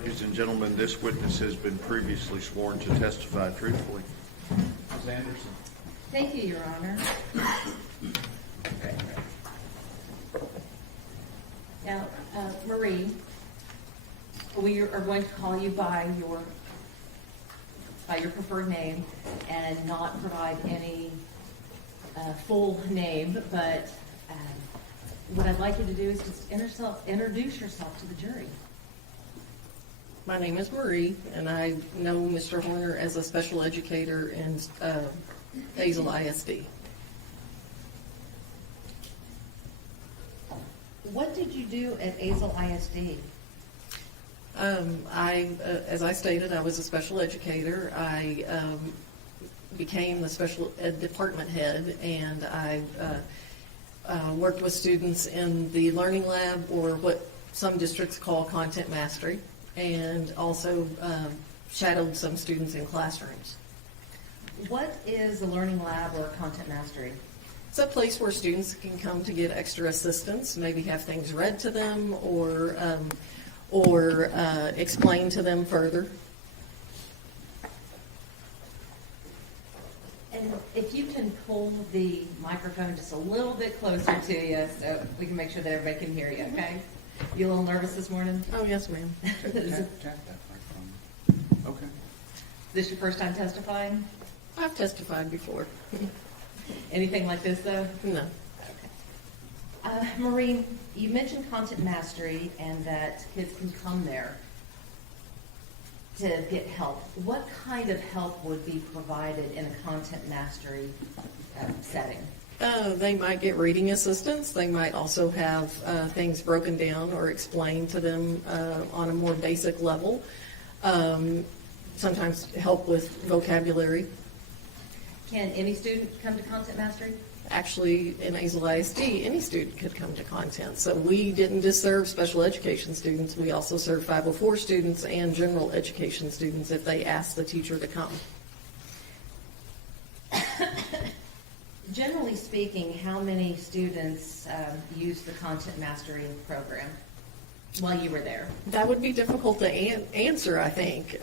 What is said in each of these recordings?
Ladies and gentlemen, this witness has been previously sworn to testify truthfully. Ms. Anderson. Thank you, Your Honor. Now, Marie, we are going to call you by your preferred name and not provide any full name, but what I'd like you to do is just introduce yourself to the jury. My name is Marie, and I know Mr. Horner as a special educator in Hazel ISD. What did you do at Hazel ISD? As I stated, I was a special educator. I became the special ed department head, and I worked with students in the learning lab, or what some districts call content mastery, and also shadowed some students in classrooms. What is the learning lab or content mastery? It's a place where students can come to get extra assistance, maybe have things read to them, or explain to them further. And if you can pull the microphone just a little bit closer to you so we can make sure that everybody can hear you, okay? You a little nervous this morning? Oh, yes, ma'am. Tap that microphone. Okay. This your first time testifying? I've testified before. Anything like this, though? No. Maureen, you mentioned content mastery and that kids can come there to get help. What kind of help would be provided in a content mastery setting? They might get reading assistance. They might also have things broken down or explained to them on a more basic level. Sometimes help with vocabulary. Can any student come to content mastery? Actually, in Hazel ISD, any student could come to content. So we didn't just serve special education students. We also serve 504 students and general education students if they ask the teacher to come. Generally speaking, how many students use the content mastery program while you were there? That would be difficult to answer, I think.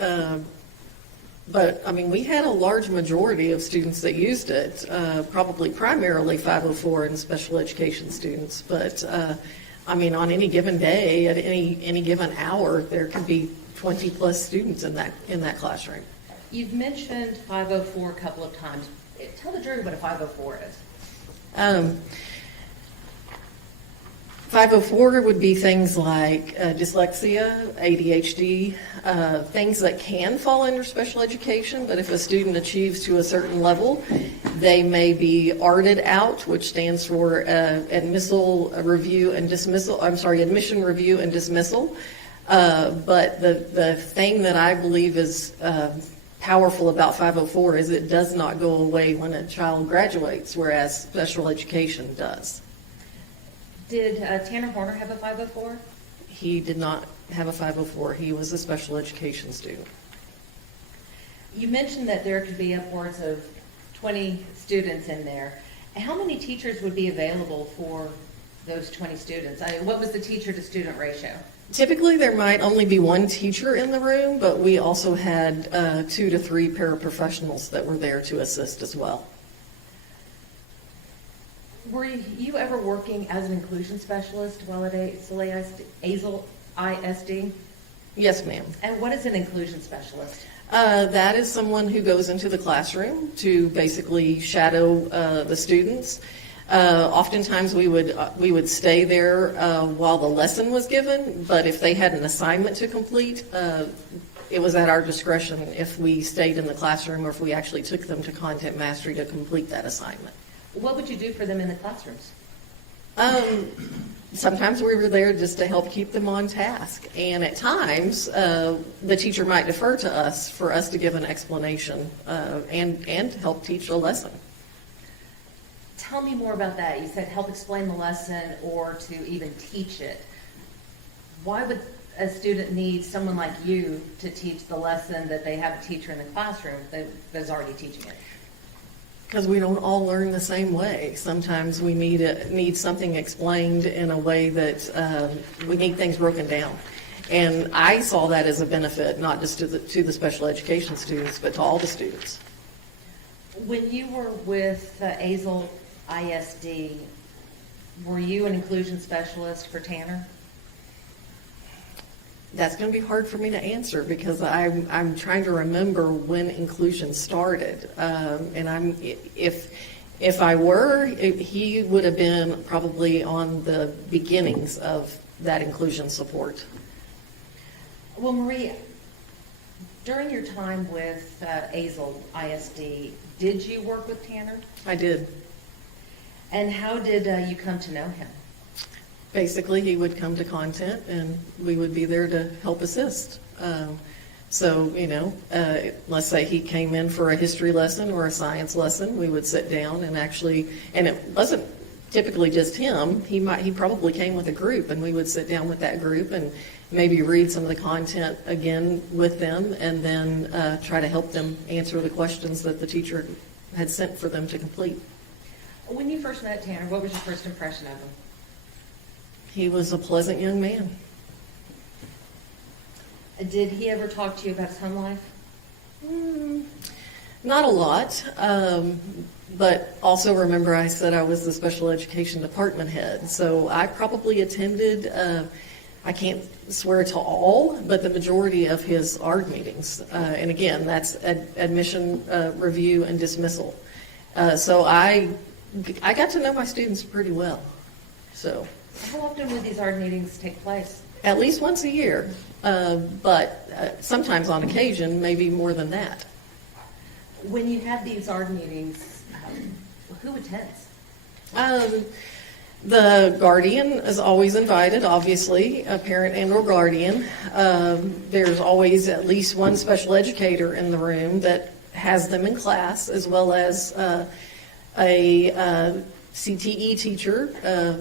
But, I mean, we had a large majority of students that used it, probably primarily 504 and special education students. But, I mean, on any given day, at any given hour, there could be 20-plus students in that classroom. You've mentioned 504 a couple of times. Tell the jury what a 504 is. 504 would be things like dyslexia, ADHD, things that can fall under special education, but if a student achieves to a certain level, they may be ARTed out, which stands for admission review and dismissal. But the thing that I believe is powerful about 504 is it does not go away when a child graduates, whereas special education does. Did Tanner Horner have a 504? He did not have a 504. He was a special education student. You mentioned that there could be upwards of 20 students in there. How many teachers would be available for those 20 students? What was the teacher-to-student ratio? Typically, there might only be one teacher in the room, but we also had 2 to 3 paraprofessionals that were there to assist as well. Were you ever working as an inclusion specialist while at Hazel ISD? Yes, ma'am. And what is an inclusion specialist? That is someone who goes into the classroom to basically shadow the students. Oftentimes we would stay there while the lesson was given, but if they had an assignment to complete, it was at our discretion if we stayed in the classroom or if we actually took them to content mastery to complete that assignment. What would you do for them in the classrooms? Sometimes we were there just to help keep them on task, and at times the teacher might defer to us for us to give an explanation and help teach a lesson. Tell me more about that. You said help explain the lesson or to even teach it. Why would a student need someone like you to teach the lesson that they have a teacher in the classroom that's already teaching it? Because we don't all learn the same way. Sometimes we need something explained in a way that we need things broken down. And I saw that as a benefit, not just to the special education students, but to all the students. When you were with Azle ISD, were you an inclusion specialist for Tanner? That's going to be hard for me to answer because I'm trying to remember when inclusion started. If I were, he would have been probably on the beginnings of that inclusion support. Well, Marie, during your time with Azle ISD, did you work with Tanner? I did. And how did you come to know him? Basically, he would come to content and we would be there to help assist. So, let's say he came in for a history lesson or a science lesson, we would sit down and and it wasn't typically just him, he probably came with a group and we would sit down with that group and maybe read some of the content again with them and then try to help them answer the questions that the teacher had sent for them to complete. When you first met Tanner, what was your first impression of him? He was a pleasant young man. Did he ever talk to you about his home life? Not a lot, but also remember I said I was the special education department head, so I probably attended, I can't swear to all, but the majority of his ARD meetings. And again, that's admission review and dismissal. So I got to know my students pretty well. So How often would these ARD meetings take place? at least once a year, but sometimes on occasion, maybe more than that. When you have these ARD meetings, who attends? The guardian is always invited, obviously, a parent and or guardian. There's always at least one special educator in the room that has them in class, as well as a CTE teacher,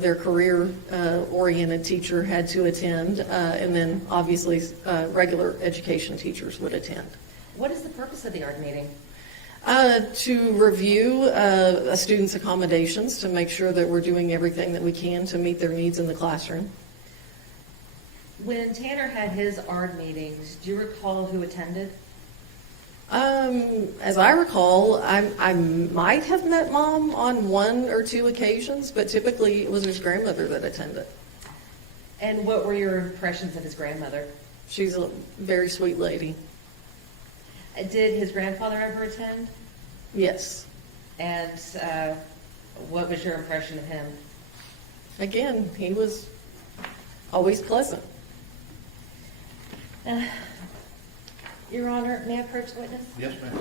their career-oriented teacher had to attend, and then obviously regular education teachers would attend. What is the purpose of the ARD meeting? To review a student's accommodations, to make sure that we're doing everything that we can to meet their needs in the classroom. When Tanner had his ARD meetings, do you recall who attended? As I recall, I might have met Mom on one or two occasions, but typically it was his grandmother that attended. And what were your impressions of his grandmother? She's a very sweet lady. Did his grandfather ever attend? Yes. And what was your impression of him? Again, he was always pleasant. Your Honor, may I approach the witness? Yes, ma'am.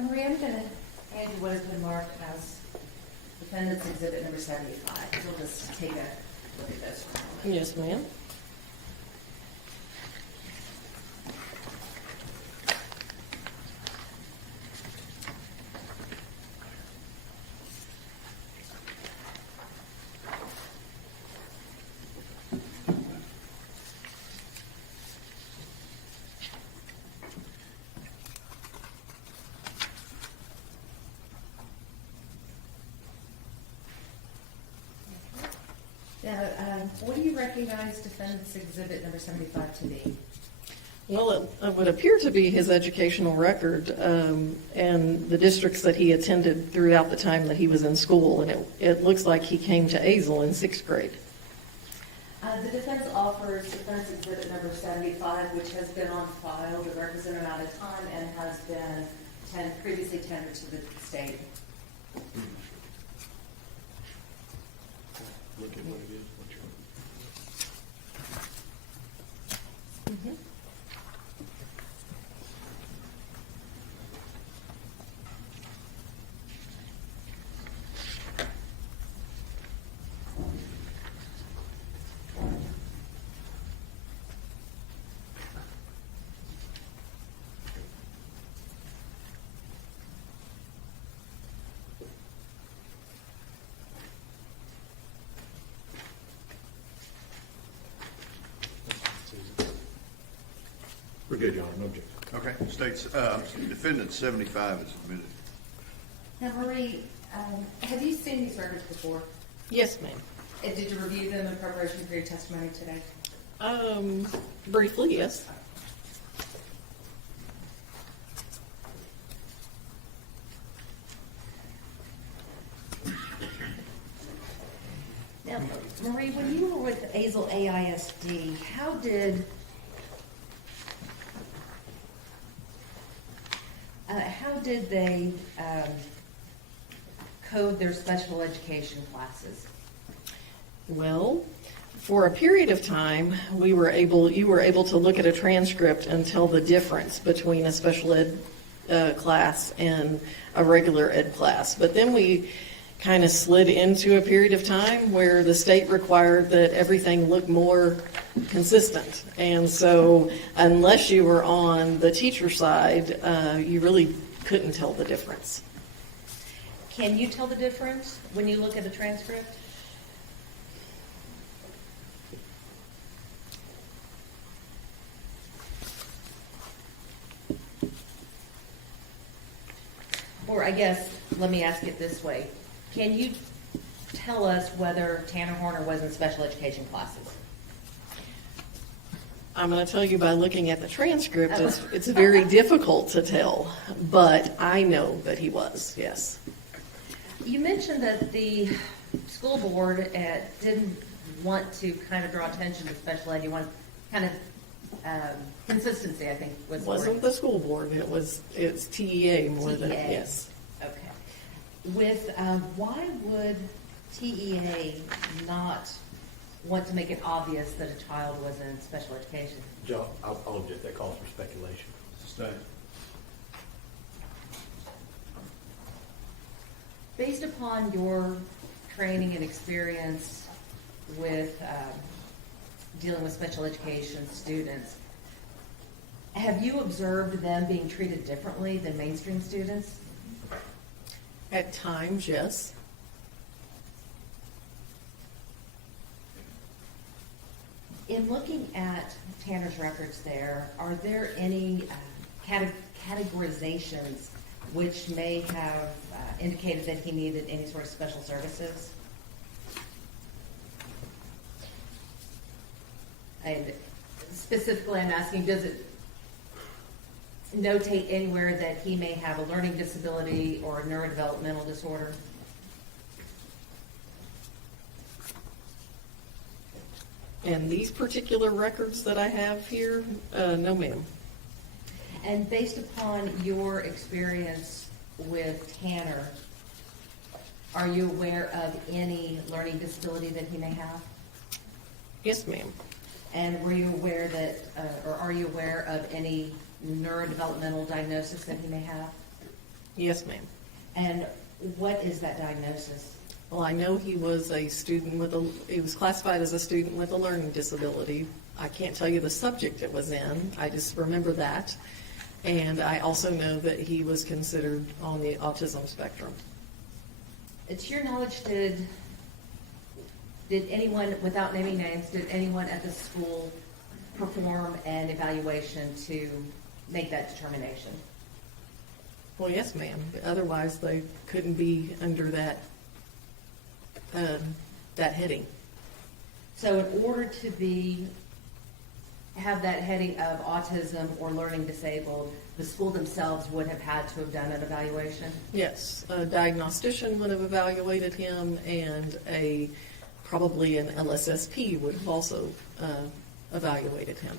Marie, I'm going to hand you what has been marked as Defendant's Exhibit number 75. We'll just take a look at this for a moment. Yes, ma'am. Now, what do you recognize Defendant's Exhibit number 75 to be? Well, it would appear to be his educational record and the districts that he attended throughout the time that he was in school, and it looks like he came to Azle in 6th grade. The defense offers Defense Exhibit number 75, which has been on file the requisite amount of time and has been previously tendered to the state. Look at what it is, what you're... We're good, Your Honor, no objection. Okay, states, defendant 75 is admitted. Now, Marie, have you seen these records before? Yes, ma'am. And did you review them in preparation for your testimony today? Briefly, yes. Now, Marie, when you were with Azle AISD, how did they code their special education classes? Well, for a period of time, you were able to look at a transcript and tell the difference between a special ed class and a regular ed class. But then we kind of slid into a period of time where the state required that everything look more consistent. And so unless you were on the teacher side, you really couldn't tell the difference. Can you tell the difference when you look at a transcript? Or I guess, let me ask it this way. Can you tell us whether Tanner Horner was in special education classes? I'm going to tell you by looking at the transcript, it's very difficult to tell, but I know that he was, yes. You mentioned that the school board didn't want to kind of draw attention to special ed. You want kind of consistency, I think, was It the wasn't word. the school board, it's TEA more than, TEA. yes. Okay. With, why would TEA not want to make it obvious that a child was in special education? Joe, I'll object, that calls for speculation. Stay. Based upon your training and experience with dealing with special education students, have you observed them being treated differently than mainstream students? At times, yes. In looking at Tanner's records there, are there any categorizations which may have indicated that he needed any sort of special services? And specifically, I'm asking, does it notate anywhere that he may have a learning disability or a neurodevelopmental disorder? And these particular records that I have here, no ma'am. And based upon your experience with Tanner, are you aware of any learning disability that he may have? Yes, ma'am. And were you aware that, or are you aware of any neurodevelopmental diagnosis that he may have? Yes, ma'am. And what is that diagnosis? Well, I know he was a student he was classified as a student with a learning disability. I can't tell you the subject it was in, I just remember that. And I also know that he was considered on the autism spectrum. To your knowledge, did anyone, without naming names, did anyone at the school perform an evaluation to make that determination? Well, yes, ma'am. Otherwise, they couldn't be under that heading. So in order to have that heading of autism or learning disabled, the school themselves would have had to have done an evaluation? Yes, a diagnostician would have evaluated him, and probably an LSSP would have also evaluated him.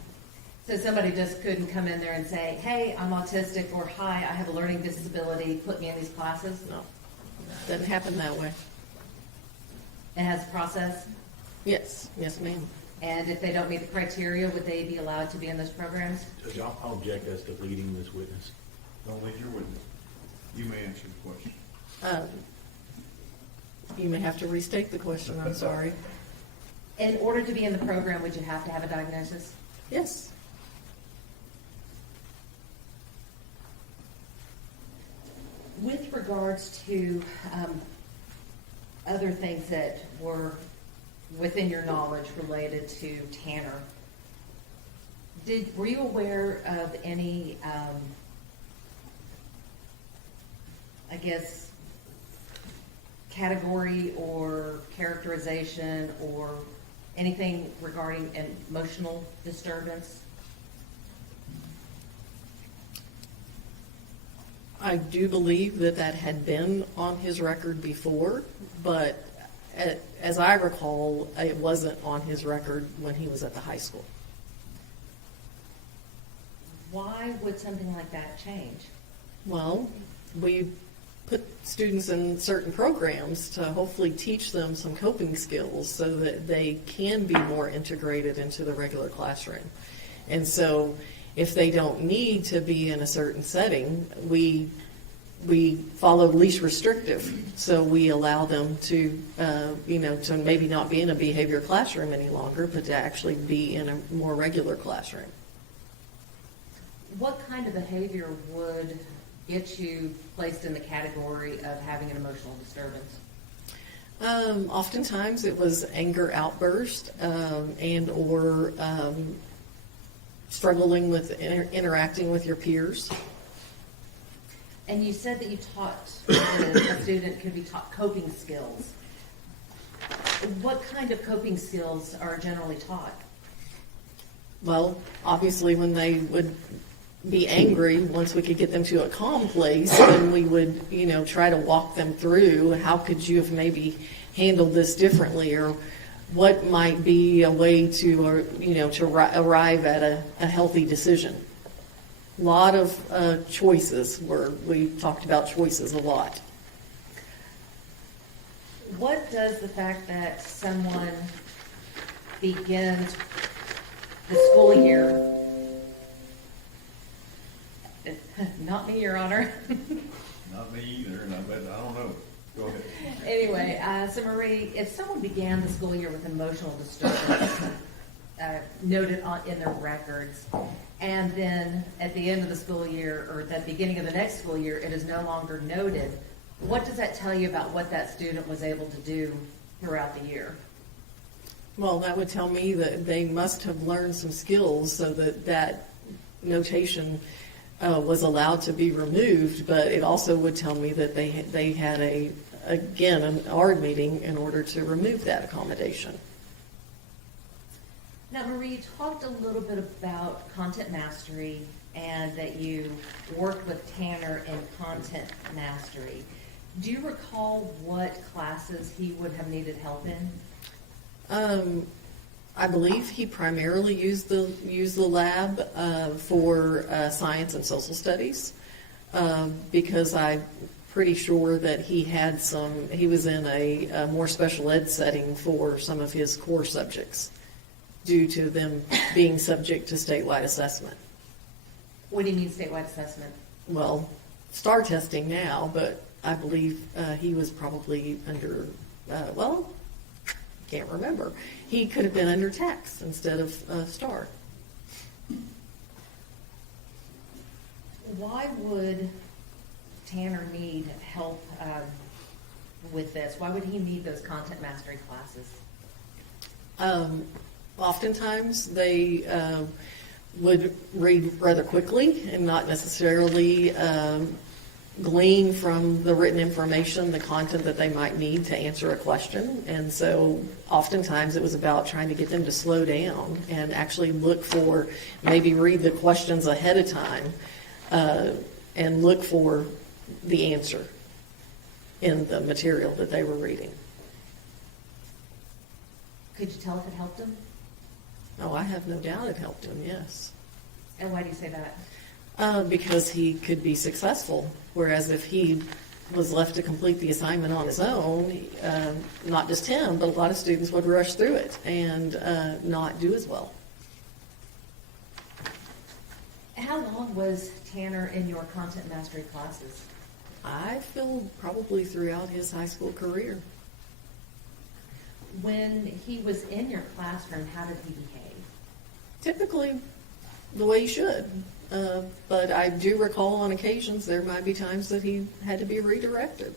So somebody just couldn't come in there and say, hey, I'm autistic, or hi, I have a learning disability, put me in these classes? No, doesn't happen that way. It has a process? Yes, yes, ma'am. And if they don't meet the criteria, would they be allowed to be in those programs? Judge, I'll object as to leading this witness. Don't leave your witness. You may answer the question. You may have to restate the question, I'm sorry. In order to be in the program, would you have to have a diagnosis? Yes. With regards to other things that were within your knowledge related to Tanner, Were you aware of any, I guess, category or characterization or anything regarding emotional disturbance? I do believe that that had been on his record before, but as I recall, it wasn't on his record when he was at the high school. Why would something like that change? Well, we put students in certain programs to hopefully teach them some coping skills so that they can be more integrated into the regular classroom. And so if they don't need to be in a certain setting, we follow least restrictive. So we allow them to, to maybe not be in a behavior classroom any longer, but to actually be in a more regular classroom. What kind of behavior would get you placed in the category of having an emotional disturbance? Oftentimes it was anger outburst and or struggling with interacting with your peers. And you said that you taught, a student could be taught coping skills. What kind of coping skills are generally taught? Well, obviously when they would be angry, once we could get them to a calm place, then we would, try to walk them through how could you have maybe handled this differently, or what might be a way to, arrive at a healthy decision. A lot of choices, we talked about choices a lot. What does the fact that someone begins the school year, not me, Your Honor. Not me either, and I don't know. Go ahead. Anyway, so Marie, if someone began the school year with emotional disturbance, noted in their records, and then at the end of the school year, or at the beginning of the next school year, it is no longer noted, what does that tell you about what that student was able to do throughout the year? Well, that would tell me that they must have learned some skills so that notation was allowed to be removed, but it also would tell me that they had an ARD meeting in order to remove that accommodation. Now, Marie, you talked a little bit about content mastery and that you worked with Tanner in content mastery. Do you recall what classes he would have needed help in? I believe he primarily used the lab for science and social studies because I'm pretty sure that he was in a more special ed setting for some of his core subjects due to them being subject to statewide assessment. What do you mean statewide assessment? Well, STAR testing now, but I believe he was probably under, can't remember. He could have been under tax instead of STAR. Why would Tanner need help with this? Why would he need those content mastery classes? Oftentimes they would read rather quickly and not necessarily glean from the written information the content that they might need to answer a question. And so oftentimes it was about trying to get them to slow down and actually look for, maybe read the questions ahead of time and look for the answer in the material that they were reading. Could you tell if it helped him? Oh, I have no doubt it helped him, yes. And why do you say that? Because he could be successful, whereas if he was left to complete the assignment on his own, not just him, but a lot of students would rush through it and not do as well. How long was Tanner in your content mastery classes? I feel probably throughout his high school career. When he was in your classroom, how did he behave? Typically the way he should. But I do recall on occasions there might be times that he had to be redirected.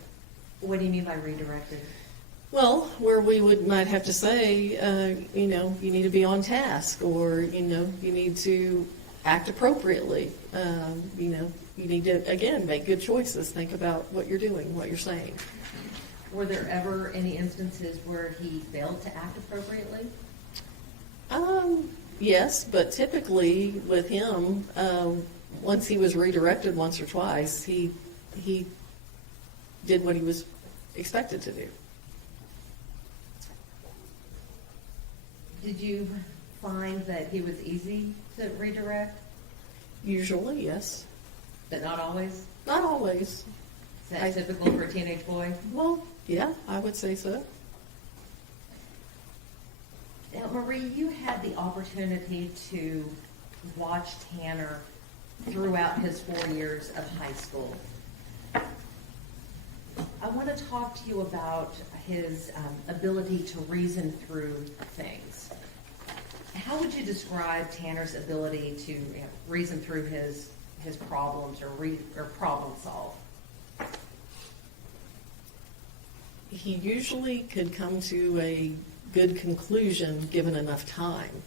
What do you mean by redirected? Well, where we might have to say, you need to be on task, or, you need to act appropriately. You need to, again, make good choices, think about what you're doing, what you're saying. Were there ever any instances where he failed to act appropriately? Yes, but typically with him, once he was redirected once or twice, he did what he was expected to do. Did you find that he was easy to redirect, Usually, yes. but not always? Not always. Is that typical for a teenage boy? Well, yeah, I would say so. Now, Marie, you had the opportunity to watch Tanner throughout his 4 years of high school. I want to talk to you about his ability to reason through things. How would you describe Tanner's ability to reason through his problems or problem solve? He usually could come to a good conclusion given enough time.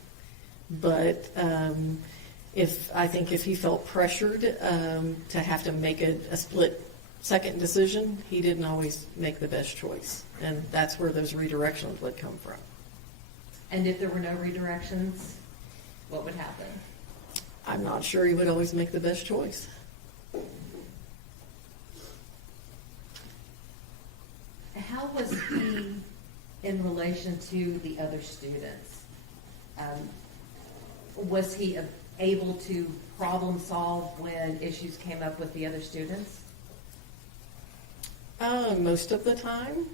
But I think if he felt pressured to have to make a split-second decision, he didn't always make the best choice. And that's where those redirections would come from. And if there were no redirections, what would happen? I'm not sure he would always make the best choice. How was he in relation to the other students? Was he able to problem solve when issues came up with the other students? Most of the time,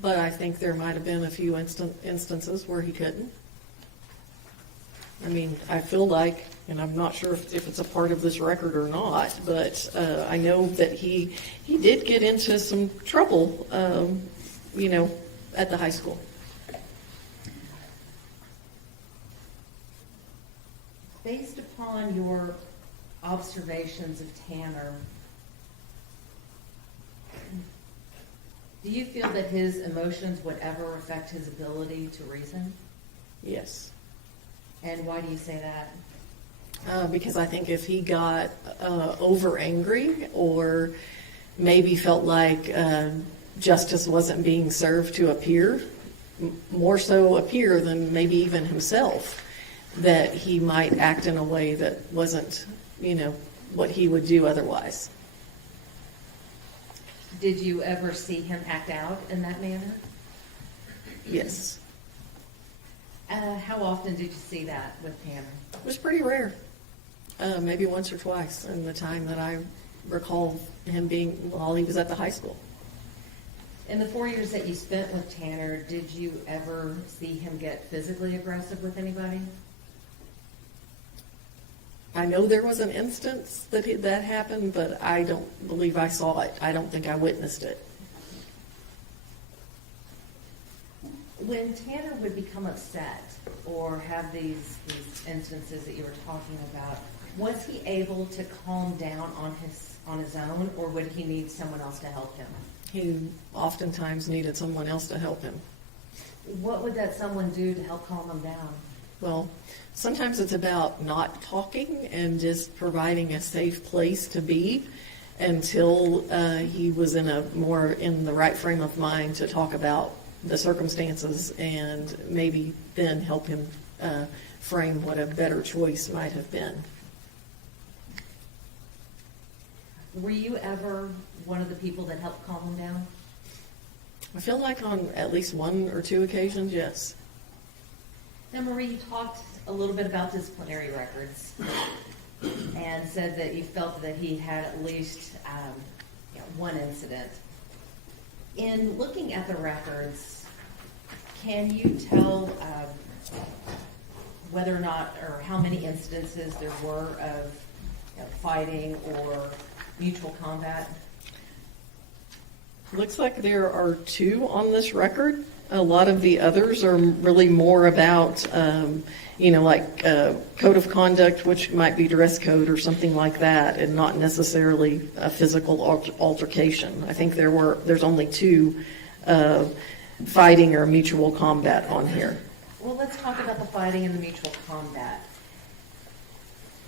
but I think there might have been a few instances where he couldn't. I mean, I feel like, and I'm not sure if it's a part of this record or not, but I know that he did get into some trouble, at the high school. Based upon your observations of Tanner, do you feel that his emotions would ever affect his ability to reason? Yes. And why do you say that? Because I think if he got over angry or maybe felt like justice wasn't being served to a peer, more so a peer than maybe even himself, that he might act in a way that wasn't, what he would do otherwise. Did you ever see him act out in that manner? Yes. How often did you see that with Tanner? It was pretty rare. Maybe once or twice in the time that I recall him being while he was at the high school. In the 4 years that you spent with Tanner, did you ever see him get physically aggressive with anybody? I know there was an instance that happened, but I don't believe I saw it. I don't think I witnessed it. When Tanner would become upset or have these instances that you were talking about, was he able to calm down on his own, or would he need someone else to help him? He oftentimes needed someone else to help him. What would that someone do to help calm him down? Well, sometimes it's about not talking and just providing a safe place to be until he was in the right frame of mind to talk about the circumstances, and maybe then help him frame what a better choice might have been. Were you ever one of the people that helped calm him down? I feel like on at least one or two occasions, yes. Now, Marie, you talked a little bit about disciplinary records and said that you felt that he had at least one incident. In looking at the records, can you tell whether or not, or how many instances there were of fighting or mutual combat? Looks like there are 2 on this record. A lot of the others are really more about, like code of conduct, which might be dress code or something like that, and not necessarily a physical altercation. I think there's only 2 fighting or mutual combat on here. Well, let's talk about the fighting and the mutual combat.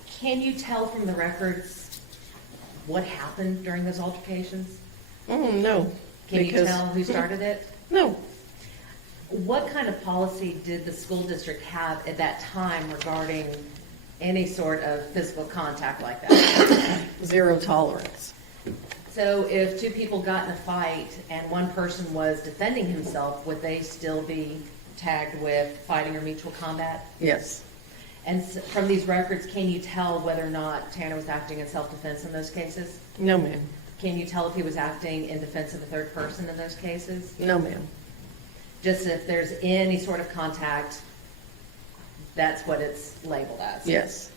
Can you tell from the records what happened during those altercations? No. Can you because- tell who started it? No. What kind of policy did the school district have at that time regarding any sort of physical contact like that? Zero tolerance. So if two people got in a fight and one person was defending himself, would they still be tagged with fighting or mutual combat? Yes. And from these records, can you tell whether or not Tanner was acting in self-defense in those cases? No, ma'am. Can you tell if he was acting in defense of a third person in those cases? No, ma'am. Just if there's any sort of contact, that's what it's labeled as? Yes.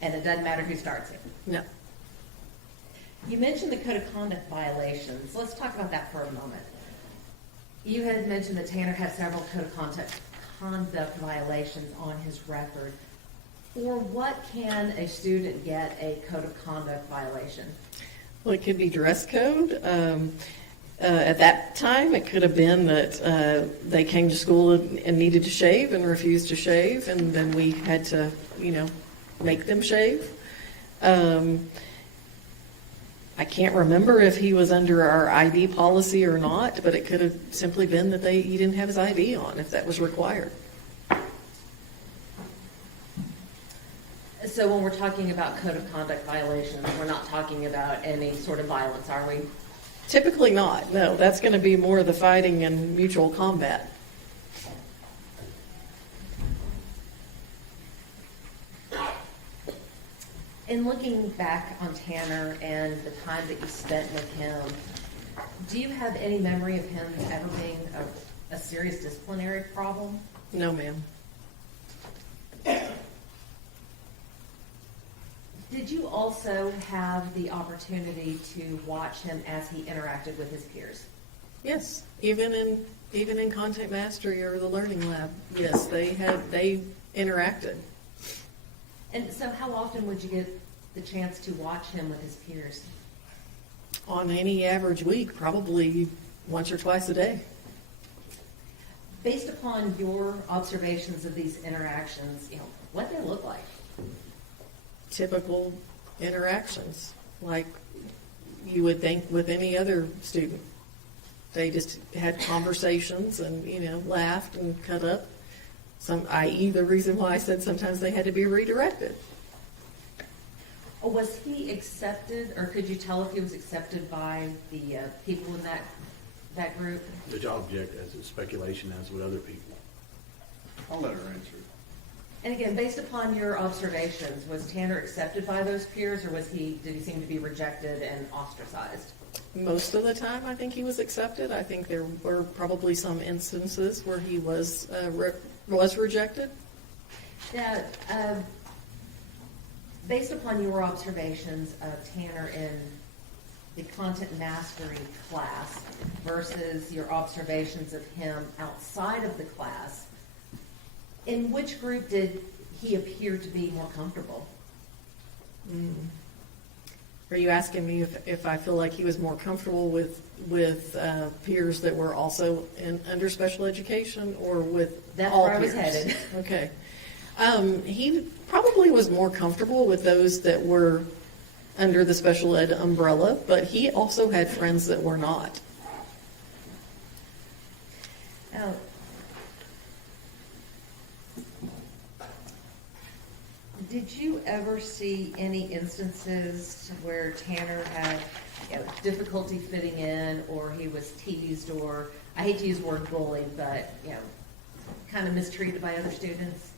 And it doesn't matter who starts it? No. You mentioned the code of conduct violations. Let's talk about that for a moment. You had mentioned that Tanner had several code of conduct violations on his record. For what can a student get a code of conduct violation? Well, it could be dress code. At that time, it could have been that they came to school and needed to shave and refused to shave, and then we had to, make them shave. I can't remember if he was under our ID policy or not, but it could have simply been that he didn't have his ID on, if that was required. So when we're talking about code of conduct violations, we're not talking about any sort of violence, are we? Typically not, no. That's going to be more of the fighting and mutual combat. In looking back on Tanner and the time that you spent with him, do you have any memory of him ever being a serious disciplinary problem? No, ma'am. Did you also have the opportunity to watch him as he interacted with his peers? Yes, even in Contact Mastery or the Learning Lab, yes, they interacted. And so how often would you get the chance to watch him with his peers? On any average week, probably once or twice a day. Based upon your observations of these interactions, what do they look like? Typical interactions, like you would think with any other student. They just had conversations and, laughed and cut up. I.e. the reason why I said sometimes they had to be redirected. Was he accepted, or could you tell if he was accepted by the people in that group? Judge, I'll object as a speculation as with other people. I'll let her answer it. And again, based upon your observations, was Tanner accepted by those peers, or did he seem to be rejected and ostracized? Most of the time, I think he was accepted. I think there were probably some instances where he was rejected. Now, based upon your observations of Tanner in the content mastery class versus your observations of him outside of the class, in which group did he appear to be more comfortable? Are you asking me if I feel like he was more comfortable with peers that were also under special education, or with That's all where I was peers? headed. Okay. He probably was more comfortable with those that were under the special ed umbrella, but he also had friends that were not. Now, did you ever see any instances where Tanner had difficulty fitting in, or he was teased, or, I hate to use the word bullied, but, kind of mistreated by other students?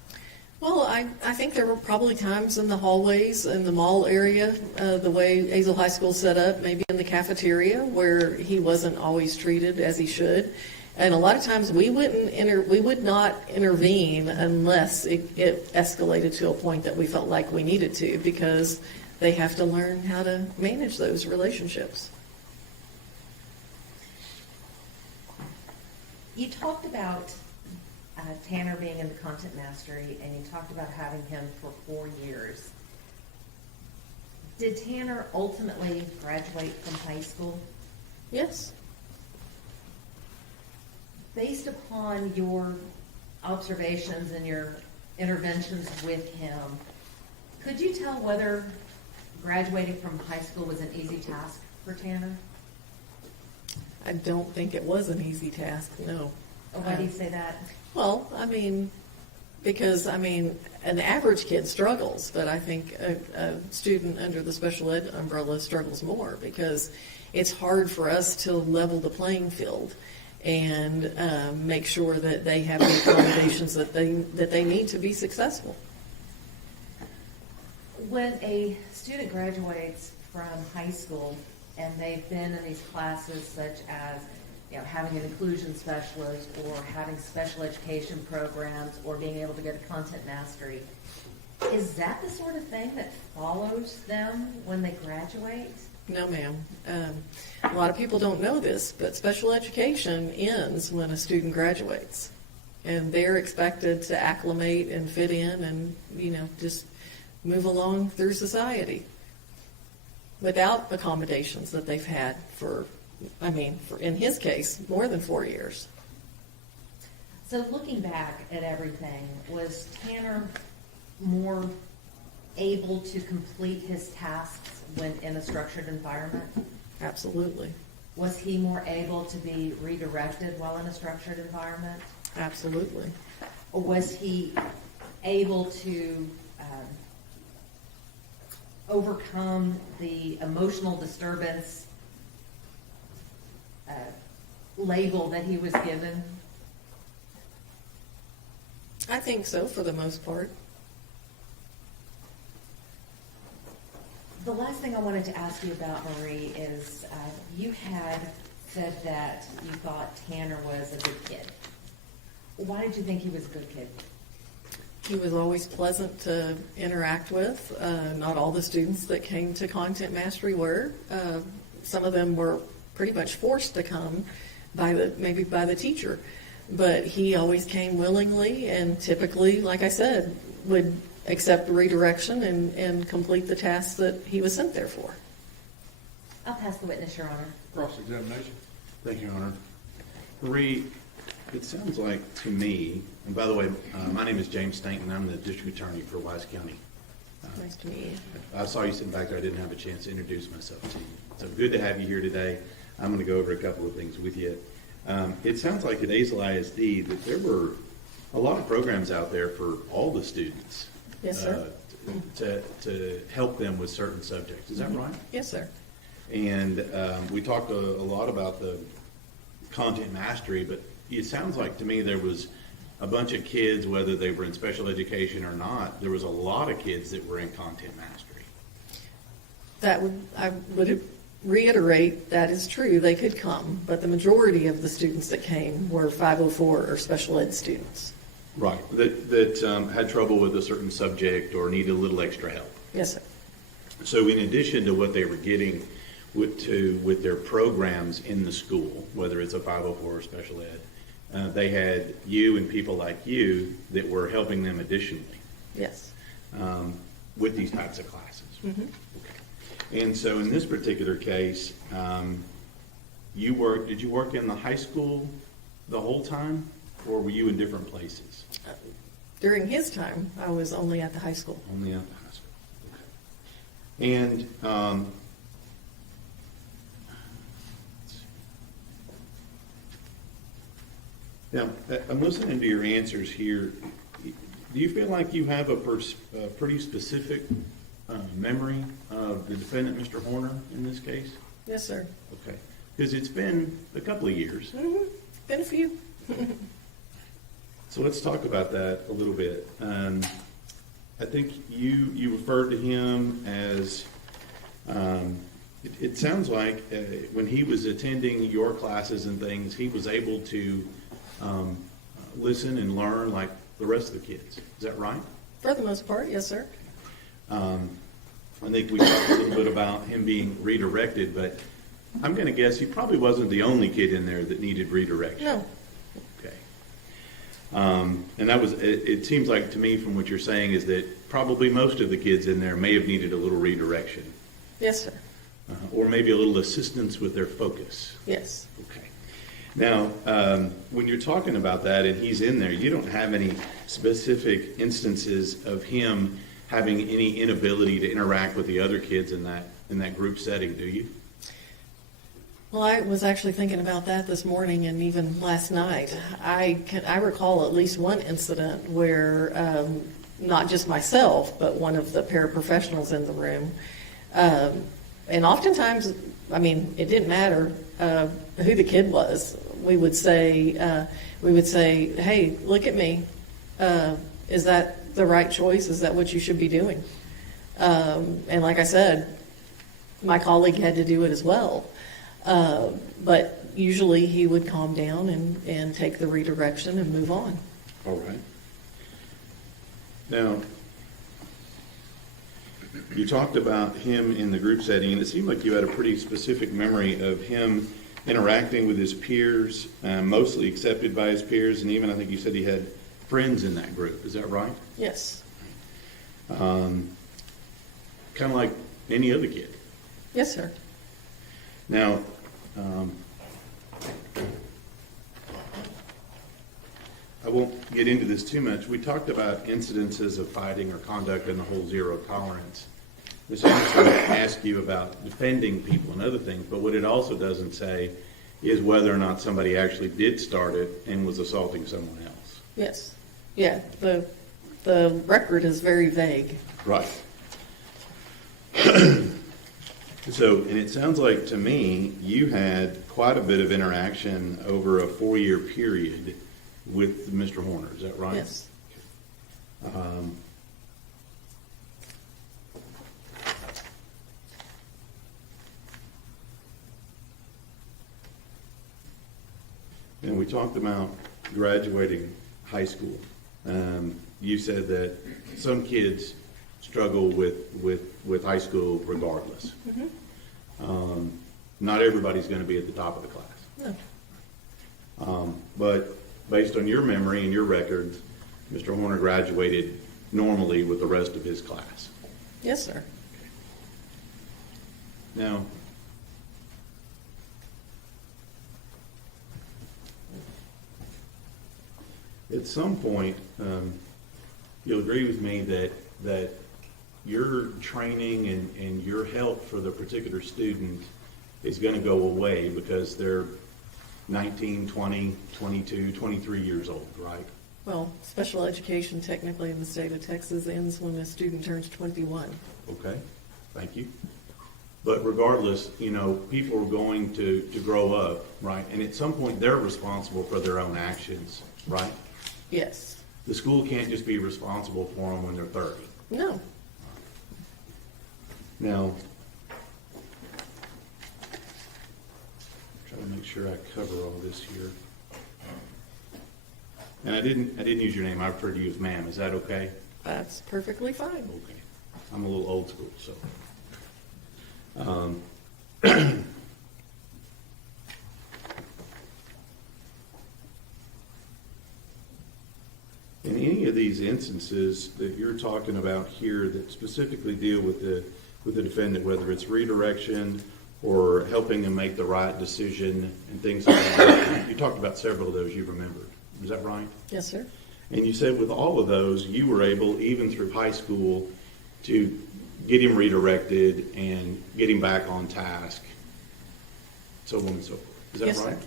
Well, I think there were probably times in the hallways in the mall area, the way Azle High School set up, maybe in the cafeteria, where he wasn't always treated as he should. And a lot of times we would not intervene unless it escalated to a point that we felt like we needed to, because they have to learn how to manage those relationships. You talked about Tanner being in the content mastery, and you talked about having him for 4 years. Did Tanner ultimately graduate from high school? Yes. Based upon your observations and your interventions with him, could you tell whether graduating from high school was an easy task for Tanner? I don't think it was an easy task, no. Why do you say that? Well, I mean, because, I mean, an average kid struggles, but I think a student under the special ed umbrella struggles more because it's hard for us to level the playing field and make sure that they have the accommodations that they need to be successful. When a student graduates from high school and they've been in these classes such as, you know, having an inclusion specialist or having special education programs or being able to go to content mastery, is that the sort of thing that follows them when they graduate? No, ma'am. A lot of people don't know this, but special education ends when a student graduates. And they're expected to acclimate and fit in and, you know, just move along through society without accommodations that they've had for, in his case, more than 4 years. So looking back at everything, was Tanner more able to complete his tasks when in a structured environment? Absolutely. Was he more able to be redirected while in a structured environment? Absolutely. Or was he able to overcome the emotional disturbance label that he was given? I think so, for the most part. The last thing I wanted to ask you about, Marie, is you had said that you thought Tanner was a good kid. Why did you think he was a good kid? He was always pleasant to interact with. Not all the students that came to Content Mastery were. Some of them were pretty much forced to come maybe by the teacher. But he always came willingly and typically, like I said, would accept redirection and complete the tasks that he was sent there for. I'll pass the witness, Your Honor. Cross-examination. Thank you, Your Honor. Marie, it sounds like to me, and by the way, my name is James Stanton. I'm the district attorney for Wise County. Nice to meet you. I saw you sitting back there. I didn't have a chance to introduce myself to you. So good to have you here today. I'm going to go over a couple of things with you. It sounds like at Azle ISD that there were a lot of programs out there for all the students. Yes, sir. To help them with certain subjects. Is that right? Yes, sir. And we talked a lot about the content mastery, but it sounds like to me there was a bunch of kids, whether they were in special education or not, there was a lot of kids that were in content mastery. I would reiterate that is true. They could come, but the majority of the students that came were 504 or special ed students. Right, that had trouble with a certain subject or needed a little extra help. Yes, sir. So in addition to what they were getting with their programs in the school, whether it's a 504 or special ed, they had you and people like you that were helping them additionally. Yes. With these types of classes. Mm-hmm. Okay. And so in this particular case, did you work in the high school the whole time, or were you in different places? During his time, I was only at the high school. Only at the high school. Okay. And now, I'm listening to your answers here. Do you feel like you have a pretty specific memory of the defendant, Mr. Horner, in this case? Yes, sir. Okay. Because it's been a couple of years. Mm-hmm. Been a few. So let's talk about that a little bit. I think you referred to him as, it sounds like when he was attending your classes and things, he was able to listen and learn like the rest of the kids. Is that right? For the most part, yes, sir. I think we talked a little bit about him being redirected, but I'm going to guess he probably wasn't the only kid in there that needed redirection. No. Okay. And that was, it seems like to me from what you're saying is that probably most of the kids in there may have needed a little redirection. Yes, sir. Or maybe a little assistance with their focus. Yes. Okay. Now, when you're talking about that and he's in there, you don't have any specific instances of him having any inability to interact with the other kids in that group setting, do you? Well, I was actually thinking about that this morning and even last night. I recall at least one incident where not just myself, but one of the paraprofessionals in the room, and oftentimes, I mean, it didn't matter who the kid was. We would say, "Hey, look at me. Is that the right choice? Is that what you should be doing?" And like I said, my colleague had to do it as well. But usually he would calm down and take the redirection and move on. All right. Now, you talked about him in the group setting, and it seemed like you had a pretty specific memory of him interacting with his peers, mostly accepted by his peers, and even I think you said he had friends in that group. Is that right? Yes. Kind of like any other kid. Yes, sir. Now, I won't get into this too much. We talked about incidences of fighting or conduct and the whole zero tolerance. This also asks you about defending people and other things, but what it also doesn't say is whether or not somebody actually did start it and was assaulting someone else. Yes. Yeah. The record is very vague. Right. So, and it sounds like to me, you had quite a bit of interaction over a 4-year period with Mr. Horner, is that right? Yes. And we talked about graduating high school. You said that some kids struggle with high school regardless. Mm-hmm. Not everybody's going to be at the top of the class. No. But based on your memory and your records, Mr. Horner graduated normally with the rest of his class. Yes, sir. Now, at some point, you'll agree with me that your training and your help for the particular student is going to go away because they're 19, 20, 22, 23 years old, right? Well, special education technically in the state of Texas ends when a student turns 21. Okay, thank you. But regardless, you know, people are going to grow up, right? And at some point, they're responsible for their own actions, right? Yes. The school can't just be responsible for them when they're 30. No. Now, try to make sure I cover all this here. And I didn't use your name. I referred to you as ma'am. Is that okay? That's perfectly fine. Okay. I'm a little old school, so. In any of these instances that you're talking about here that specifically deal with the defendant, whether it's redirection or helping them make the right decision and things like that, you talked about several of those you remembered. Is that right? Yes, sir. And you said with all of those, you were able, even through high school, to get him redirected and get him back on task, so on and so forth. Is that Yes, right?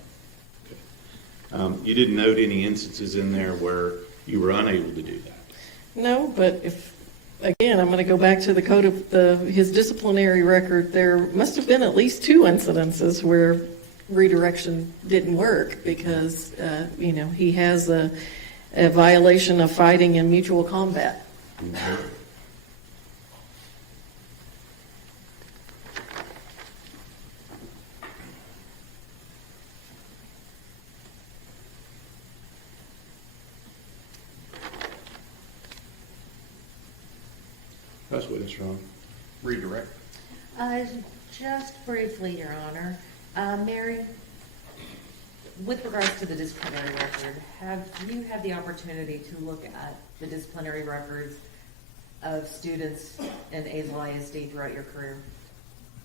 sir. Okay. You didn't note any instances in there where you were unable to do that? No, but again, I'm going to go back to the code of his disciplinary record. There must have been at least 2 incidences where redirection didn't work because, he has a violation of fighting in mutual combat. Okay. That's what it's wrong. Redirect. Just briefly, Your Honor. Mary, with regards to the disciplinary record, have you had the opportunity to look at the disciplinary records of students in Azle ISD throughout your career?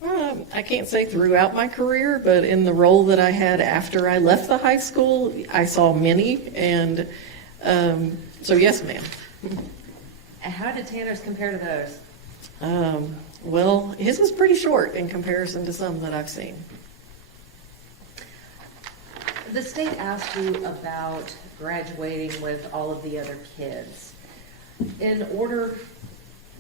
I can't say throughout my career, but in the role that I had after I left the high school, I saw many, and so yes, ma'am. And how did Tanner's compare to those? Well, his was pretty short in comparison to some that I've seen. The state asked you about graduating with all of the other kids. In order,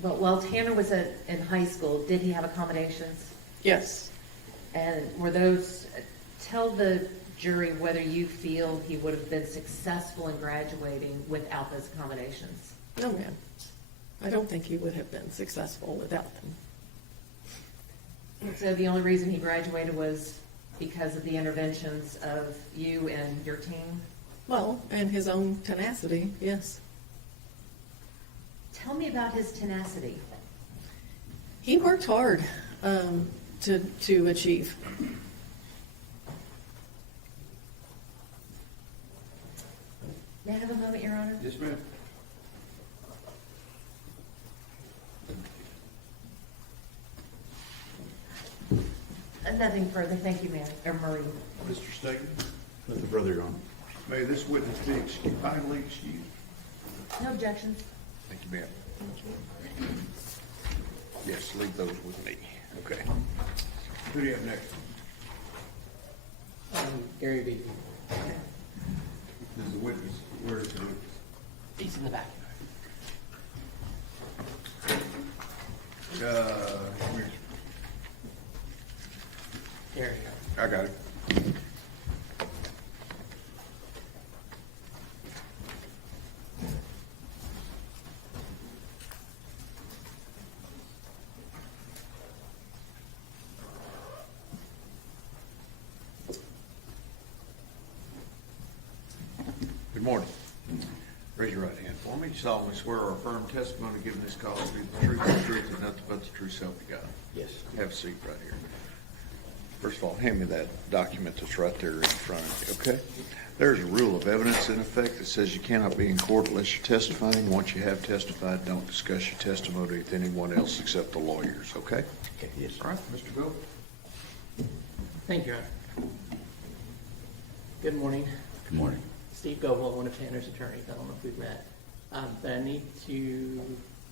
well, while Tanner was in high school, did he have accommodations? Yes. And were those, tell the jury whether you feel he would have been successful in graduating without those accommodations. No, ma'am. I don't think he would have been successful without them. So the only reason he graduated was because of the interventions of you and your team? Well, and his own tenacity, yes. Tell me about his tenacity. He worked hard to achieve. May I have a moment, Your Honor? Yes, ma'am. Nothing further. Thank you, ma'am. Or Marie. Mr. Stegman, Let the brother on. may this witness be kindly excused? No objections. Thank you, ma'am. Yes, leave those with me. Okay. Who do you have next? Gary Beatty. This is the witness. Where is the witness? He's in the back. Come here. Gary. I got it. Good morning. Raise your right hand for me. You solemnly swear or affirm testimony given this cause to be the truth, the truth, and nothing but the true self you got. Yes. Have a seat right here. First of all, hand me that document that's right there in front of you, okay? There's a rule of evidence in effect that says you cannot be in court unless you're testifying. Once you have testified, don't discuss your testimony with anyone else except the lawyers, okay? Okay, yes. All right, Mr. Bill? Thank you, Your Honor. Good morning. Good morning. Steve Goble, one of Tanner's attorneys. I don't know if we've met. But I need to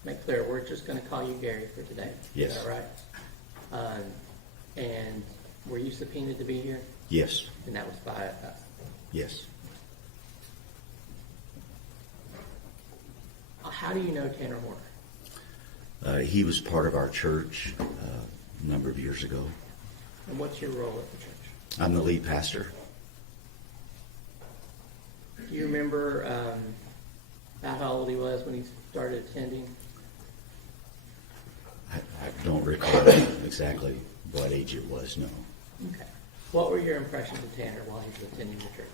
make clear, we're just going to call you Gary for today. Yes. Is that right? And were you subpoenaed to be here? Yes, And that was by us. yes. How do you know Tanner Horner? He was part of our church a number of years ago. And what's your role at the church? I'm the lead pastor. Do you remember about how old he was when he started attending? I don't recall exactly what age it was, no. Okay. What were your impressions of Tanner while he was attending the church?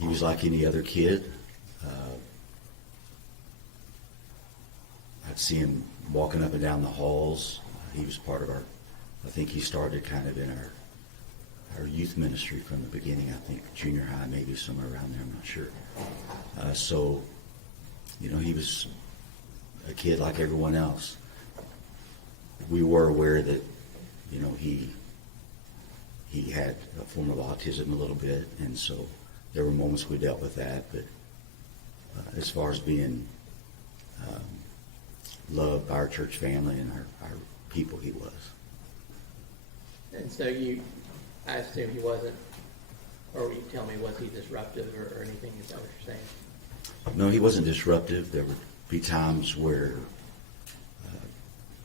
He was like any other kid. I'd see him walking up and down the halls. He was part of our, I think he started kind of in our youth ministry from the beginning, I think junior high, maybe somewhere around there, I'm not sure. So, you know, he was a kid like everyone else. We were aware that, you know, he had a form of autism a little bit, and so there were moments we dealt with that, but as far as being loved by our church family and our people, he was. And so I assume he wasn't, or you tell me, was he disruptive or anything? Is that what you're saying? No, he wasn't disruptive. There would be times where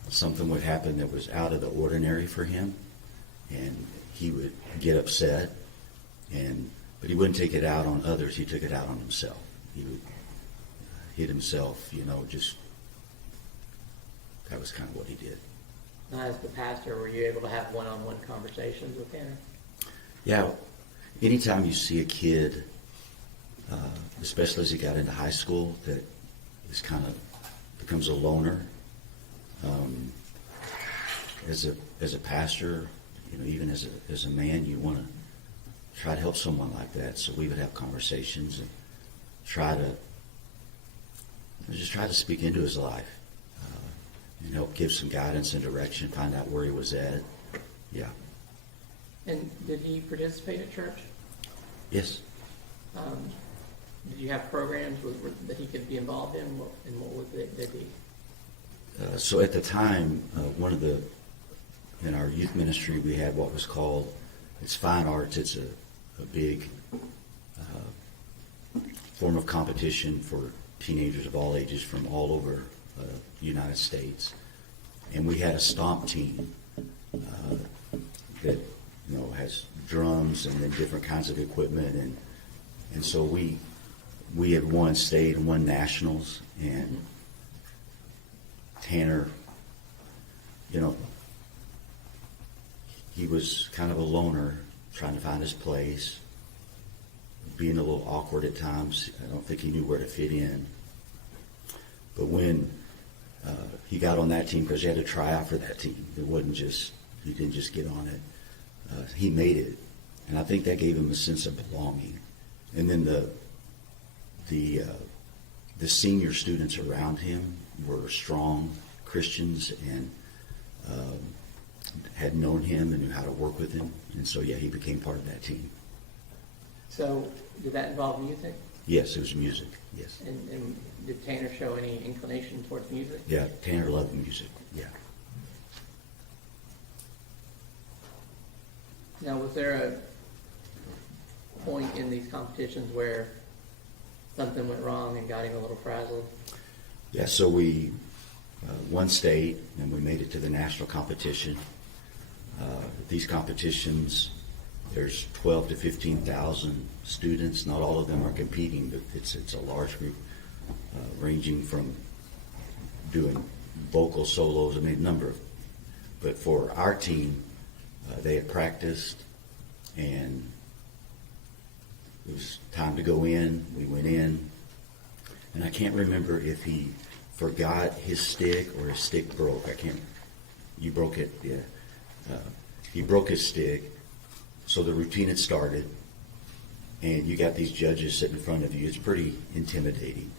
something would happen that was out of the ordinary for him, and he would get upset, but he wouldn't take it out on others. He took it out on himself. He would hit himself, you know, just that was kind of what he did. Now, as the pastor, were you able to have one-on-one conversations with Tanner? Yeah, anytime you see a kid, especially as he got into high school, that is kind of becomes a loner. As a pastor, you know, even as a man, you want to try to help someone like that. So we would have conversations and try to speak into his life. and help give some guidance and direction, find out where he was at. Yeah. And did he participate at church? Yes. Did you have programs that he could be involved in, and what would they be? So at the time, in our youth ministry, we had what was called, it's fine arts. It's a big form of competition for teenagers of all ages from all over the United States. And we had a stomp team that has drums and then different kinds of equipment, and so we had won state and won nationals. And Tanner, he was kind of a loner, trying to find his place, being a little awkward at times. I don't think he knew where to fit in. But when he got on that team, because you had to try out for that team, he didn't just get on it. He made it, and I think that gave him a sense of belonging. And then the senior students around him were strong Christians and had known him and knew how to work with him, and so he became part of that team. So did that involve music? Yes, it was music. Yes. And did Tanner show any inclination towards music? Yeah, Tanner loved music. Yeah. Now, was there a point in these competitions where something went wrong and got him a little frazzled? Yeah, so we won state, and we made it to the national competition. These competitions, there's 12 to 15,000 students. Not all of them are competing, but it's a large group, ranging from doing vocal solos, a number of. But for our team, they had practiced, and it was time to go in. We went in, and I can't remember if he forgot his stick or his stick broke. You broke it, yeah. He broke his stick, so the routine had started, and you got these judges sitting in front of you. It's pretty intimidating,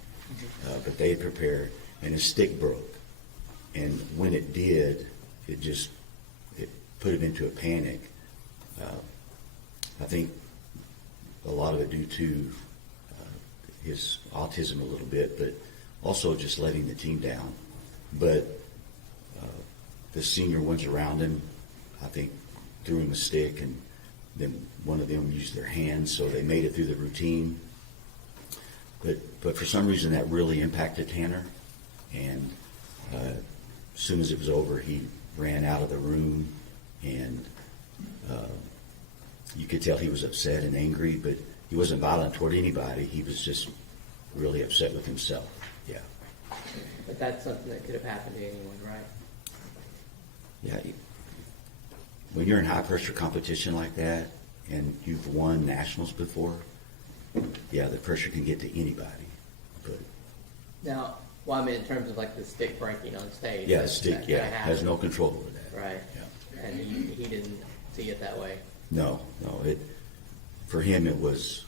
but they had prepared, and his stick broke, and when it did, it put him into a panic. I think a lot of it due to his autism a little bit, but also just letting the team down. But the senior ones around him, I think, threw him a stick, and then one of them used their hands, so they made it through the routine. But for some reason, that really impacted Tanner, and as soon as it was over, he ran out of the room, and you could tell he was upset and angry, but he wasn't violent toward anybody. He was just really upset with himself. Yeah. But that's something that could have happened to anyone, right? Yeah. When you're in high pressure competition like that, and you've won nationals before, yeah, the pressure can get to anybody. But Now, well, I mean, in terms of like the stick breaking on stage. yeah, that stick, kinda has happened, no control over that. Right. Yeah. And he didn't see it that way. No. For him, it was,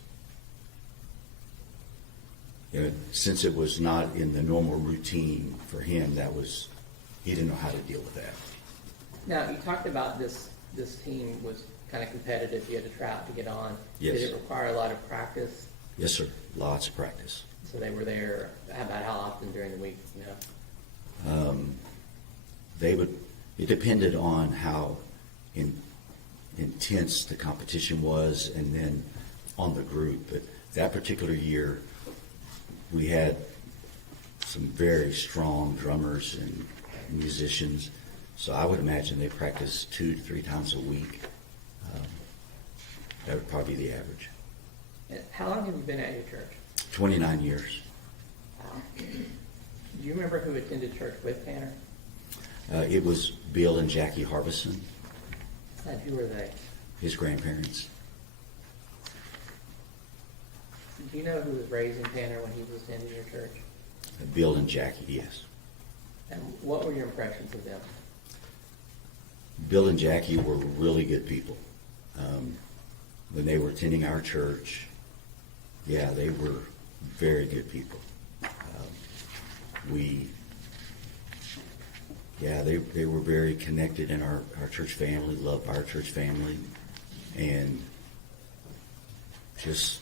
since it was not in the normal routine for him, he didn't know how to deal with that. Now, you talked about this team was kind of competitive. You had to try out to get on. Yes. Did it require a lot of practice? Yes, sir. Lots of practice. So they were there about how often during the week, you know? It depended on how intense the competition was, and then on the group. But that particular year, we had some very strong drummers and musicians, so I would imagine they practiced 2 to 3 times a week. That would probably be the average. How long have you been at your church? 29 years. Do you remember who attended church with Tanner? It was Bill and Jackie Harbison, And who were they? his grandparents. Do you know who was raising Tanner when he was attending your church? Bill and Jackie, yes. And what were your impressions of them? Bill and Jackie were really good people. When they were attending our church, yeah, they were very good people. Yeah, they were very connected in our church family, loved our church family, and just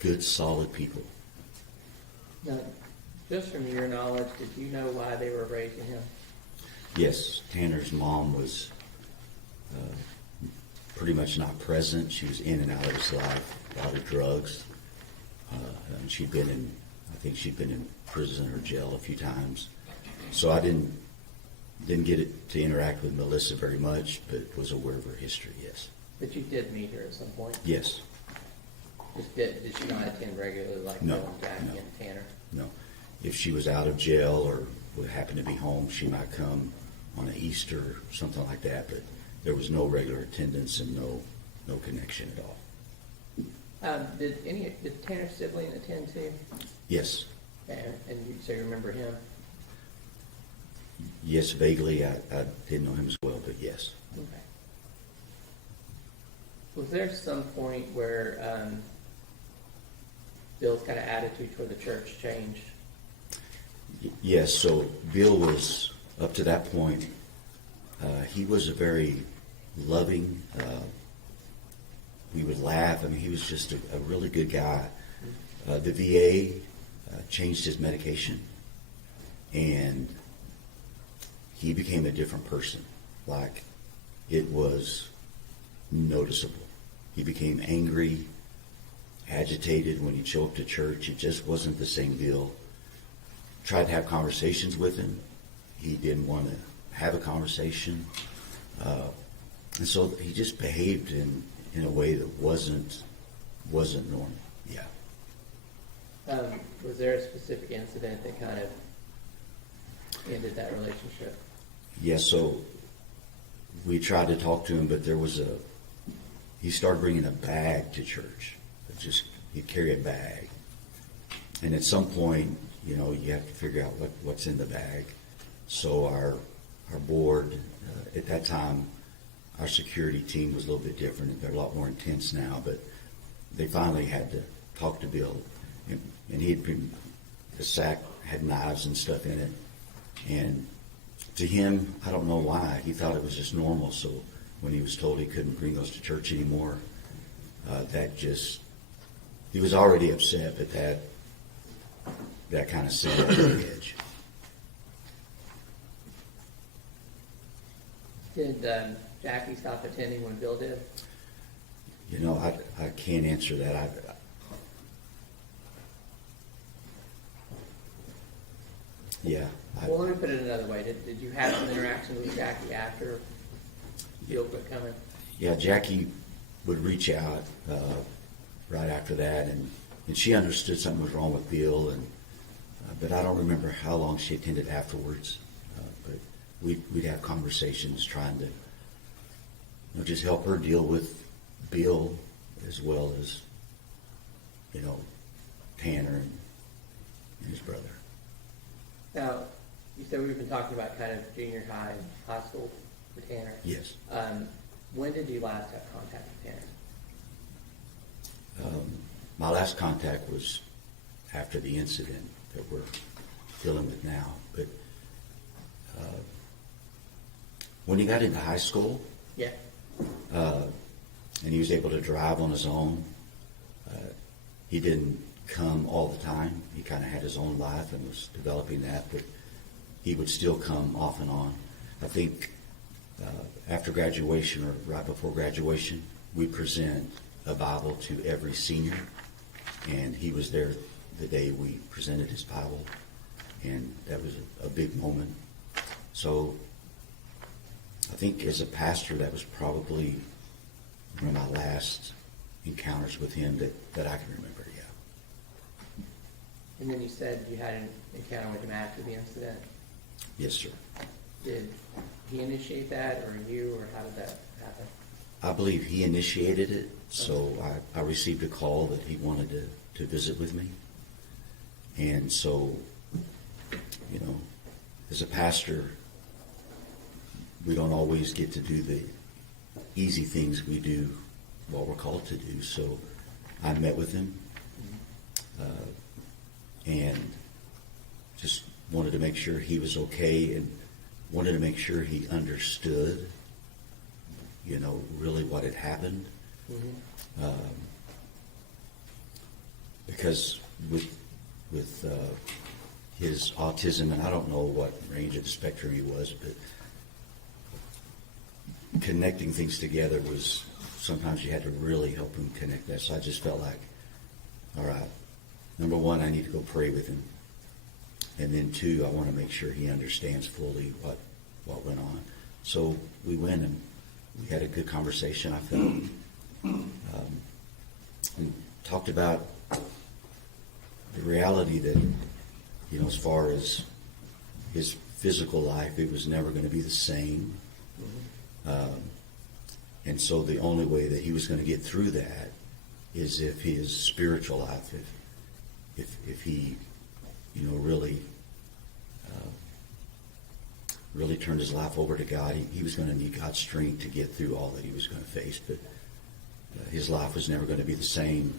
good, solid people. Now, just from your knowledge, did you know why they were raising him? Yes, Tanner's mom was pretty much not present. She was in and out of his life, a lot of drugs. And I think she'd been in prison or jail a few times. So I didn't get it to interact with Melissa very much, but was aware of her history, yes. But you did meet her at some point? Yes. Did she not attend regularly like No, Bill and Jackie no. and Tanner? No. If she was out of jail or would happen to be home, she might come on an Easter or something like that, but there was no regular attendance and no connection at all. Did Tanner's sibling attend too? Yes. So you remember him? Yes, vaguely. I didn't know him as well, but yes. Okay. Was there some point where Bill's kind of attitude toward the church changed? Yes, so Bill was, up to that point, he was a very loving, we would laugh. I mean, he was just a really good guy. The VA changed his medication, and he became a different person. Like, it was noticeable. He became angry, agitated when he'd show up to church. It just wasn't the same Bill. Tried to have conversations with him. He didn't want to have a conversation. And so he just behaved in a way that wasn't normal. Yeah. Was there a specific incident that kind of ended that relationship? Yeah, so we tried to talk to him, but he started bringing a bag to church. He'd carry a bag. And at some point, you have to figure out what's in the bag. So our board, at that time, our security team was a little bit different. They're a lot more intense now, but they finally had to talk to Bill. And the sack had knives and stuff in it. And to him, I don't know why, he thought it was just normal. So when he was told he couldn't bring those to church anymore, he was already upset, but that kind of sent him over the edge. Did Jackie stop attending when Bill did? I can't answer that. Well, let me put it another way. Did you have some interaction with Jackie after Bill quit coming? Yeah, Jackie would reach out right after that, and she understood something was wrong with Bill, but I don't remember how long she attended afterwards. But we'd have conversations trying to just help her deal with Bill as well as Tanner and his brother. Now, you said we've been talking about kind of junior high and high school for Tanner. Yes. When did you last have contact with Tanner? My last contact was after the incident that we're dealing with now. But when he got into high school, Yeah. and he was able to drive on his own, he didn't come all the time. He kind of had his own life and was developing that, but he would still come off and on. I think after graduation or right before graduation, we present a Bible to every senior, and he was there the day we presented his Bible, and that was a big moment. So I think as a pastor, that was probably one of my last encounters with him that I can remember, yeah. And then you said you had an encounter with him after the incident. Yes, sir. Did he initiate that, or you, or how did that happen? I believe he initiated it, so I received a call that he wanted to visit with me. And so, as a pastor, we don't always get to do the easy things we do what we're called to do. So I met with him and just wanted to make sure he was okay. And wanted to make sure he understood, really what had happened. Because with his autism, and I don't know what range of the spectrum he was, but connecting things together was, sometimes you had to really help him connect that. So I just felt like, all right, number one, I need to go pray with him. And then two, I want to make sure he understands fully what went on. So we went and we had a good conversation, I felt. And talked about the reality that, as far as his physical life, it was never going to be the same. And so the only way that he was going to get through that is if his spiritual life, if he, really turned his life over to God, he was going to need God's strength to get through all that he was going to face. But his life was never going to be the same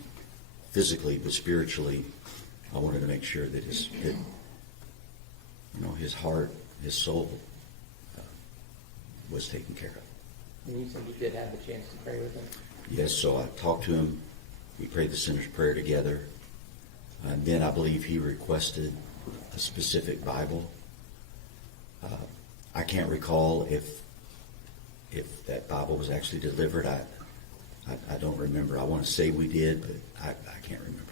physically, but spiritually, I wanted to make sure that his heart, his soul was taken care of. And you said you did have a chance to pray with him? Yes, so I talked to him. We prayed the sinner's prayer together. And then I believe he requested a specific Bible. I can't recall if that Bible was actually delivered. I don't remember. I want to say we did, but I can't remember.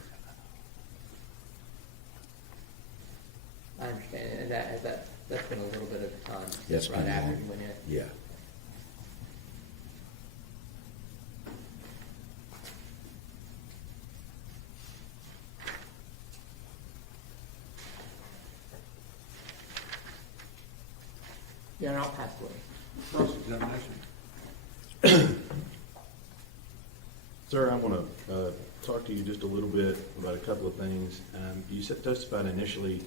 I understand, and that's been a little bit of time. That's right been after long. you went in. Yeah. Yeah, and I'll pass away. Cross-examination. Sir, I want to talk to you just a little bit about a couple of things. You testified initially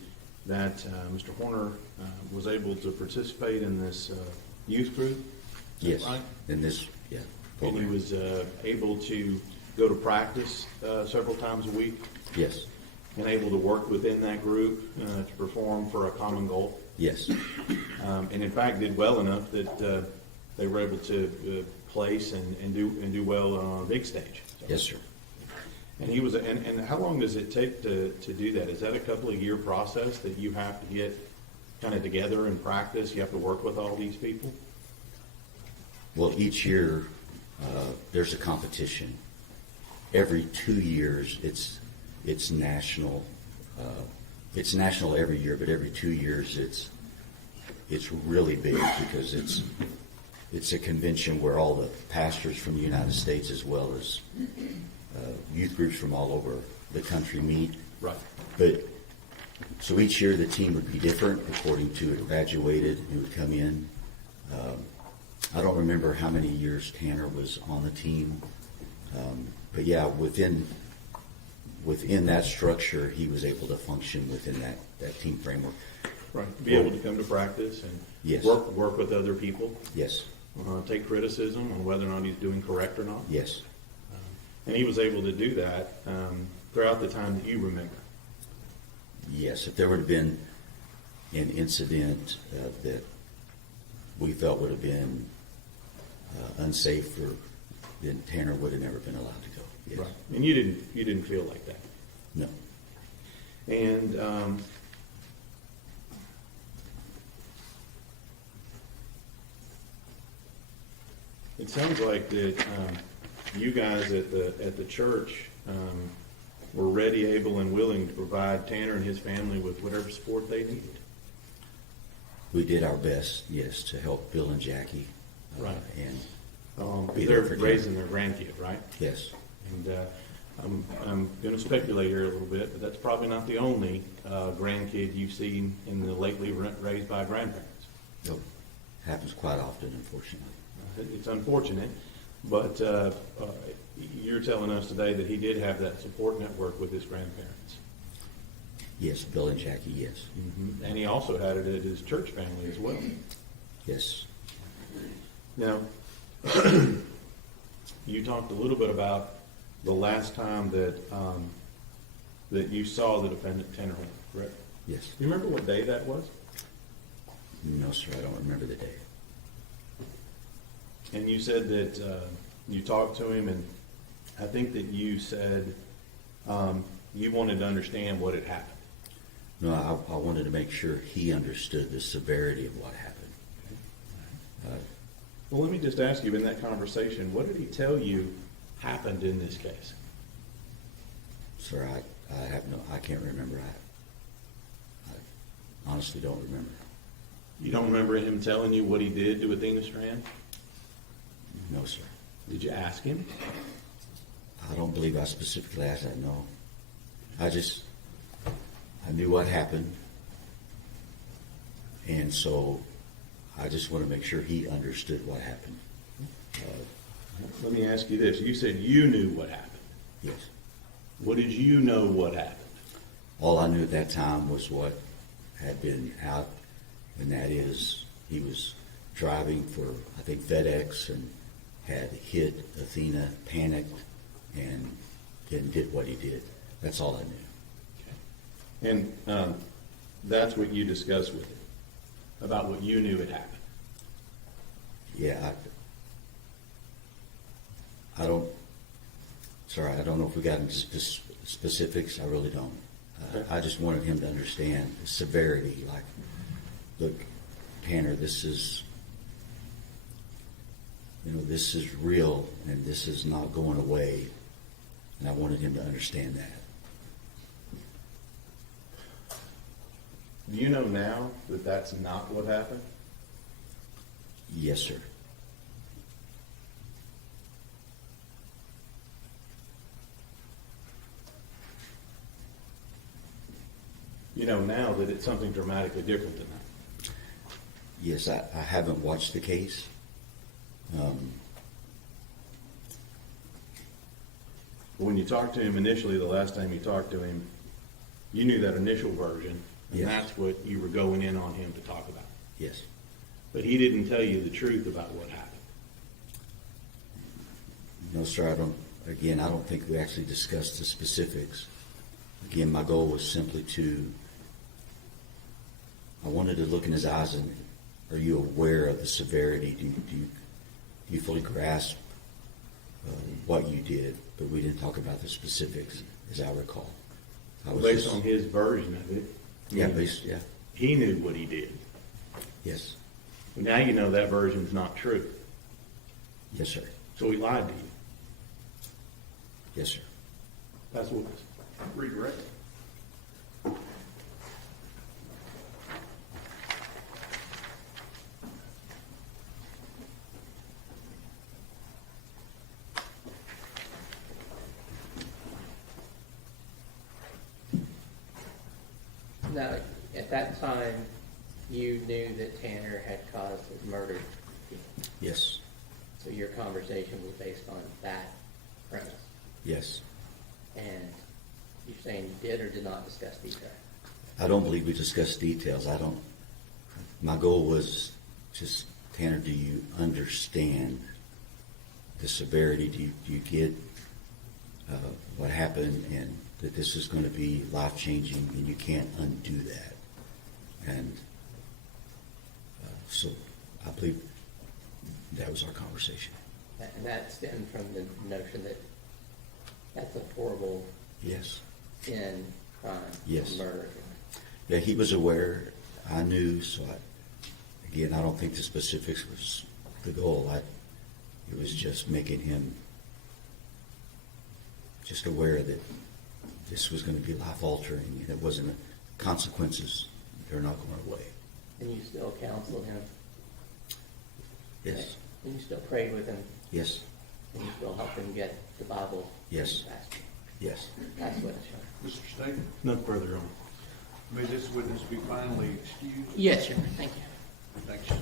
that Mr. Horner was able to participate in this youth group. Yes. Right? In this, yeah. And he program. was able to go to practice several times a week Yes. and able to work within that group to perform for a common goal. Yes. And in fact did well enough that they were able to place and do well on a big stage. So. Yes, sir. And he was, and how long does it take to do that? Is that a couple of year process that you have to get kind of together and practice? You have to work with all these people? Well, each year there's a competition. Every 2 years, it's national. It's national every year, but every 2 years it's really big because it's a convention where all the pastors from the United States as well as youth groups from all over the country meet. Right. But so each year the team would be different according to who graduated, who would come in. I don't remember how many years Tanner was on the team, but yeah, within that structure, he was able to function within that team framework. Right. Be able to come to practice and Yes. work with other people. Yes, Take criticism on whether or not he's doing correct or not. yes, And he was able to do that throughout the time that you remember. yes. If there would have been an incident that we felt would have been unsafe, then Tanner would have never been allowed to go. Yes. Right. And you didn't feel like that. No. And it sounds like that you guys at the church were ready, able, and willing to provide Tanner and his family with whatever support they needed. We did our best, yes, to help Bill and Jackie. Right. And They're there for raising their grandkid, right? yes, And I'm going to speculate here a little bit, but that's probably not the only grandkid you've seen in the lately raised by grandparents. no, happens quite often, unfortunately. It's unfortunate, but you're telling us today that he did have that support network with his grandparents. Yes, Bill and Jackie, yes. And he also had it at his church family as well. Yes. Now, you talked a little bit about the last time that that you saw the defendant, Tanner Horner, correct? Yes. Do you remember what day that was? No, sir, I don't remember the day. And you said that you talked to him, and I think that you said you wanted to understand what had happened. No, I wanted to make sure he understood the severity of what happened. Well, let me just ask you, in that conversation, what did he tell you happened in this case? Sir, I can't remember. I honestly don't remember. You don't remember him telling you what he did to Athena Strand? No, sir. Did you ask him? I don't believe I specifically asked that, no. I knew what happened, and so I just want to make sure he understood what happened. Let me ask you this. You said you knew what happened. Yes. What did you know what happened? All I knew at that time was what had been out, and that is he was driving for, I think, FedEx, and had hit Athena, panicked, and then did what he did. That's all I knew. And that's what you discussed with him, about what you knew had happened. Yeah, I don't, sorry, I don't know if we got into specifics. I really don't. Okay. I just wanted him to understand the severity. Like, look, Tanner, this is real, and this is not going away. And I wanted him to understand that. Do you know now that that's not what happened? Yes, sir. You know now that it's something dramatically different than that. Yes, I haven't watched the case. When you talked to him initially, the last time you talked to him, you knew that initial version, and Yes. that's what you were going in on him to talk about. Yes. But he didn't tell you the truth about what happened. No, sir, I don't think we actually discussed the specifics. Again, my goal was simply I wanted to look in his eyes and, are you aware of the severity? Do you fully grasp what you did? But we didn't talk about the specifics, as I recall. Based on his version of it, Yeah, yeah. he knew what he did. Yes. But now you know that version's not true. Yes, sir. So he lied to you. Yes, sir. That's what regret. Now, at that time, you knew that Tanner had caused his murder. Yes. So your conversation was based on that premise. Yes. And you're saying you did or did not discuss detail? I don't believe we discussed details. My goal was just, Tanner, do you understand the severity? Do you get what happened, and that this is going to be life-changing, and you can't undo that? And so I believe that was our conversation. And that stemmed from the notion that that's a horrible Yes. sin, crime, Yes. murder. Yeah, he was aware. I knew. So I don't think the specifics was the goal. It was just making him just aware that this was going to be life-altering, and it wasn't consequences. They're not going away. And you still counseled him? Yes. And you still prayed with him? Yes. And you still helped him get the Bible? Yes. Faster? Yes. That's what it's showing. Mr. State, Nothing further on. may this witness be finally excused? Yes, sir. Thank you. Thanks, sir.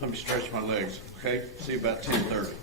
Let me stretch my legs, okay? See you about 10:30.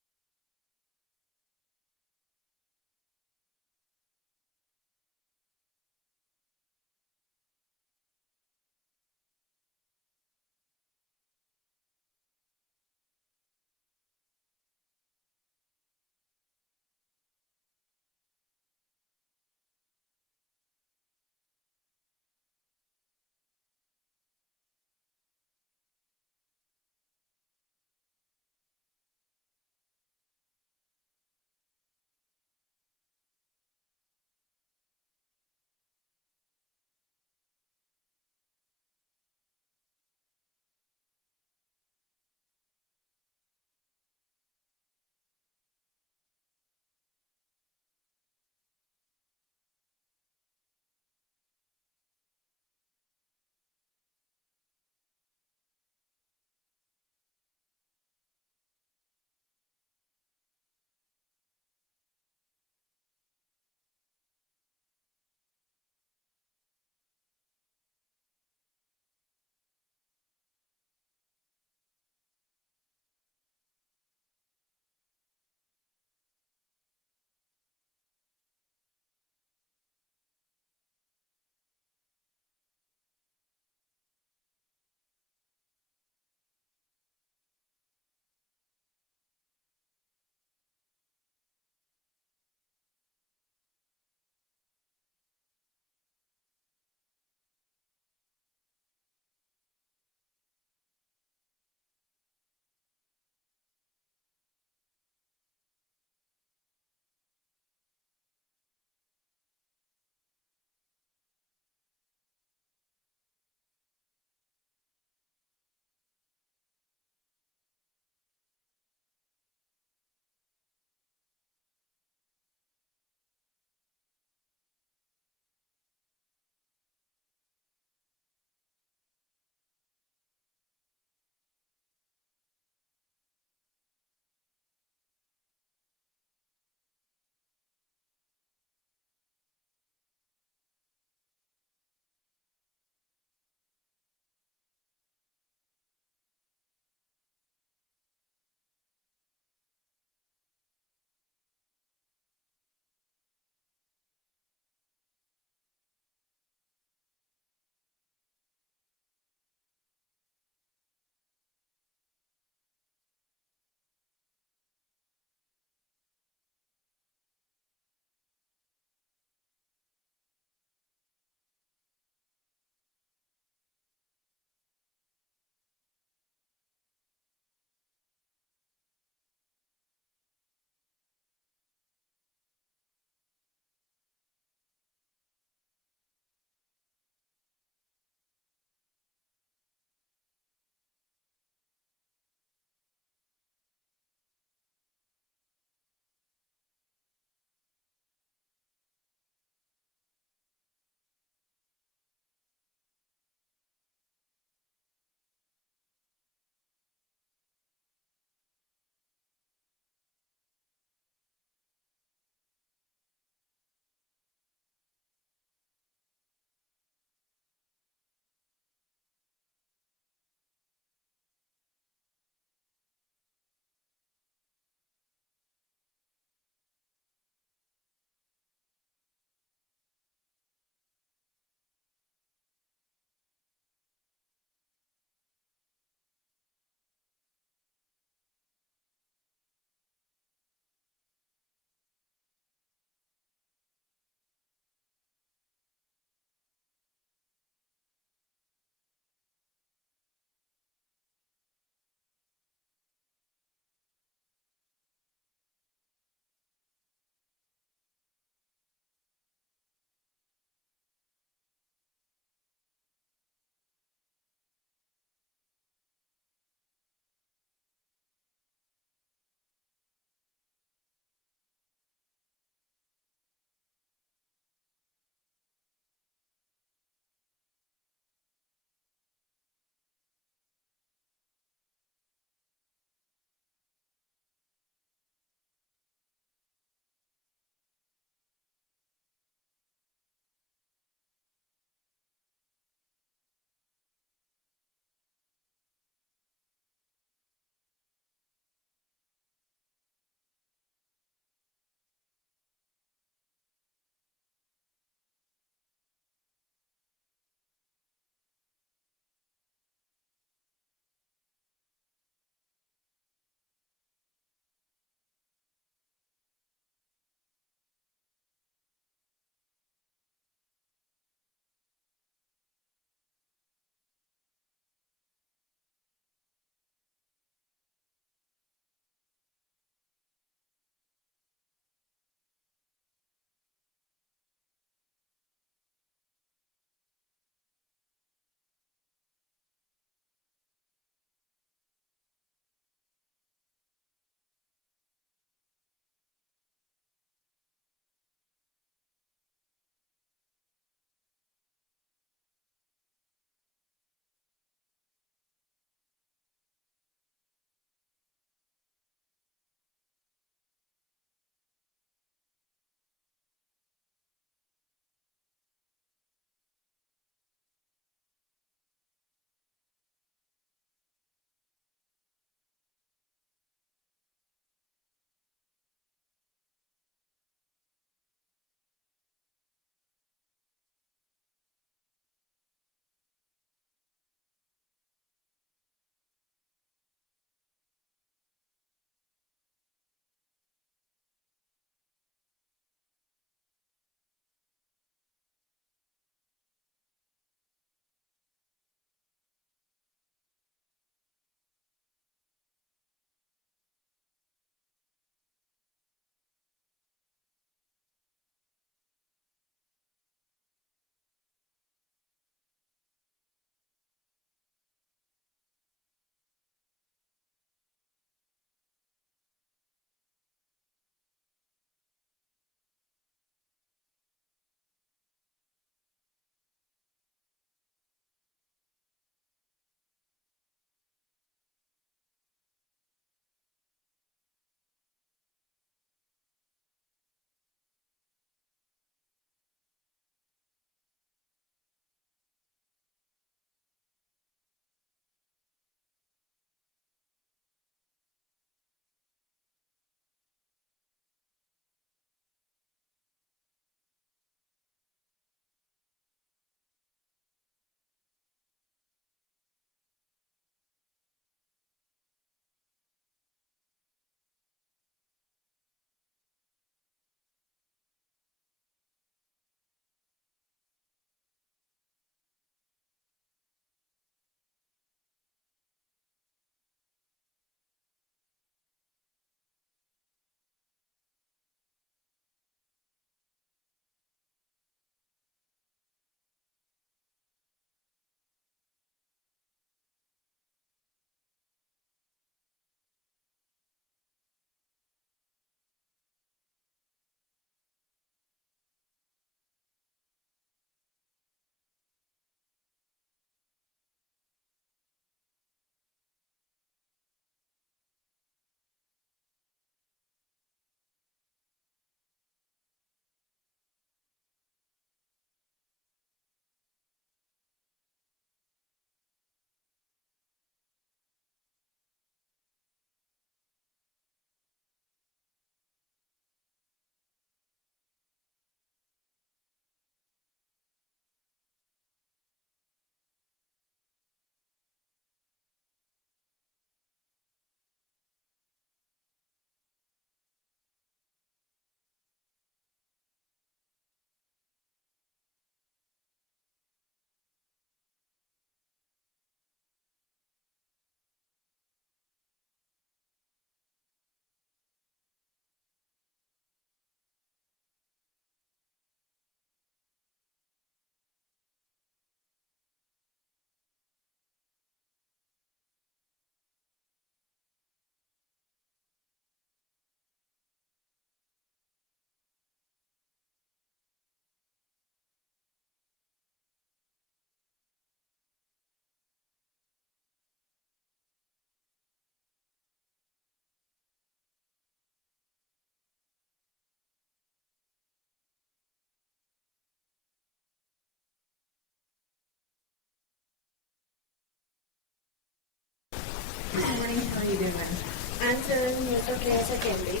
Yes, I can be.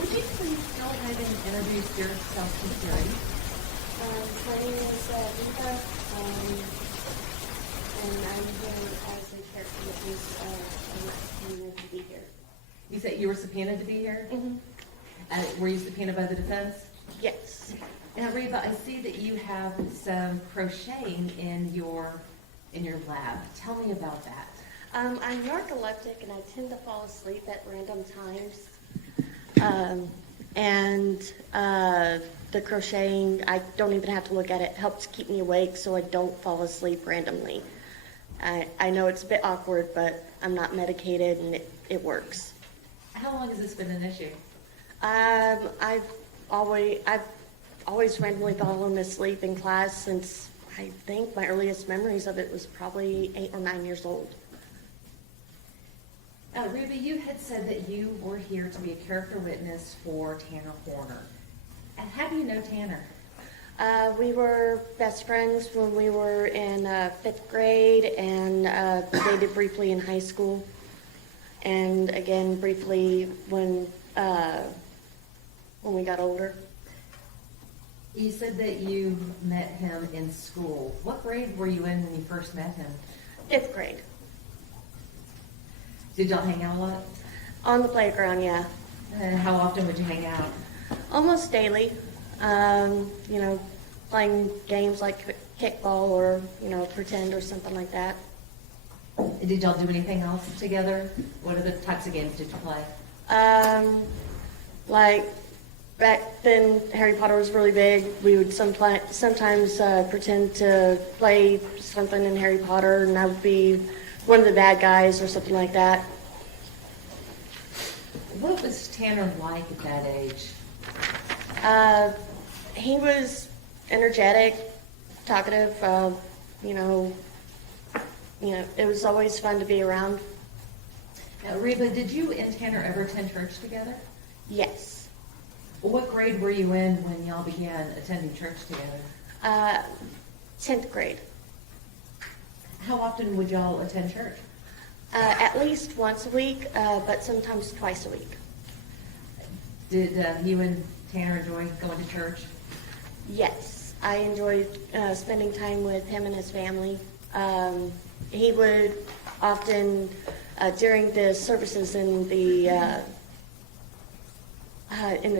Would you please go ahead and introduce yourself to the jury? My name is Eva, and I'm here as a character witness. I'm not subpoenaed to be here. You said you were subpoenaed to be here? Mm-hmm. Were you subpoenaed by the defense? Yes. Now, Reba, I see that you have some crocheting in your lab. Tell me about that. I'm narcoleptic, and I tend to fall asleep at random times. The crocheting, I don't even have to look at it. It helps keep me awake so I don't fall asleep randomly. I know it's a bit awkward, but I'm not medicated, and it works. How long has this been an issue? I've always randomly fallen asleep in class since I think my earliest memories of it was probably 8 or 9 years old. Reba, you had said that you were here to be a character witness for Tanner Horner. And how do you know Tanner? We were best friends when we were in 5th grade and dated briefly in high school. And again, briefly when we got older. You said that you met him in school. What grade were you in when you first met him? 5th grade. Did y'all hang out a lot? On the playground, yeah. And how often would you hang out? Almost daily. Playing games like kickball or, pretend or something like that. Did y'all do anything else together? What other types of games did you play? Like back then, Harry Potter was really big. We would sometimes pretend to play something in Harry Potter, and I would be one of the bad guys or something like that. What was Tanner like at that age? He was energetic, talkative. It was always fun to be around. Now, Reba, did you and Tanner ever attend church together? Yes. What grade were you in when y'all began attending church together? 10th grade. How often would y'all attend church? At least once a week, but sometimes twice a week. Did you and Tanner enjoy going to church? Yes, I enjoyed spending time with him and his family. He would often, during the services in the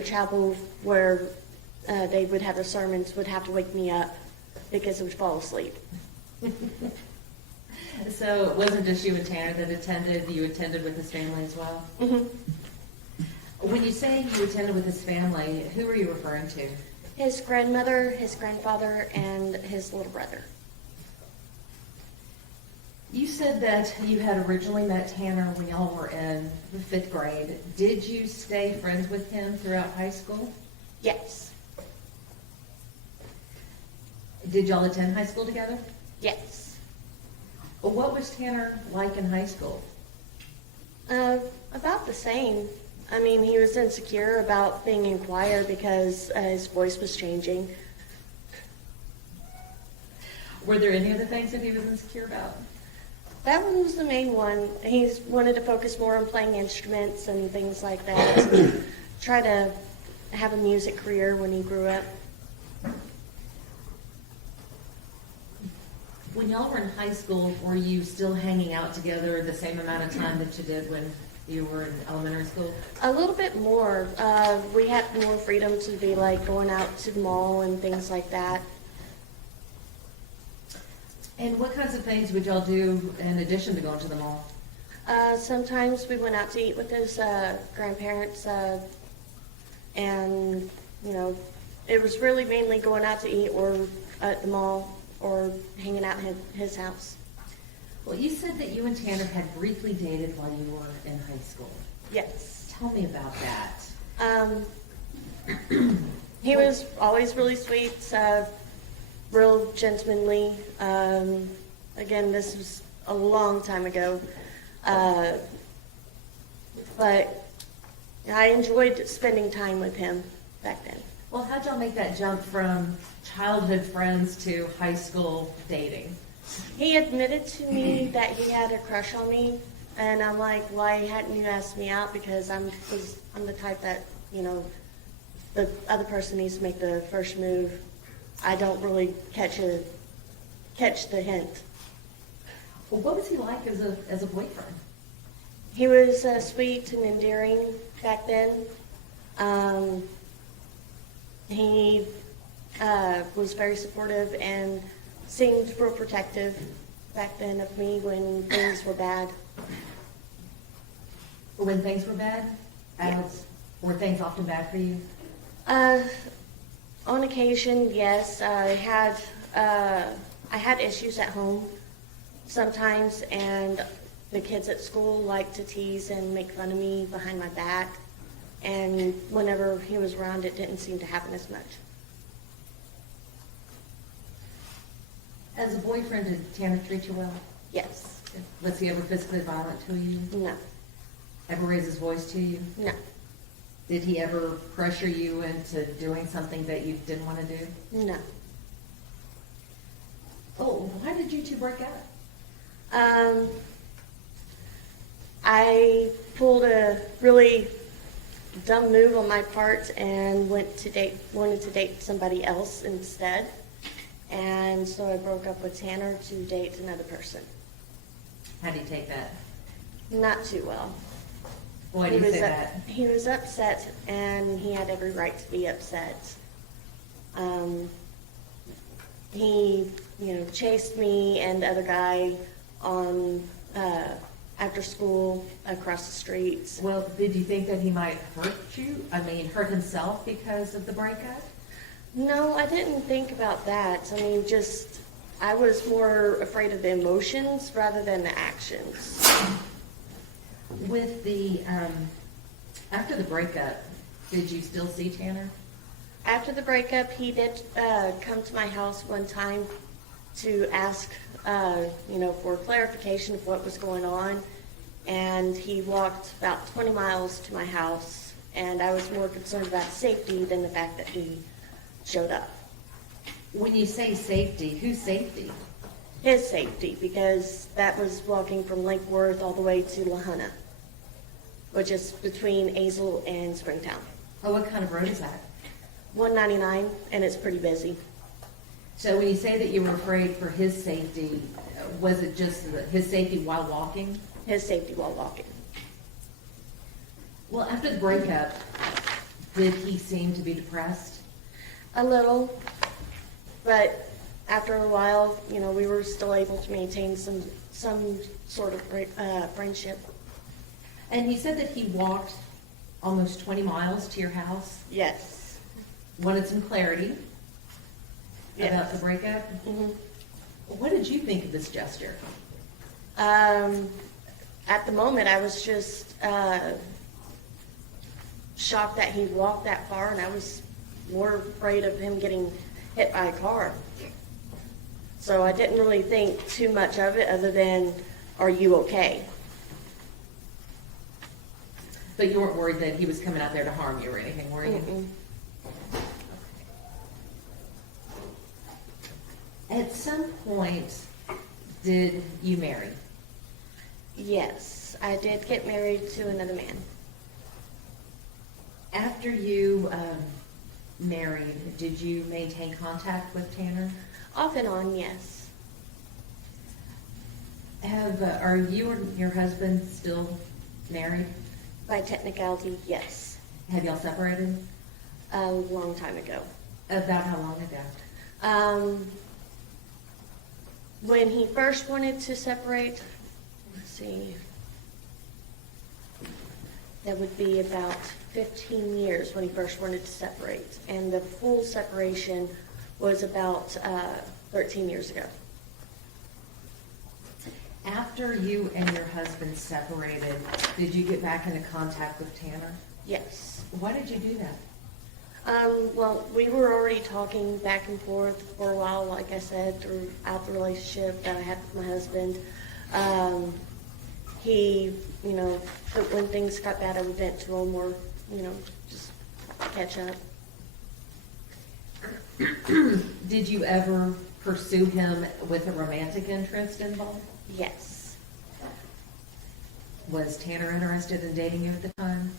chapel where they would have the sermons, would have to wake me up because I would fall asleep. So it wasn't just you and Tanner that attended, you attended with his family as well? Mm-hmm. When you say you attended with his family, who are you referring to? His grandmother, his grandfather, and his little brother. You said that you had originally met Tanner when y'all were in the 5th grade. Did you stay friends with him throughout high school? Yes. Did y'all attend high school together? Yes. What was Tanner like in high school? About the same. I mean, he was insecure about being in choir because his voice was changing. Were there any other things that he was insecure about? That one was the main one. He wanted to focus more on playing instruments and things like that. And try to have a music career when he grew up. When y'all were in high school, were you still hanging out together the same amount of time that you did when you were in elementary school? A little bit more. We had more freedom to be like going out to the mall and things like that. And what kinds of things would y'all do in addition to going to the mall? Sometimes we went out to eat with his grandparents, and it was really mainly going out to eat or at the mall or hanging out at his house. Well, you said that you and Tanner had briefly dated while you were in high school. Yes. Tell me about that. He was always really sweet, real gentlemanly. Again, this was a long time ago. But I enjoyed spending time with him back then. Well, how'd y'all make that jump from childhood friends to high school dating? He admitted to me that he had a crush on me And I'm like, why hadn't you asked me out? Because I'm the type that, you know, the other person needs to make the first move. I don't really catch the hint. Well, what was he like as a boyfriend? He was sweet and endearing back then. He was very supportive and seemed real protective back then of me when things were bad. When things were bad? Yes. Were things often bad for you? On occasion, yes. I had issues at home sometimes, and the kids at school liked to tease and make fun of me behind my back. And whenever he was around, it didn't seem to happen as much. As a boyfriend, did Tanner treat you well? Yes. Was he ever physically violent to you? No. Ever raise his voice to you? No. Did he ever pressure you into doing something that you didn't want to do? No. Oh, why did you two break up? I pulled a really dumb move on my part and wanted to date somebody else instead. And so I broke up with Tanner to date another person. How do you take that? Not too well. Why do you say that? He was upset, and he had every right to be upset. He, chased me and the other guy on after school across the streets. Well, did you think that he might hurt you? I mean, hurt himself because of the breakup? No, I didn't think about that. I mean, I was more afraid of the emotions rather than the actions. With the, after the breakup, did you still see Tanner? After the breakup, he did come to my house one time to ask, for clarification of what was going on. And he walked about 20 miles to my house, and I was more concerned about safety than the fact that he showed up. When you say safety, whose safety? His safety, because that was walking from Lake Worth all the way to Lahana, which is between Azle and Springtown. Oh, what kind of road is that? 199, and it's pretty busy. So when you say that you were afraid for his safety, was it just his safety while walking? His safety while walking. Well, after the breakup, did he seem to be depressed? A little, but after a while, we were still able to maintain some sort of friendship. And you said that he walked almost 20 miles to your house? Yes. Wanted some clarity Yes. about the breakup? hmm What did you think of this gesture? At the moment, I was just shocked that he walked that far, and I was more afraid of him getting hit by a car. So I didn't really think too much of it other than, are you okay? But you weren't worried that he was coming out there to harm you or anything, were you? Mm-mm. At some point, did you marry? Yes, I did get married to another man. After you married, did you maintain contact with Tanner? Off and on, yes. Are you and your husband still married? By technicality, yes. Have y'all separated? A long time ago. About how long ago? When he first wanted to separate, let's see, that would be about 15 years when he first wanted to separate. And the full separation was about 13 years ago. After you and your husband separated, did you get back into contact with Tanner? Yes. Why did you do that? Well, we were already talking back and forth for a while, like I said, throughout the relationship that I had with my husband. He, when things got bad, I would vent to him or, just catch up. Did you ever pursue him with a romantic interest involved? Yes. Was Tanner interested in dating you at the time?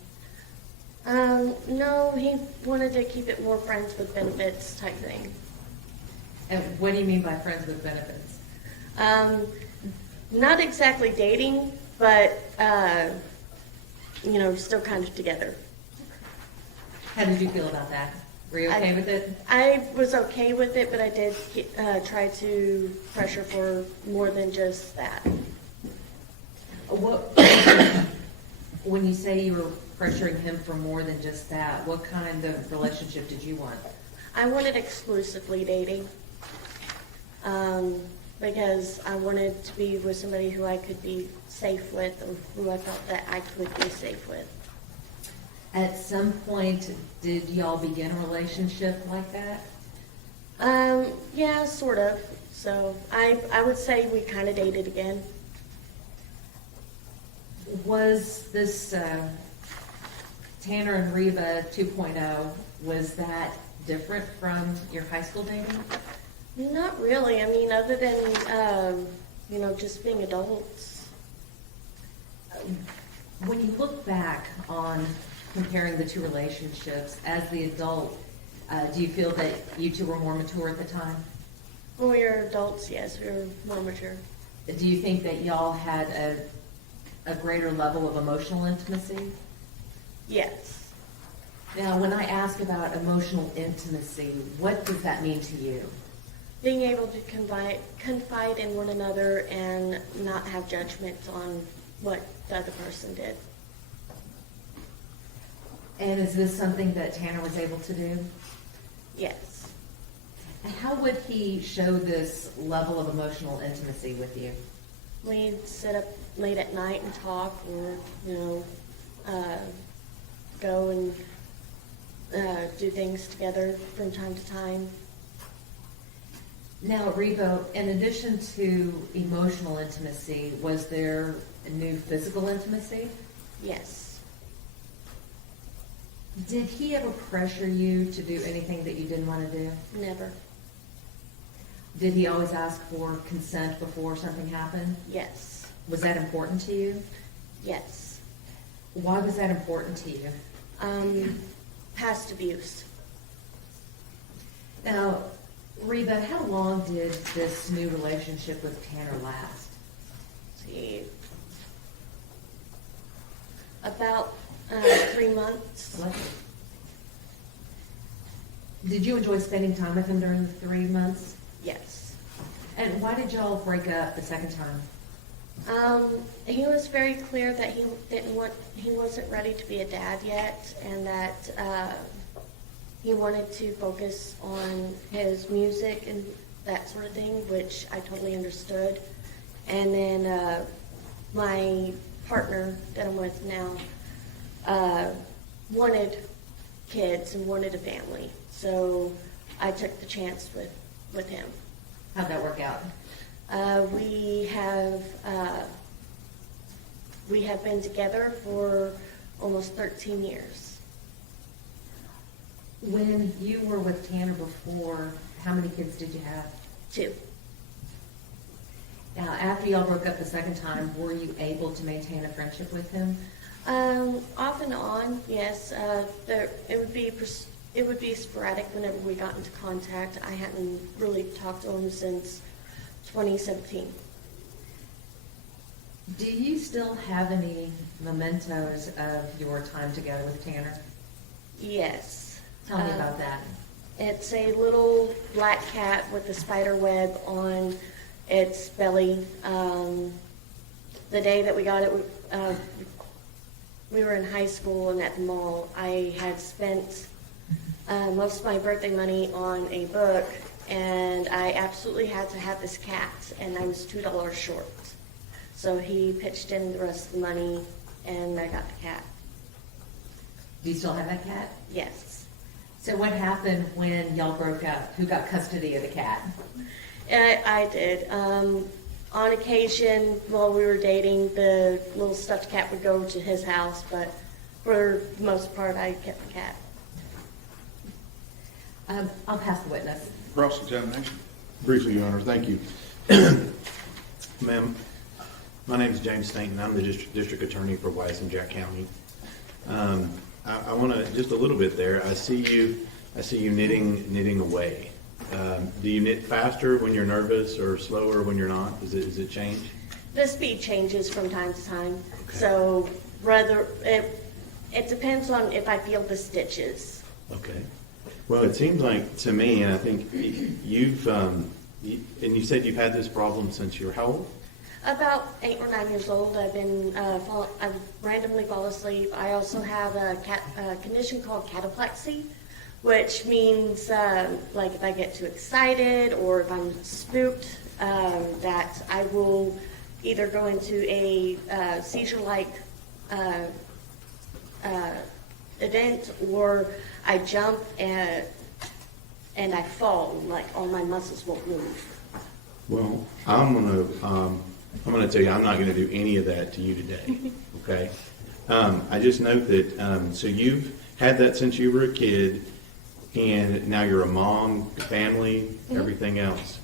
No, he wanted to keep it more friends with benefits type thing. And what do you mean by friends with benefits? Not exactly dating, but, still kind of together. How did you feel about that? Were you okay with it? I was okay with it, but I did try to pressure for more than just that. What, when you say you were pressuring him for more than just that, what kind of relationship did you want? I wanted exclusively dating, because I wanted to be with somebody who I could be safe with, or who I felt that I could be safe with. At some point, did y'all begin a relationship like that? Yeah, sort of. So I would say we kind of dated again. Was this Tanner and Reba 2.0, was that different from your high school dating? Not really. I mean, other than, just being adults. When you look back on comparing the two relationships, as the adult, do you feel that you two were more mature at the time? When we were adults, yes, we were more mature. Do you think that y'all had a greater level of emotional intimacy? Yes. Now, when I ask about emotional intimacy, what does that mean to you? Being able to confide in one another and not have judgment on what the other person did. And is this something that Tanner was able to do? Yes. And how would he show this level of emotional intimacy with you? We'd sit up late at night and talk, or, go and do things together from time to time. Now, Rebo, in addition to emotional intimacy, was there a new physical intimacy? Yes. Did he ever pressure you to do anything that you didn't want to do? Never. Did he always ask for consent before something happened? Yes. Was that important to you? Yes. Why was that important to you? Past abuse. Now, Reba, how long did this new relationship with Tanner last? Let's see. About 3 months. Did you enjoy spending time with him during the 3 months? Yes. And why did y'all break up the second time? He was very clear that he wasn't ready to be a dad yet, and that he wanted to focus on his music and that sort of thing, which I totally understood. And then my partner that I'm with now wanted kids and wanted a family, so I took the chance with him. How'd that work out? We have been together for almost 13 years. When you were with Tanner before, how many kids did you have? 2. Now, after y'all broke up the second time, were you able to maintain a friendship with him? Off and on, yes. It would be sporadic whenever we got into contact. I hadn't really talked to him since 2017. Do you still have any mementos of your time together with Tanner? Yes. Tell me about that. It's a little black cat with a spider web on its belly. The day that we got it, we were in high school and at the mall. I had spent most of my birthday money on a book, and I absolutely had to have this cat, and I was $2 short. So he pitched in the rest of the money, and I got the cat. Do you still have that cat? Yes. So what happened when y'all broke up? Who got custody of the cat? I did. On occasion, while we were dating, the little stuffed cat would go to his house, but for the most part, I kept the cat. I'll pass the witness. Cross-examination. Briefly, Your Honor, thank you. Ma'am, My name is James Stanton. I'm the district attorney for Weiss and Jack County. I want to, just a little bit there, I see you knitting away. Do you knit faster when you're nervous or slower when you're not? Is it change? The speed changes from time to time, Okay. so rather, it depends on if I feel the stitches. Okay. Well, it seems like to me, and I think you've, and you said you've had this problem since you were how old? About 8 or 9 years old, I've been, I randomly fall asleep. I also have a condition called cataplexy, which means, like if I get too excited or if I'm spooked, that I will either go into a seizure-like event, or I jump and I fall, like all my muscles won't move. Well, I'm gonna tell you, I'm not gonna do any of that to you today, okay? I just note that, so you've had that since you were a kid, and now you're a mom, family, everything else.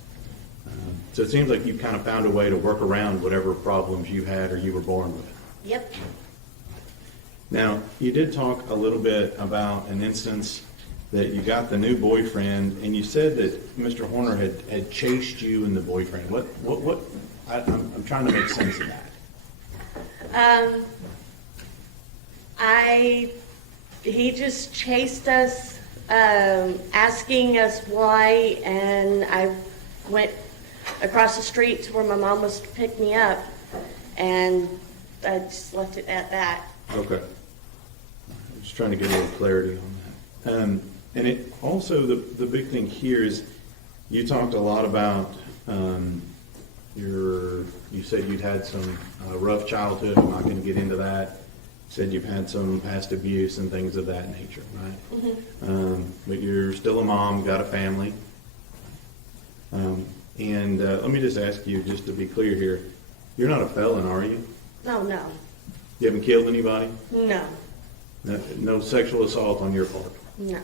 So it seems like you've kind of found a way to work around whatever problems you had or you were born with. Yep. Now, you did talk a little bit about an instance that you got the new boyfriend, and you said that Mr. Horner had chased you and the boyfriend. I'm trying to make sense of that. He just chased us, asking us why, and I went across the street to where my mom was to pick me up, and I just left it at that. Okay. I'm just trying to get a little clarity on that. And it also, the big thing here is, you talked a lot about, you said you'd had some rough childhood. I'm not going to get into that. Said you've had some past abuse and things of that nature, right? Mm-hmm. But you're still a mom, got a family. And let me just ask you, just to be clear here, you're not a felon, are you? No. You haven't killed anybody? No. No sexual assault on your part, No.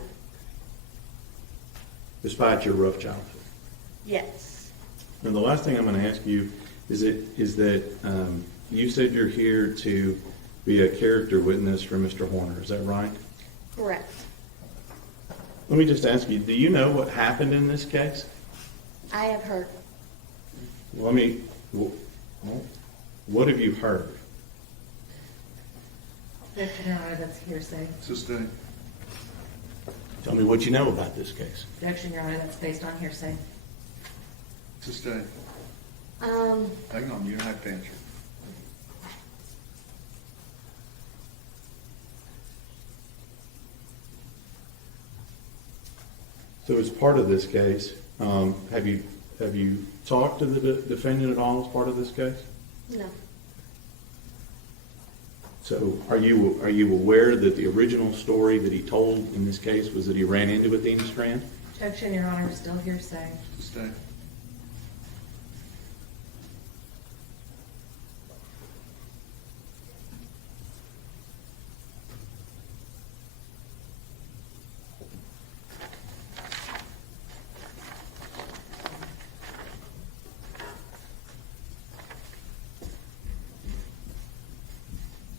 despite your rough childhood? Yes. And the last thing I'm going to ask you is that you said you're here to be a character witness for Mr. Horner. Is that right? Correct. Let me just ask you, do you know what happened in this case? I have heard. Let me, what have you heard? Objection, Your Honor, that's hearsay. Sustained. Tell me what you know about this case. Objection, Your Honor, that's based on hearsay. Sustained. Hang on, you don't have to answer. So as part of this case, have you talked to the defendant at all as part of this case? No. So are you aware that the original story that he told in this case was that he ran into Athena Strand? Objection, Your Honor, still hearsay. Sustained.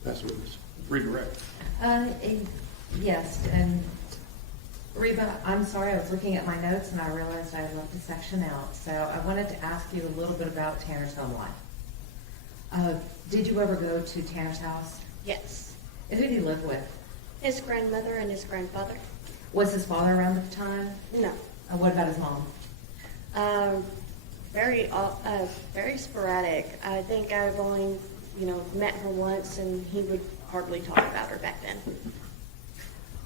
Pass the witness. Redirect. Yes, and Reba, I'm sorry, I was looking at my notes and I realized I had left a section out. So I wanted to ask you a little bit about Tanner's home life. Did you ever go to Tanner's house? Yes. And who did he live with? His grandmother and his grandfather? Was his father around at the time? No. What about his mom? Very sporadic. I think I've only, met her once, and he would hardly talk about her back then.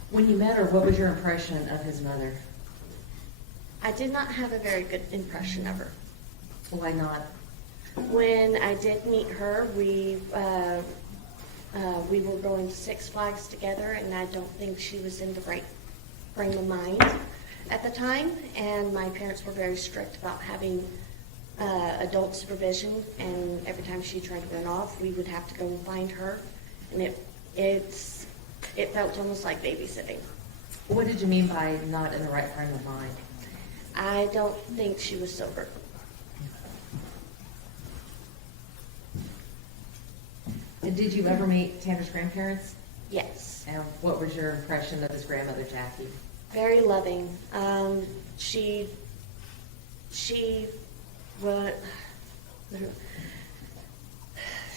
When you met her, what was your impression of his mother? I did not have a very good impression of her. Why not? When I did meet her, we were going to Six Flags together, and I don't think she was in the right frame of mind at the time. And my parents were very strict about having adult supervision, and every time she tried to run off, we would have to go and find her, and it felt almost like babysitting. What did you mean by not in the right frame of mind? I don't think she was sober. Did you ever meet Tanner's grandparents? Yes. And what was your impression of his grandmother, Jackie? Very loving. What,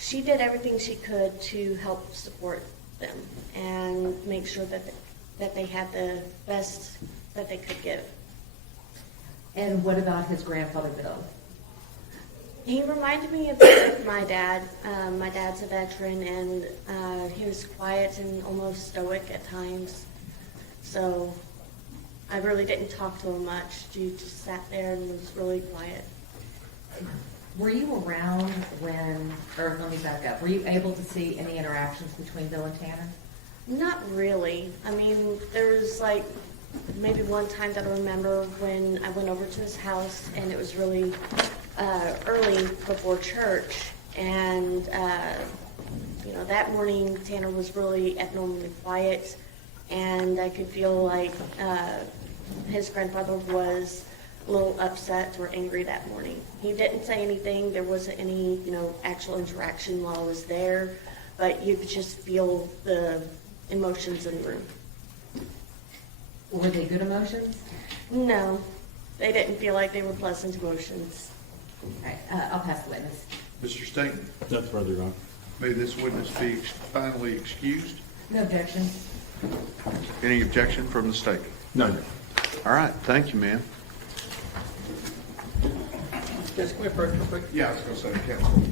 she did everything she could to help support them and make sure that they had the best that they could give. And what about his grandfather, Bill? He reminded me a bit of my dad. My dad's a veteran, and he was quiet and almost stoic at times. So I really didn't talk to him much. He just sat there and was really quiet. Were you around when, or let me back up, were you able to see any interactions between Bill and Tanner? Not really. I mean, there was like maybe one time that I remember when I went over to his house, and it was really early before church, and that morning Tanner was really abnormally quiet, and I could feel like his grandfather was a little upset or angry that morning. He didn't say anything. There wasn't any actual interaction while I was there, but you could just feel the emotions in the room. Were they good emotions? No, they didn't feel like they were pleasant emotions. All right, I'll pass the witness. Mr. Staton, Nothing further, Your Honor. may this witness be finally excused? No objection. Any objection from the state? No, Your Honor. All right, thank you, ma'am. Just come here first, real quick. Yeah, I was going to say, counsel.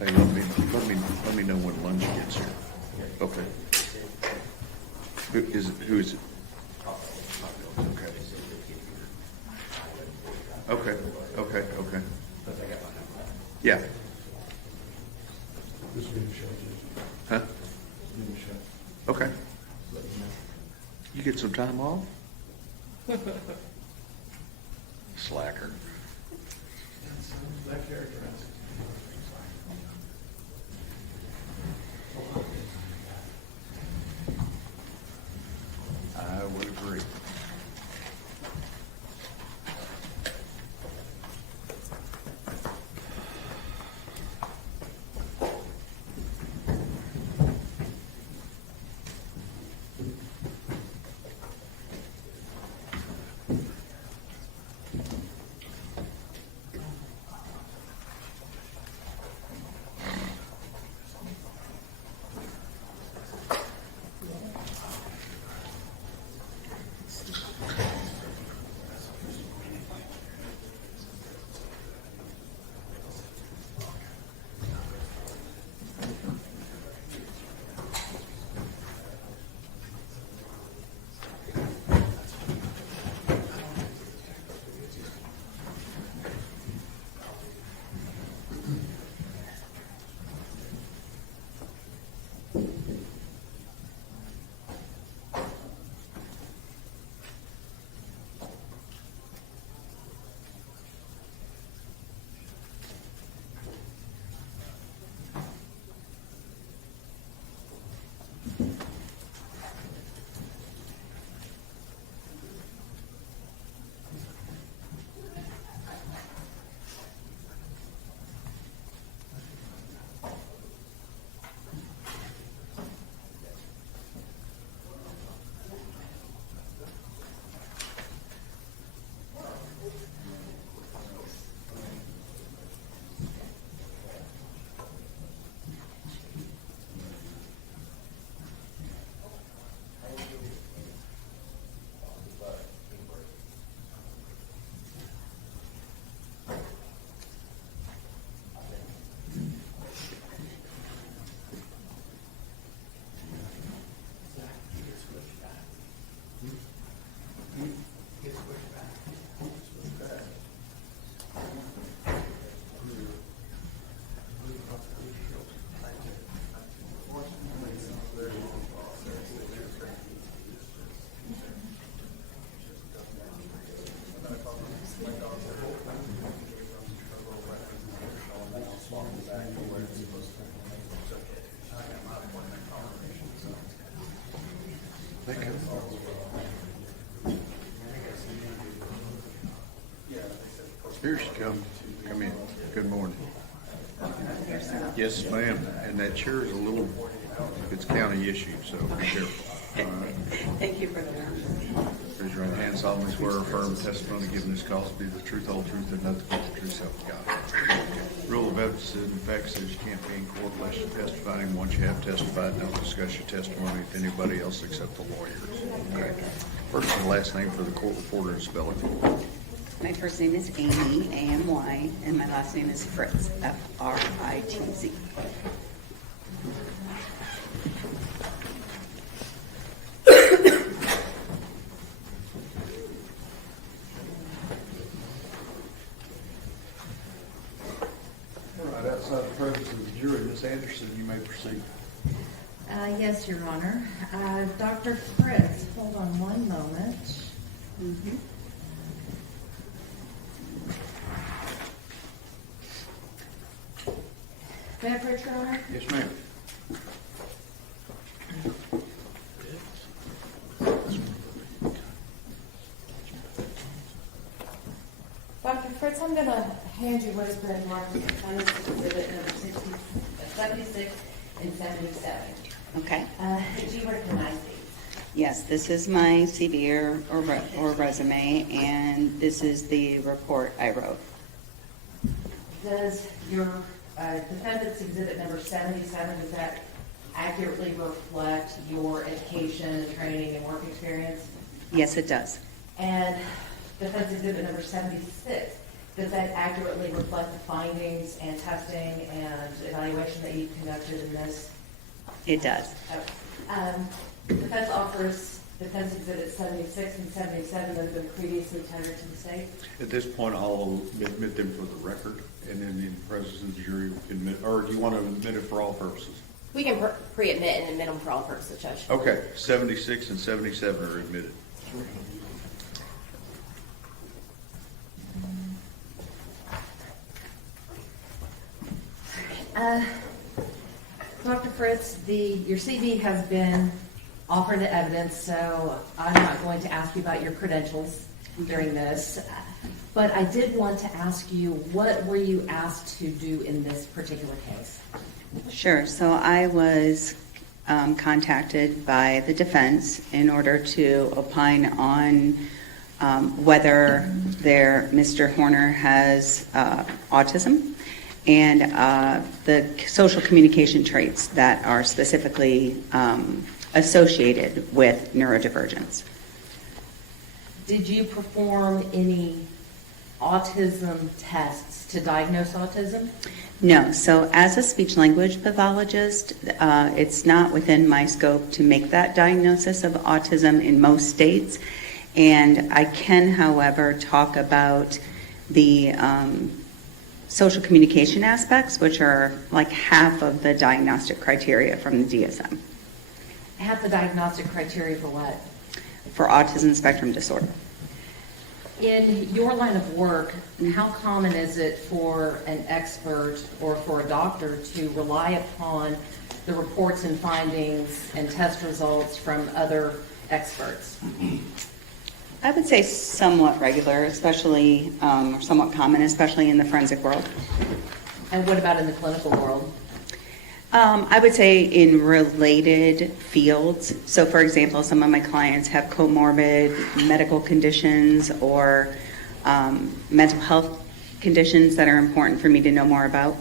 Hey, let me know when lunch gets here. Okay. Who is it? Okay. Okay. Yeah. Huh? Okay. You get some time off? Slacker. I would agree. Thank you. Here she come. Come in. Good morning. Yes, ma'am. And that chair is a little, it's county issue, so be careful. All right. Thank you for that. Raise your right hand, solemnly swear or affirm the testimony given this cause to be the truth, whole truth, and nothing but the true self of God. Rule of evidence in effect says you can't be in court unless you testify, and once you have testified, don't discuss your testimony with anybody else except the lawyers. Okay. First and last name for the court reporter and spelling. My first name is Amy, A-M-Y, and my last name is Fritz, F-R-I-T-Z. All right, outside the presence of the jury, Ms. Anderson, you may proceed. Yes, Your Honor. Dr. Fritz, hold on one moment. May I approach, Your Honor? Yes, ma'am. Dr. Fritz, I'm going to hand you what has been marked as defendant's exhibit number 76 and 77. Okay. Do you recognize these? Yes, this is my CV or resume, and this is the report I wrote. Does your defendant's exhibit number 77, does that accurately reflect your education and training and work experience? Yes, it does. And defense exhibit number 76, does that accurately reflect the findings and testing and evaluation that you've conducted in this? It does. Defense offers defense exhibits 76 and 77 that have been previously tendered to the state. At this point, I'll admit them for the record, and then in the presence of the jury, we can admit, or do you want to admit it for all purposes? We can pre-admit and admit them for all purposes, Judge. Okay, 76 and 77 are admitted. Dr. Fritz, your CV has been offered to evidence, so I'm not going to ask you about your credentials during this. But I did want to ask you, what were you asked to do in this particular case? Sure. So I was contacted by the defense in order to opine on whether Mr. Horner has autism and the social communication traits that are specifically associated with neurodivergence. Did you perform any autism tests to diagnose autism? No. So as a speech-language pathologist, it's not within my scope to make that diagnosis of autism in most states. And I can, however, talk about the social communication aspects, which are like half of the diagnostic criteria from the DSM. Half the diagnostic criteria for what? For autism spectrum disorder. In your line of work, how common is it for an expert or for a doctor to rely upon the reports and findings and test results from other experts? I would say somewhat regular, especially, or somewhat common, especially in the forensic world. And what about in the clinical world? I would say in related fields. So, for example, some of my clients have comorbid medical conditions or mental health conditions that are important for me to know more about.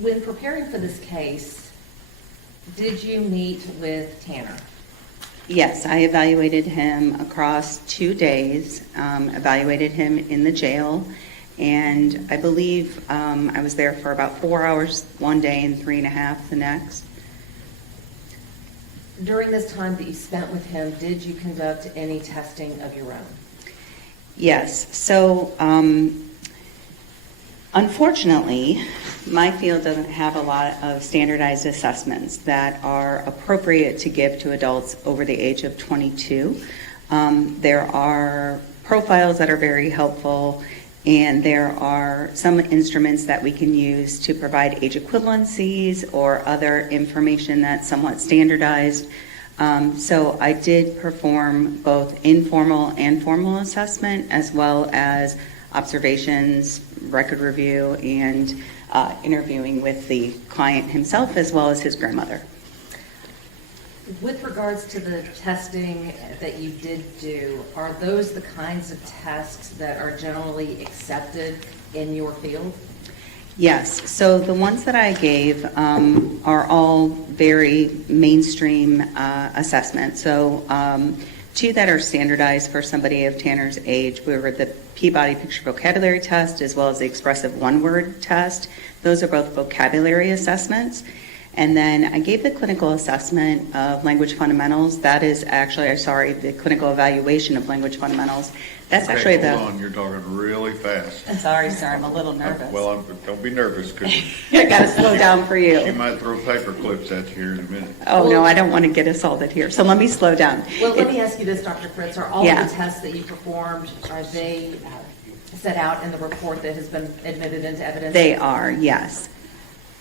When preparing for this case, did you meet with Tanner? Yes, I evaluated him across 2 days, evaluated him in the jail, and I believe I was there for about 4 hours one day and 3.5 the next. During this time that you spent with him, did you conduct any testing of your own? Yes. So, unfortunately, my field doesn't have a lot of standardized assessments that are appropriate to give to adults over the age of 22. There are profiles that are very helpful, And there are some instruments that we can use to provide age equivalencies or other information that's somewhat standardized. So I did perform both informal and formal assessment, as well as observations, record review, and interviewing with the client himself, as well as his grandmother. With regards to the testing that you did do, are those the kinds of tests that are generally accepted in your field? Yes, so the ones that I gave are all very mainstream assessments. So two that are standardized for somebody of Tanner's age were the Peabody Picture Vocabulary Test, as well as the Expressive One-Word Test. Those are both vocabulary assessments. And then I gave the clinical assessment of language fundamentals. That is actually, the clinical evaluation of language fundamentals. That's Okay, actually hold on, you're talking really fast. I'm sorry, sir, I'm a little nervous. Well, don't be nervous, because I gotta slow down for she you. might throw paper clips at you here in a minute. Oh, no, I don't want to get assaulted here, so let me slow down. Well, let me ask you this, Dr. Fritz. Are all Yeah. of the tests that you performed, are they set out in the report that has been admitted into evidence? They are, yes.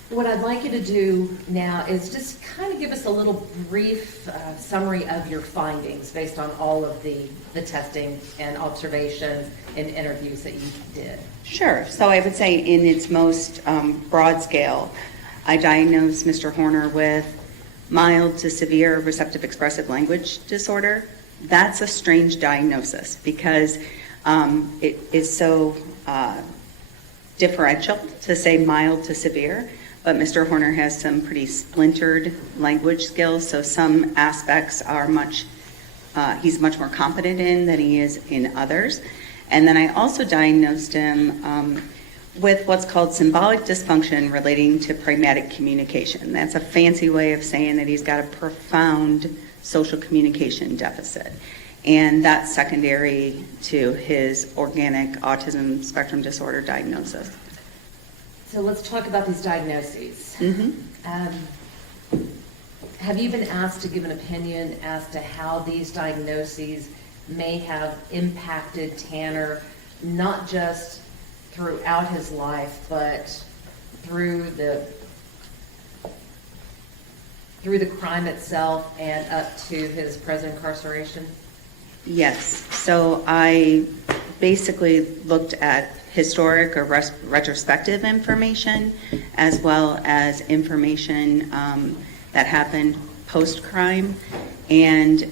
What I'd like you to do now is just kind of give us a little brief summary of your findings based on all of the testing and observations and interviews that you did. Sure. So I would say in its most broad scale, I diagnosed Mr. Horner with mild to severe receptive expressive language disorder. That's a strange diagnosis because it is so differential to say mild to severe. But Mr. Horner has some pretty splintered language skills, so some aspects are he's much more competent in than he is in others. And then I also diagnosed him with what's called symbolic dysfunction relating to pragmatic communication. That's a fancy way of saying that he's got a profound social communication deficit. And that's secondary to his organic autism spectrum disorder diagnosis. So let's talk about these diagnoses. Have you been asked to give an opinion as to how these diagnoses may have impacted Tanner, not just throughout his life, but through the crime itself and up to his present incarceration? Yes. So I basically looked at historic or retrospective information, as well as information that happened post-crime, and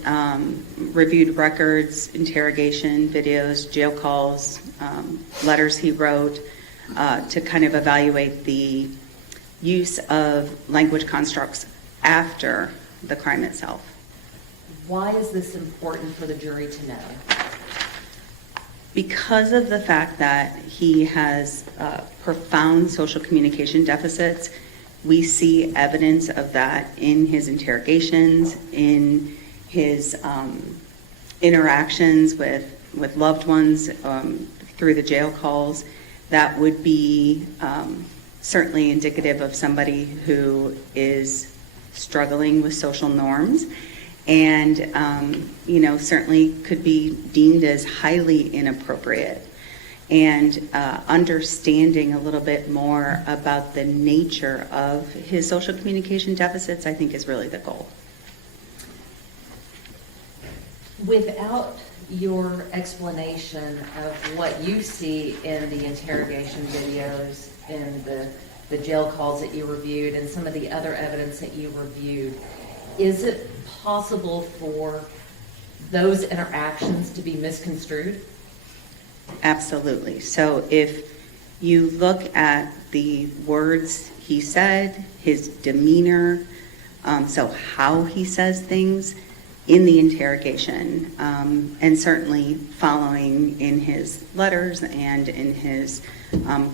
reviewed records, interrogation videos, jail calls, letters he wrote, to kind of evaluate the use of language constructs after the crime itself. Why is this important for the jury to know? Because of the fact that he has profound social communication deficits, we see evidence of that in his interrogations, in his interactions with loved ones through the jail calls. That would be certainly indicative of somebody who is struggling with social norms, and certainly could be deemed as highly inappropriate. And understanding a little bit more about the nature of his social communication deficits, I think, is really the goal. Without your explanation of what you see in the interrogation videos and the jail calls that you reviewed and some of the other evidence that you reviewed, is it possible for those interactions to be misconstrued? Absolutely. So if you look at the words he said, his demeanor, so how he says things in the interrogation, and certainly following in his letters and in his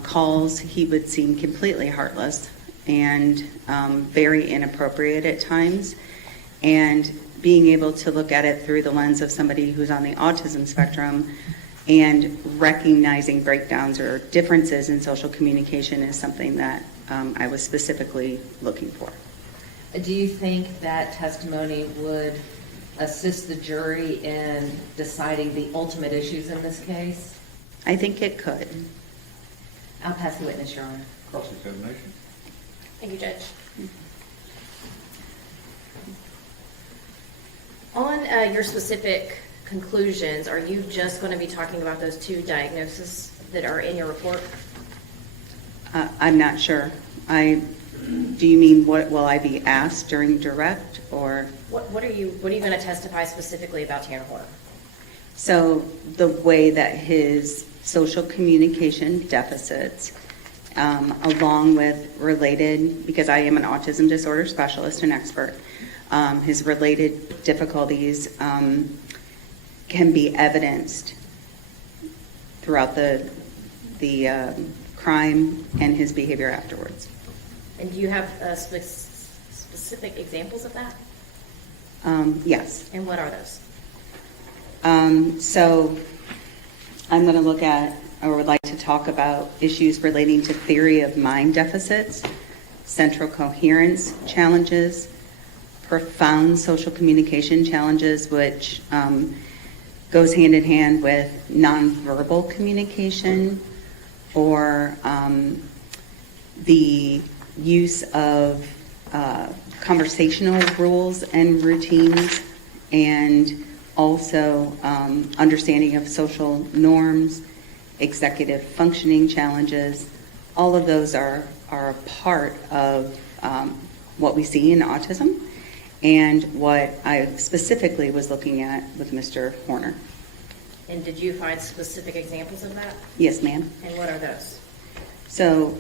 calls, he would seem completely heartless and very inappropriate at times. And being able to look at it through the lens of somebody who's on the autism spectrum and recognizing breakdowns or differences in social communication is something that I was specifically looking for. Do you think that testimony would assist the jury in deciding the ultimate issues in this case? I think it could. I'll pass the witness, Your Honor. Cross-examination. Thank you, Judge. On your specific conclusions, are you just going to be talking about those 2 diagnoses that are in your report? I'm not sure. Do you mean what will I be asked during direct, or? What are you going to testify specifically about Tanner Horner? So the way that his social communication deficits, along with related, because I am an autism disorder specialist and expert, his related difficulties can be evidenced throughout the crime and his behavior afterwards. And do you have specific examples of that? Yes. And what are those? So I'm going to look at, or would like to talk about, issues relating to theory of mind deficits, central coherence challenges, profound social communication challenges, which goes hand in hand with nonverbal communication, or the use of conversational rules and routines, and also understanding of social norms, executive functioning challenges. All of those are a part of what we see in autism, and what I specifically was looking at with Mr. Horner. And did you find specific examples of that? Yes, ma'am. And what are those? So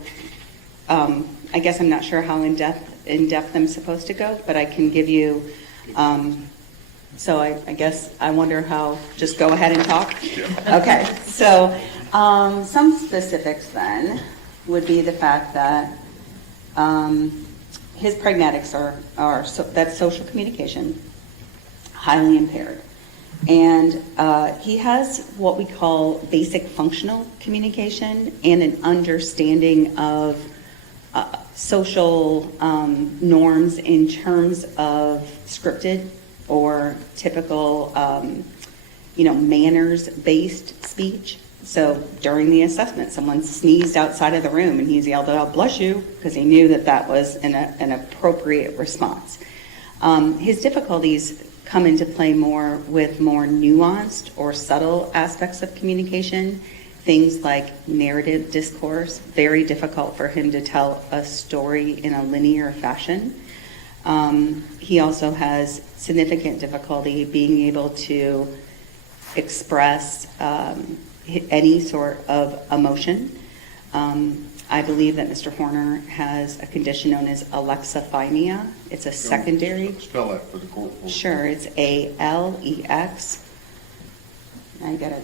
I guess I'm not sure how in depth I'm supposed to go, but I can give you, so I guess I wonder how, just go ahead and talk? Yeah. Okay, so some specifics then would be the fact that his pragmatics that's social communication, highly impaired. And he has what we call basic functional communication and an understanding of social norms in terms of scripted or typical, manners-based speech. So during the assessment, someone sneezed outside of the room and he's yelled out, "Bless you," because he knew that was an appropriate response. His difficulties come into play more with more nuanced or subtle aspects of communication, things like narrative discourse, very difficult for him to tell a story in a linear fashion. He also has significant difficulty being able to express any sort of emotion. I believe that Mr. Horner has a condition known as alexithymia. It's a secondary. Spell that for the court. Sure, it's ALEX. I gotta,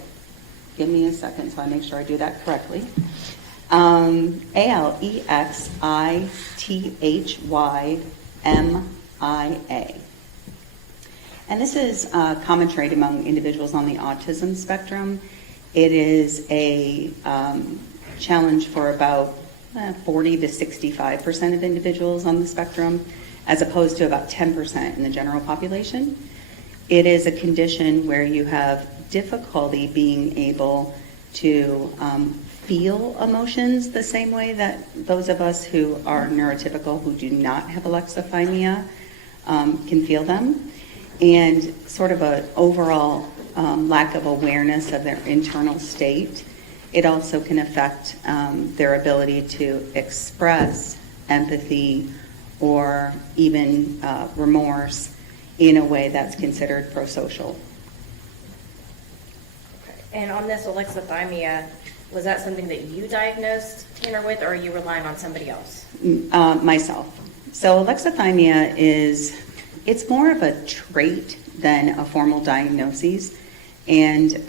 give me a second so I make sure I do that correctly. ALEXITHYMIA. And this is a common trait among individuals on the autism spectrum. It is a challenge for about 40 to 65% of individuals on the spectrum, as opposed to about 10% in the general population. It is a condition where you have difficulty being able to feel emotions the same way that those of us who are neurotypical, who do not have alexithymia, can feel them, and sort of an overall lack of awareness of their internal state. It also can affect their ability to express empathy or even remorse in a way that's considered prosocial. Okay. And on this alexithymia, was that something that you diagnosed Tanner with, or are you relying on somebody else? Myself. So alexithymia it's more of a trait than a formal diagnosis. And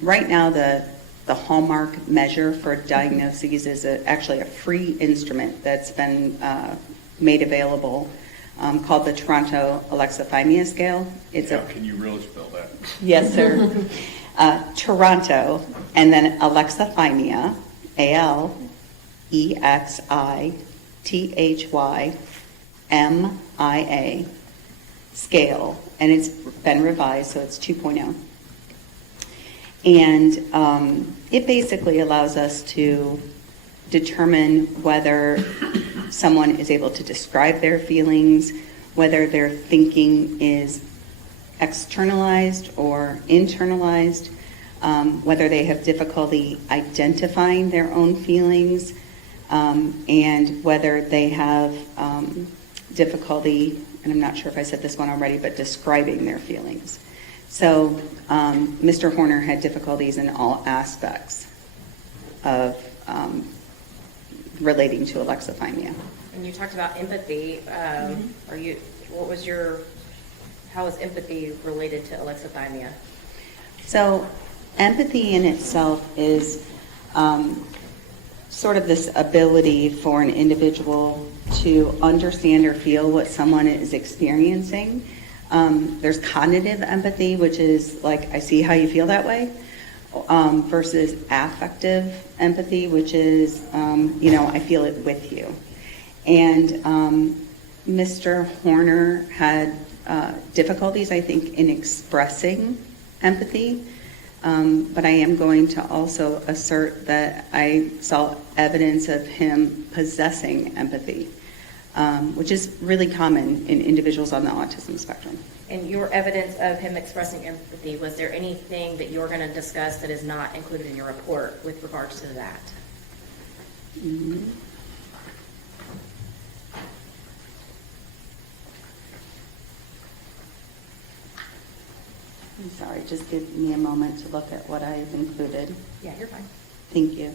right now the hallmark measure for diagnoses is actually a free instrument that's been made available called the Toronto Alexithymia Scale. Can you really spell that? Yes, sir. Toronto, and then alexithymia, ALEXITHYMIA scale, and it's been revised, so it's 2.0. And it basically allows us to determine whether someone is able to describe their feelings, whether their thinking is externalized or internalized, whether they have difficulty identifying their own feelings, and whether they have difficulty, and I'm not sure if I said this one already, but describing their feelings. So Mr. Horner had difficulties in all aspects of relating to alexithymia. And you talked about empathy. How is empathy related to alexithymia? So empathy in itself is sort of this ability for an individual to understand or feel what someone is experiencing. There's cognitive empathy, which is like, I see how you feel that way, versus affective empathy, which is, I feel it with you. And Mr. Horner had difficulties, I think, in expressing empathy. But I am going to also assert that I saw evidence of him possessing empathy, which is really common in individuals on the autism spectrum. And your evidence of him expressing empathy, was there anything that you're going to discuss that is not included in your report with regards to that? Mm-hmm. I'm sorry, just give me a moment to look at what I've included. Yeah, you're fine. Thank you.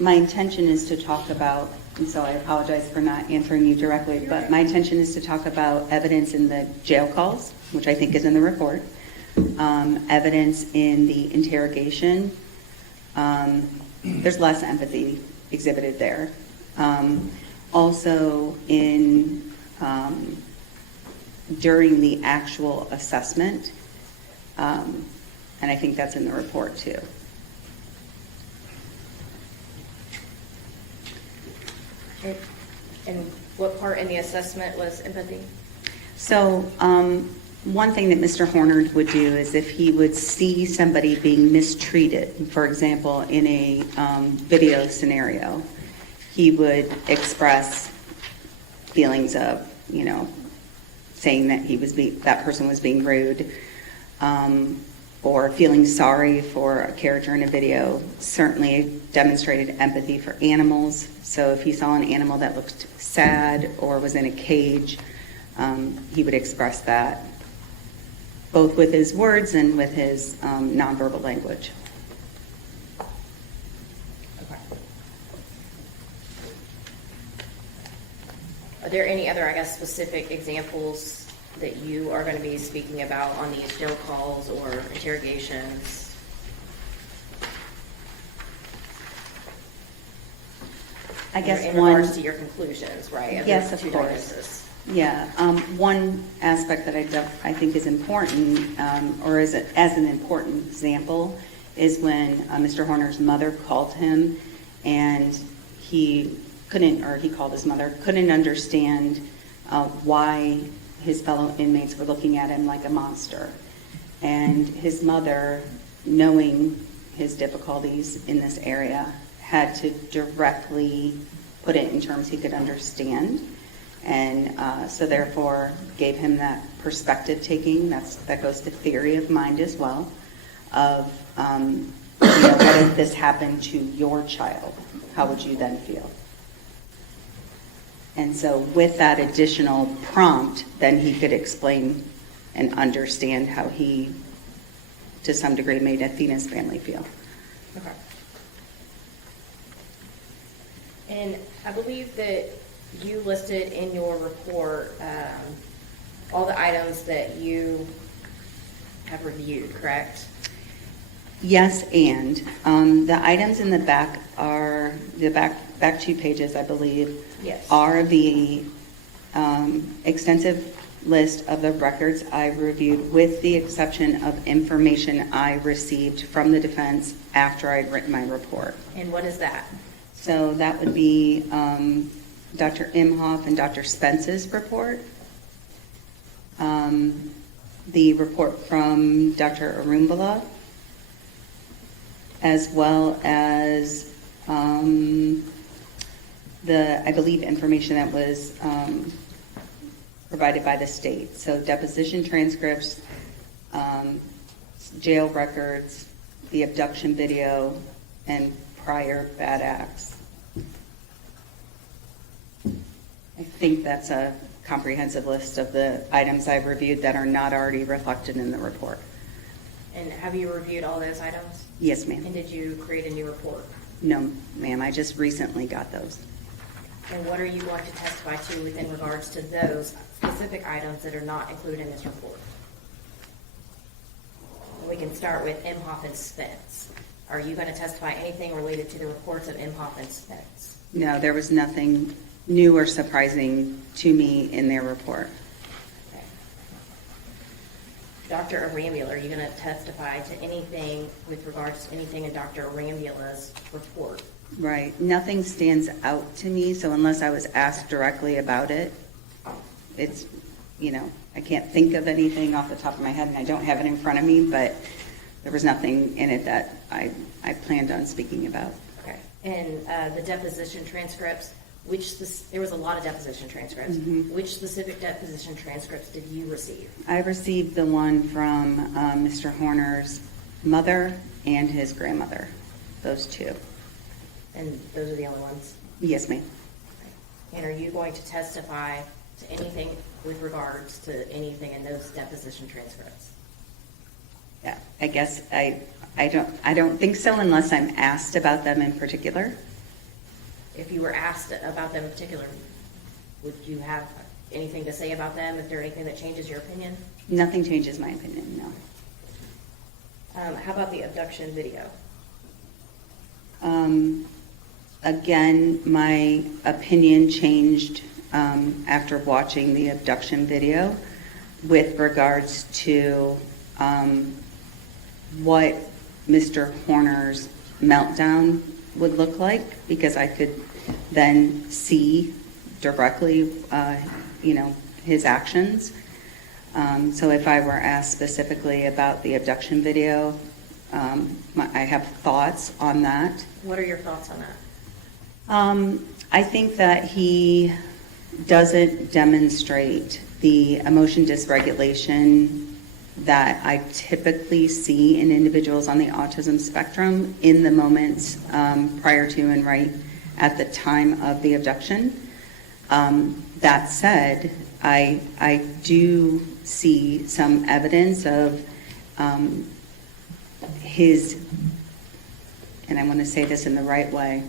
My intention is to talk about, and so I apologize for not answering you directly, but my intention is to talk about evidence in the jail calls, which I think is in the report, evidence in the interrogation. There's less empathy exhibited there. Also in during the actual assessment, and I think that's in the report too. And what part in the assessment was empathy? So one thing that Mr. Horner would do is if he would see somebody being mistreated, for example, in a video scenario, he would express feelings of, saying that that person was being rude, or feeling sorry for a character in a video. Certainly demonstrated empathy for animals. So if he saw an animal that looked sad or was in a cage, he would express that, both with his words and with his nonverbal language. Okay. Are there any other, specific examples that you are going to be speaking about on these jail calls or interrogations? I guess in one. regards to your conclusions, right? Yes, the of two course. diagnoses. Yeah, one aspect that I think is important, or as an important example, is when Mr. Horner's mother called him, and he called his mother, couldn't understand why his fellow inmates were looking at him like a monster. And his mother, knowing his difficulties in this area, had to directly put it in terms he could understand. And so therefore gave him that perspective taking. That goes to theory of mind as well, of what if this happened to your child? How would you then feel? And so with that additional prompt, then he could explain and understand how he, to some degree, made Athena's family feel. Okay. And I believe that you listed in your report all the items that you have reviewed, correct? Yes, and the items in the back are, the back 2 pages, I believe, Yes. are the extensive list of the records I reviewed, with the exception of information I received from the defense after I'd written my report. And what is that? So that would be Dr. Imhoff and Dr. Spence's report. the report from Dr. Arumbala, as well as I believe, information that was provided by the state. So deposition transcripts, jail records, the abduction video, and prior bad acts. I think that's a comprehensive list of the items I've reviewed that are not already reflected in the report. And have you reviewed all those items? Yes, ma'am. And did you create a new report? No, ma'am, I just recently got those. And what are you going to testify to within regards to those specific items that are not included in this report? We can start with Imhoff and Spence. Are you going to testify anything related to the reports of Imhoff and Spence? No, there was nothing new or surprising to me in their report. Okay. Dr. Arambula, are you going to testify to anything with regards to anything in Dr. Arambula's report? Right. Nothing stands out to me, so unless I was asked directly about it, it's, I can't think of anything off the top of my head, and I don't have it in front of me, but there was nothing in it that I planned on speaking about. Okay. And the deposition transcripts, there was a lot of deposition transcripts. Mm-hmm. Which specific deposition transcripts did you receive? I received the one from Mr. Horner's mother and his grandmother, those two. And those are the only ones? Yes, ma'am. And are you going to testify to anything with regards to anything in those deposition transcripts? Yeah, I guess I don't think so unless I'm asked about them in particular. If you were asked about them in particular, would you have anything to say about them? Is there anything that changes your opinion? Nothing changes my opinion, no. How about the abduction video? Again, my opinion changed after watching the abduction video with regards to what Mr. Horner's meltdown would look like, because I could then see directly, his actions. So if I were asked specifically about the abduction video, I have thoughts on that. What are your thoughts on that? I think that he doesn't demonstrate the emotion dysregulation that I typically see in individuals on the autism spectrum in the moments prior to and right at the time of the abduction. That said, I do see some evidence of his, and I want to say this in the right way,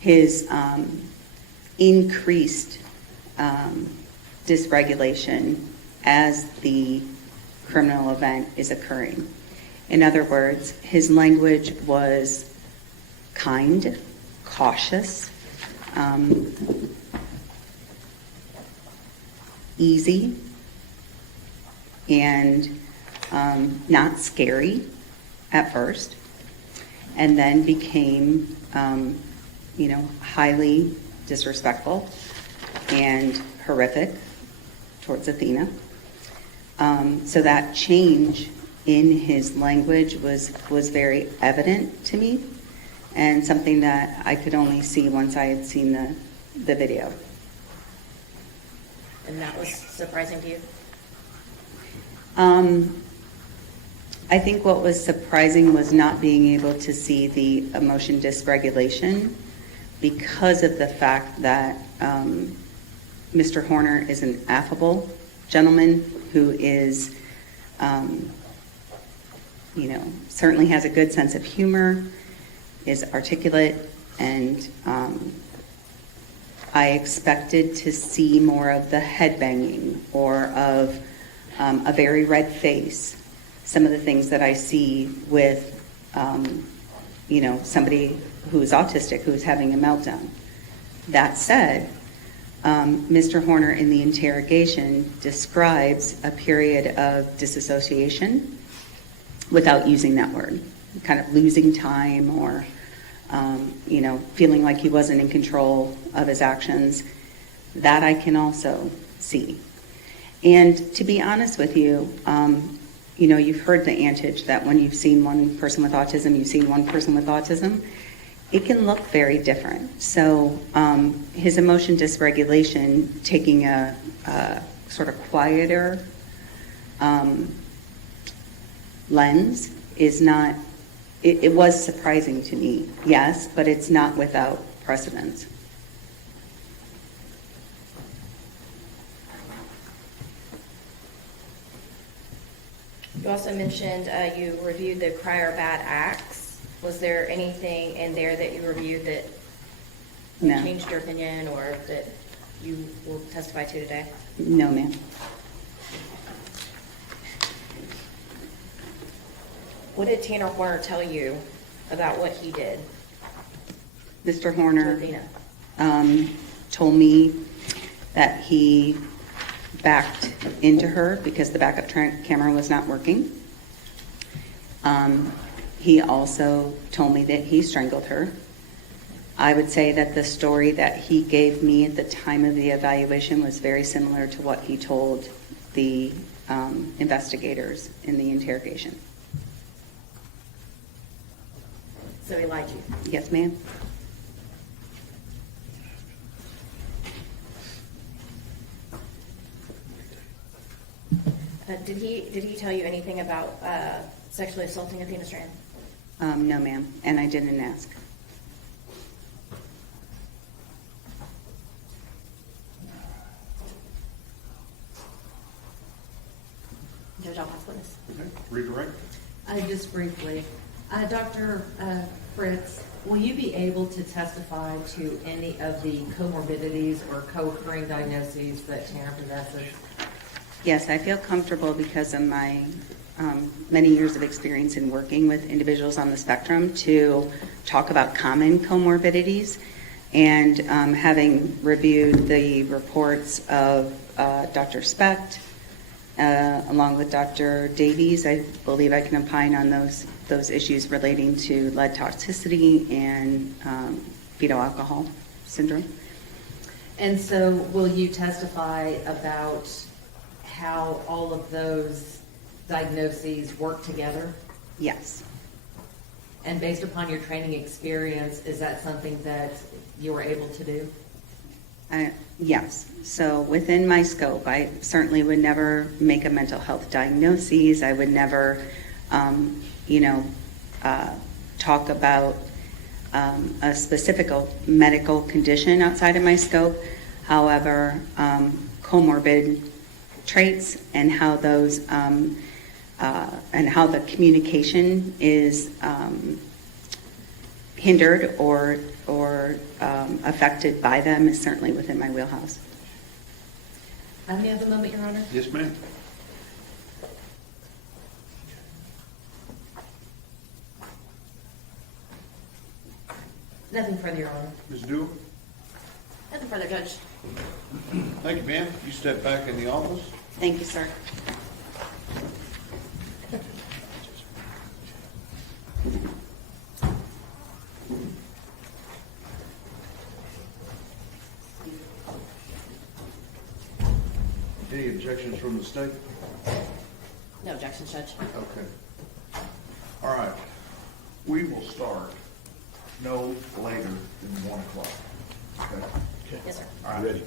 his increased dysregulation as the criminal event is occurring. In other words, his language was kind, cautious, easy, and not scary at first, and then became highly disrespectful and horrific towards Athena. So that change in his language was very evident to me, and something that I could only see once I had seen the video. And that was surprising to you? I think what was surprising was not being able to see the emotion dysregulation because of the fact that Mr. Horner is an affable gentleman who is, certainly has a good sense of humor, is articulate, and I expected to see more of the head banging or of a very red face. Some of the things that I see with, somebody who is autistic, who is having a meltdown. That said, Mr. Horner in the interrogation describes a period of disassociation without using that word, kind of losing time or, feeling like he wasn't in control of his actions. That I can also see. And to be honest with you, you know, you've heard the antage that when you've seen one person with autism, you've seen one person with autism. It can look very different. So his emotion dysregulation, taking a sort of quieter lens, is not, it was surprising to me, yes, but it's not without precedence. You also mentioned you reviewed the prior bad acts. Was there anything in there that you reviewed that No. changed your opinion or that you will testify to today? No, ma'am. What did Tanner Horner tell you about what he did Mr. to Horner Athena? told me that he backed into her because the backup camera was not working. He also told me that he strangled her. I would say that the story that he gave me at the time of the evaluation was very similar to what he told the investigators in the interrogation. So he lied to you. Yes, ma'am? Did he tell you anything about sexually assaulting Athena Strand? No, ma'am, and I didn't ask. Judge, I'll pass witness. Okay, redirect. Just briefly, Dr. Fritz, will you be able to testify to any of the comorbidities or co-occurring diagnoses that Tanner possesses? Yes, I feel comfortable because of my many years of experience in working with individuals on the spectrum to talk about common comorbidities. And having reviewed the reports of Dr. Specht, along with Dr. Davies, I believe I can opine on those issues relating to lead toxicity and fetal alcohol syndrome. And so will you testify about how all of those diagnoses work together? Yes. And based upon your training experience, is that something that you were able to do? Yes. So within my scope, I certainly would never make a mental health diagnosis. I would never, talk about a specific medical condition outside of my scope. However, comorbid traits and how those and how the communication is hindered or affected by them is certainly within my wheelhouse. Any other moment, Your Honor? Yes, ma'am. Nothing further, Your Honor. Ms. Dewar? Nothing further, Judge. Thank you, ma'am. You step back in the office. Thank you, sir. Any objections from the state? No objections, Judge. Okay. All right. We will start no later than 1 o'clock. Okay? Yes, sir. All right. Ready.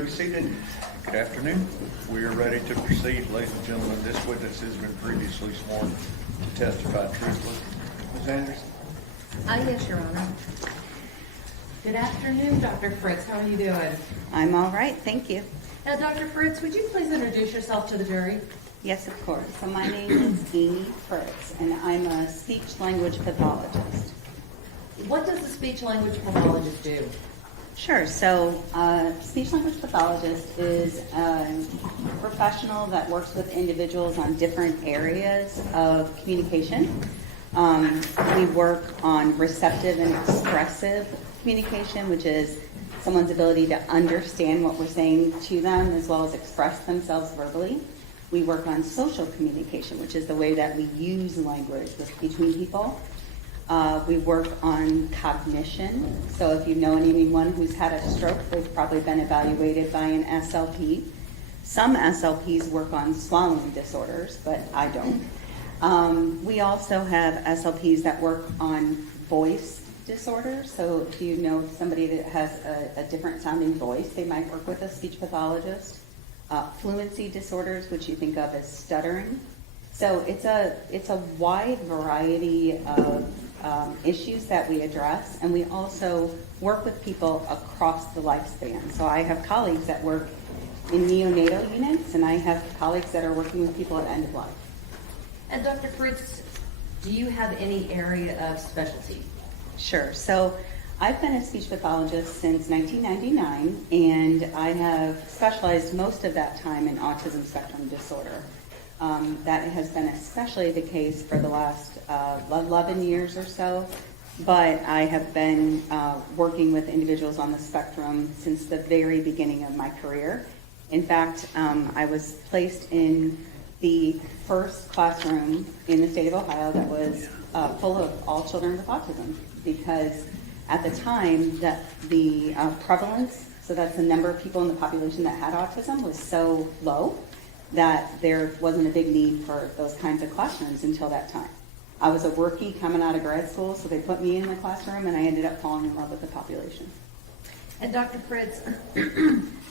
everybody be seated. Good afternoon. We are ready to proceed, ladies and gentlemen. This witness has been previously sworn to testify truthfully. Ms. Anderson? Yes, Your Honor. Good afternoon, Dr. Fritz. How are you doing? I'm all right, thank you. Now, Dr. Fritz, would you please introduce yourself to the jury? Yes, of course. So my name is Amy Fritz, and I'm a speech-language pathologist. What does a speech-language pathologist do? Sure. So speech-language pathologist is a professional that works with individuals on different areas of communication. We work on receptive and expressive communication, which is someone's ability to understand what we're saying to them as well as express themselves verbally. We work on social communication, which is the way that we use language between people. We work on cognition. So if you know anyone who's had a stroke, they've probably been evaluated by an SLP. Some SLPs work on swallowing disorders, but I don't. We also have SLPs that work on voice disorders. So if you know somebody that has a different sounding voice, they might work with a speech pathologist. Fluency disorders, which you think of as stuttering. So it's a wide variety of issues that we address, and we also work with people across the lifespan. So I have colleagues that work in neonatal units, and I have colleagues that are working with people at end of life. And Dr. Fritz, do you have any area of specialty? Sure. So I've been a speech pathologist since 1999, and I have specialized most of that time in autism spectrum disorder. That has been especially the case for the last 11 years or so, but I have been working with individuals on the spectrum since the very beginning of my career. In fact, I was placed in the first classroom in the state of Ohio that was full of all children with autism, because at the time that the prevalence, so that's the number of people in the population that had autism, was so low that there wasn't a big need for those kinds of classrooms until that time. I was a workie coming out of grad school, so they put me in the classroom, and I ended up falling in love with the population. And Dr. Fritz,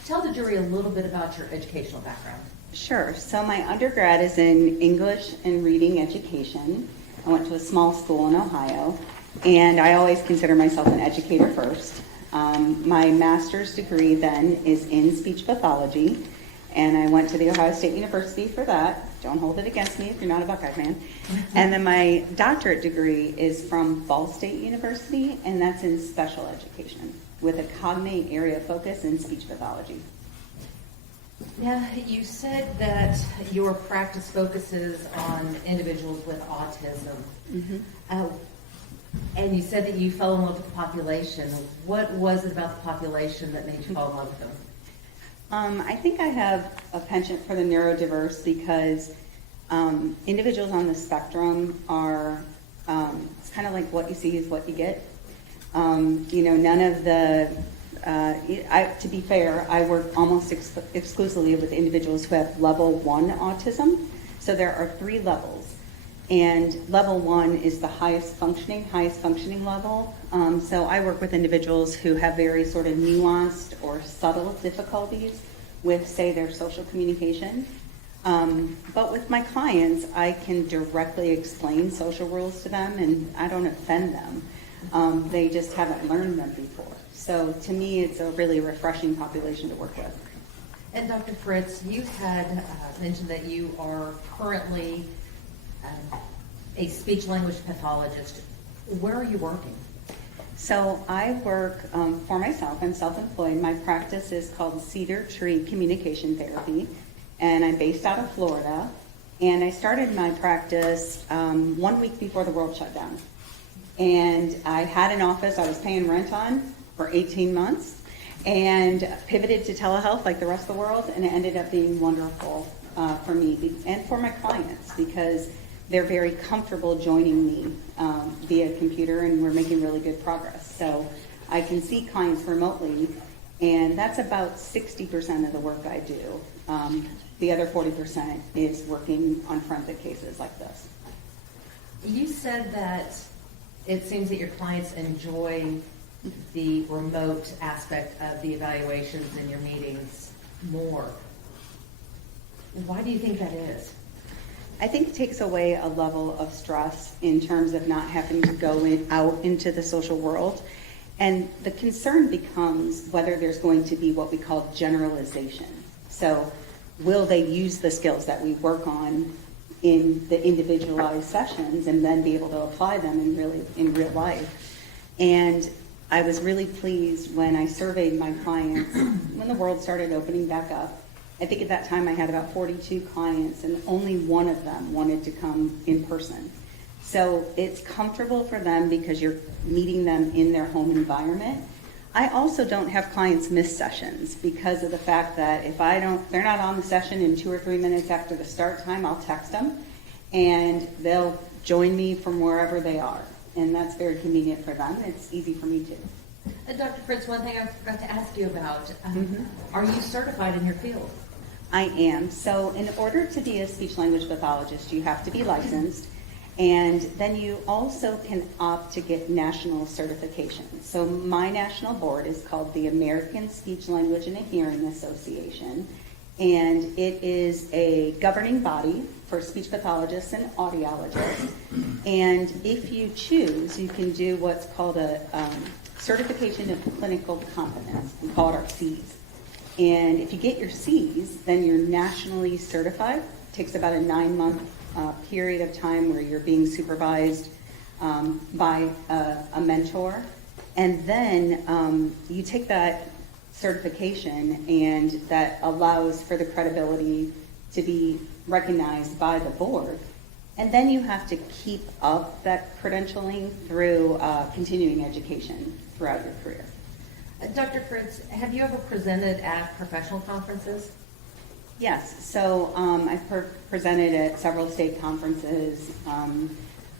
tell the jury a little bit about your educational background. Sure. So my undergrad is in English and reading education. I went to a small school in Ohio, and I always consider myself an educator first. My master's degree then is in speech pathology, and I went to the Ohio State University for that. Don't hold it against me if you're not a Buckeye fan. And then my doctorate degree is from Ball State University, and that's in special education with a cognate area focus in speech pathology. Now, you said that your practice focuses on individuals with autism. Mm-hmm. And you said that you fell in love with the population. What was it about the population that made you fall in love with them? I think I have a penchant for the neurodiverse because individuals on the spectrum are, it's kind of like what you see is what you get. None of the, to be fair, I work almost exclusively with individuals who have level 1 autism. So there are 3 levels. And level 1 is the highest functioning level. So I work with individuals who have very sort of nuanced or subtle difficulties with, say, their social communication. But with my clients, I can directly explain social rules to them, and I don't offend them. They just haven't learned them before. So to me, it's a really refreshing population to work with. And Dr. Fritz, you had mentioned that you are currently a speech-language pathologist. Where are you working? So I work for myself. I'm self-employed. My practice is called Cedar Tree Communication Therapy, and I'm based out of Florida. And I started my practice 1 week before the world shut down. And I had an office I was paying rent on for 18 months and pivoted to telehealth like the rest of the world, and it ended up being wonderful for me and for my clients because they're very comfortable joining me via computer, and we're making really good progress. So I can see clients remotely, and that's about 60% of the work I do. The other 40% is working on forensic cases like this. You said that it seems that your clients enjoy the remote aspect of the evaluations in your meetings more. Why do you think that is? I think it takes away a level of stress in terms of not having to go out into the social world. And the concern becomes whether there's going to be what we call generalization. So will they use the skills that we work on in the individualized sessions and then be able to apply them in real life? And I was really pleased when I surveyed my clients when the world started opening back up. I think at that time I had about 42 clients and only one of them wanted to come in person. So it's comfortable for them because you're meeting them in their home environment. I also don't have clients miss sessions because of the fact that if they're not on the session in 2 or 3 minutes after the start time, I'll text them and they'll join me from wherever they are. And that's very convenient for them. It's easy for me too. Dr. Fritz, one thing I forgot to ask you about, are you certified in your field? I am. So in order to be a speech-language pathologist, you have to be licensed, and then you also can opt to get national certification. So my national board is called the American Speech, Language, and Hearing Association, and it is a governing body for speech pathologists and audiologists. And if you choose, you can do what's called a certification of clinical competence. We call it our C's. And if you get your C's, then you're nationally certified. It takes about a 9-month period of time where you're being supervised by a mentor. And then you take that certification, and that allows for the credibility to be recognized by the board. And then you have to keep up that credentialing through continuing education throughout your career. Dr. Fritz, have you ever presented at professional conferences? Yes, so I've presented at several state conferences.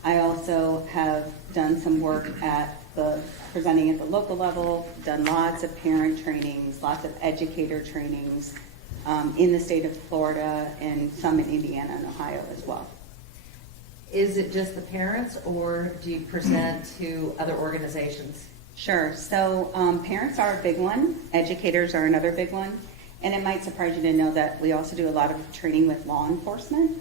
I also have done some work presenting at the local level, done lots of parent trainings, lots of educator trainings in the state of Florida, and some in Indiana and Ohio as well. Is it just the parents, or do you present to other organizations? Sure. So parents are a big one. Educators are another big one. And it might surprise you to know that we also do a lot of training with law enforcement.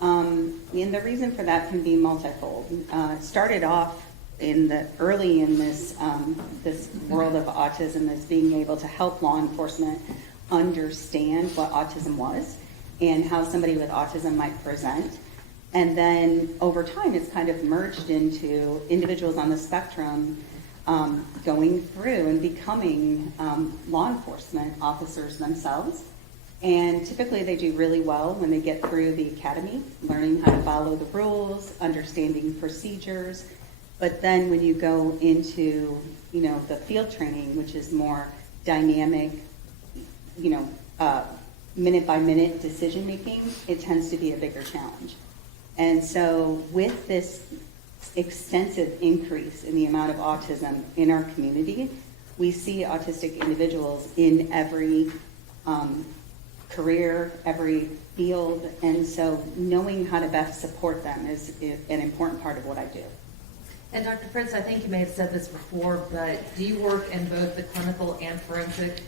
And the reason for that can be multifold. It started off early in this world of autism as being able to help law enforcement understand what autism was and how somebody with autism might present. And then over time, it's kind of merged into individuals on the spectrum going through and becoming law enforcement officers themselves. And typically they do really well when they get through the academy, learning how to follow the rules, understanding procedures. But then when you go into, the field training, which is more dynamic, minute by minute decision making, it tends to be a bigger challenge. And so with this extensive increase in the amount of autism in our community, we see autistic individuals in every career, every field, and so knowing how to best support them is an important part of what I do. And Dr. Fritz, I think you may have said this before, but do you work in both the clinical and forensic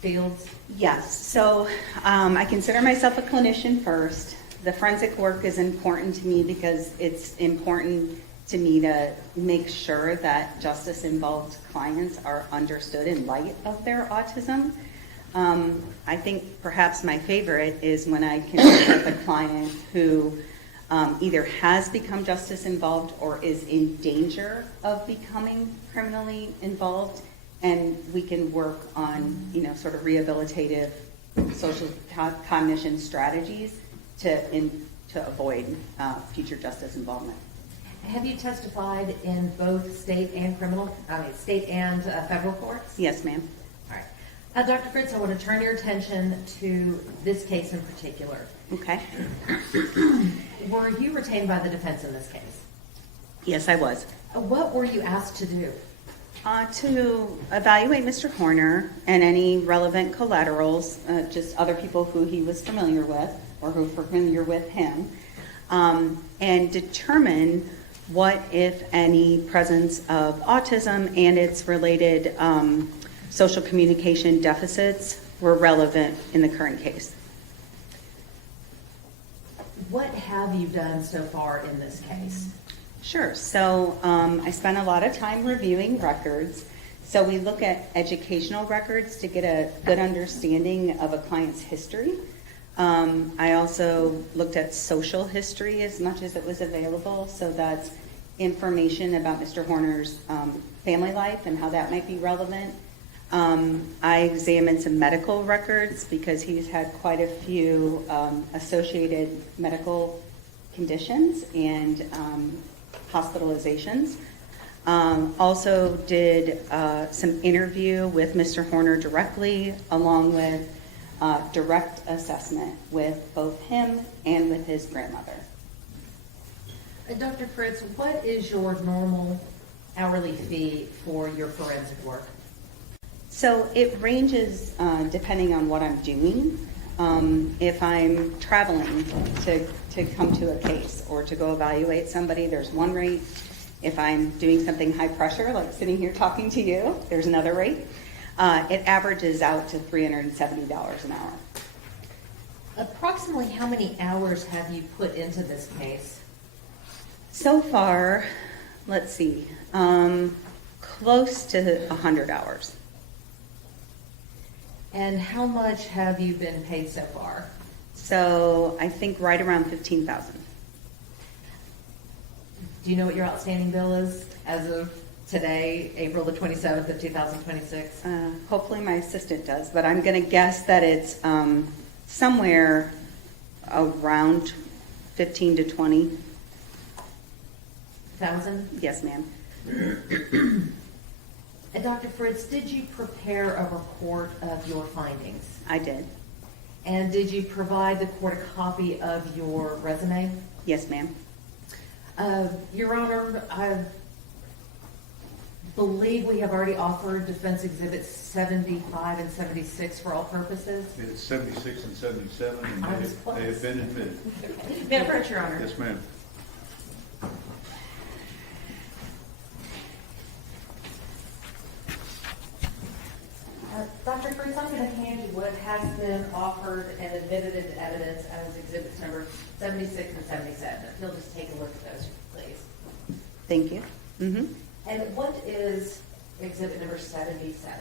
fields? Yes, so I consider myself a clinician first. The forensic work is important to me because it's important to me to make sure that justice-involved clients are understood in light of their autism. I think perhaps my favorite is when I can work with a client who either has become justice-involved or is in danger of becoming criminally involved, and we can work on, sort of rehabilitative social cognition strategies to avoid future justice involvement. Have you testified in both state and federal courts? Yes, ma'am. All right. Dr. Fritz, I want to turn your attention to this case in particular. Okay. Were you retained by the defense in this case? Yes, I was. What were you asked to do? To evaluate Mr. Horner and any relevant collaterals, just other people who he was familiar with or who were familiar with him, and determine what, if any, presence of autism and its related social communication deficits were relevant in the current case. What have you done so far in this case? Sure. So I spent a lot of time reviewing records. So we look at educational records to get a good understanding of a client's history. I also looked at social history as much as it was available. So that's information about Mr. Horner's family life and how that might be relevant. I examined some medical records because he's had quite a few associated medical conditions and hospitalizations. Also did some interview with Mr. Horner directly, along with direct assessment with both him and with his grandmother. Dr. Fritz, what is your normal hourly fee for your forensic work? So it ranges depending on what I'm doing. If I'm traveling to come to a case or to go evaluate somebody, there's one rate. If I'm doing something high pressure, like sitting here talking to you, there's another rate. It averages out to $370 an hour. Approximately how many hours have you put into this case? So far, let's see, close to 100 hours. And how much have you been paid so far? So I think right around 15,000. Do you know what your outstanding bill is as of today, April the 27th of 2026? Hopefully my assistant does, but I'm going to guess that it's somewhere around 15 to 20. 1,000? Yes, ma'am. And Dr. Fritz, did you prepare a report of your findings? I did. And did you provide the court a copy of your resume? Yes, ma'am. Your Honor, I believe we have already offered Defense Exhibits 75 and 76 for all purposes. It's 76 and 77, and I was they have been close. admitted. Madam Clerk, Your Honor. Yes, ma'am. Dr. Fritz, I'm going to hand you what has been offered and admitted into evidence as exhibits number 76 and 77. If you'll just take a look at those, please. Thank you. And what is exhibit number 77?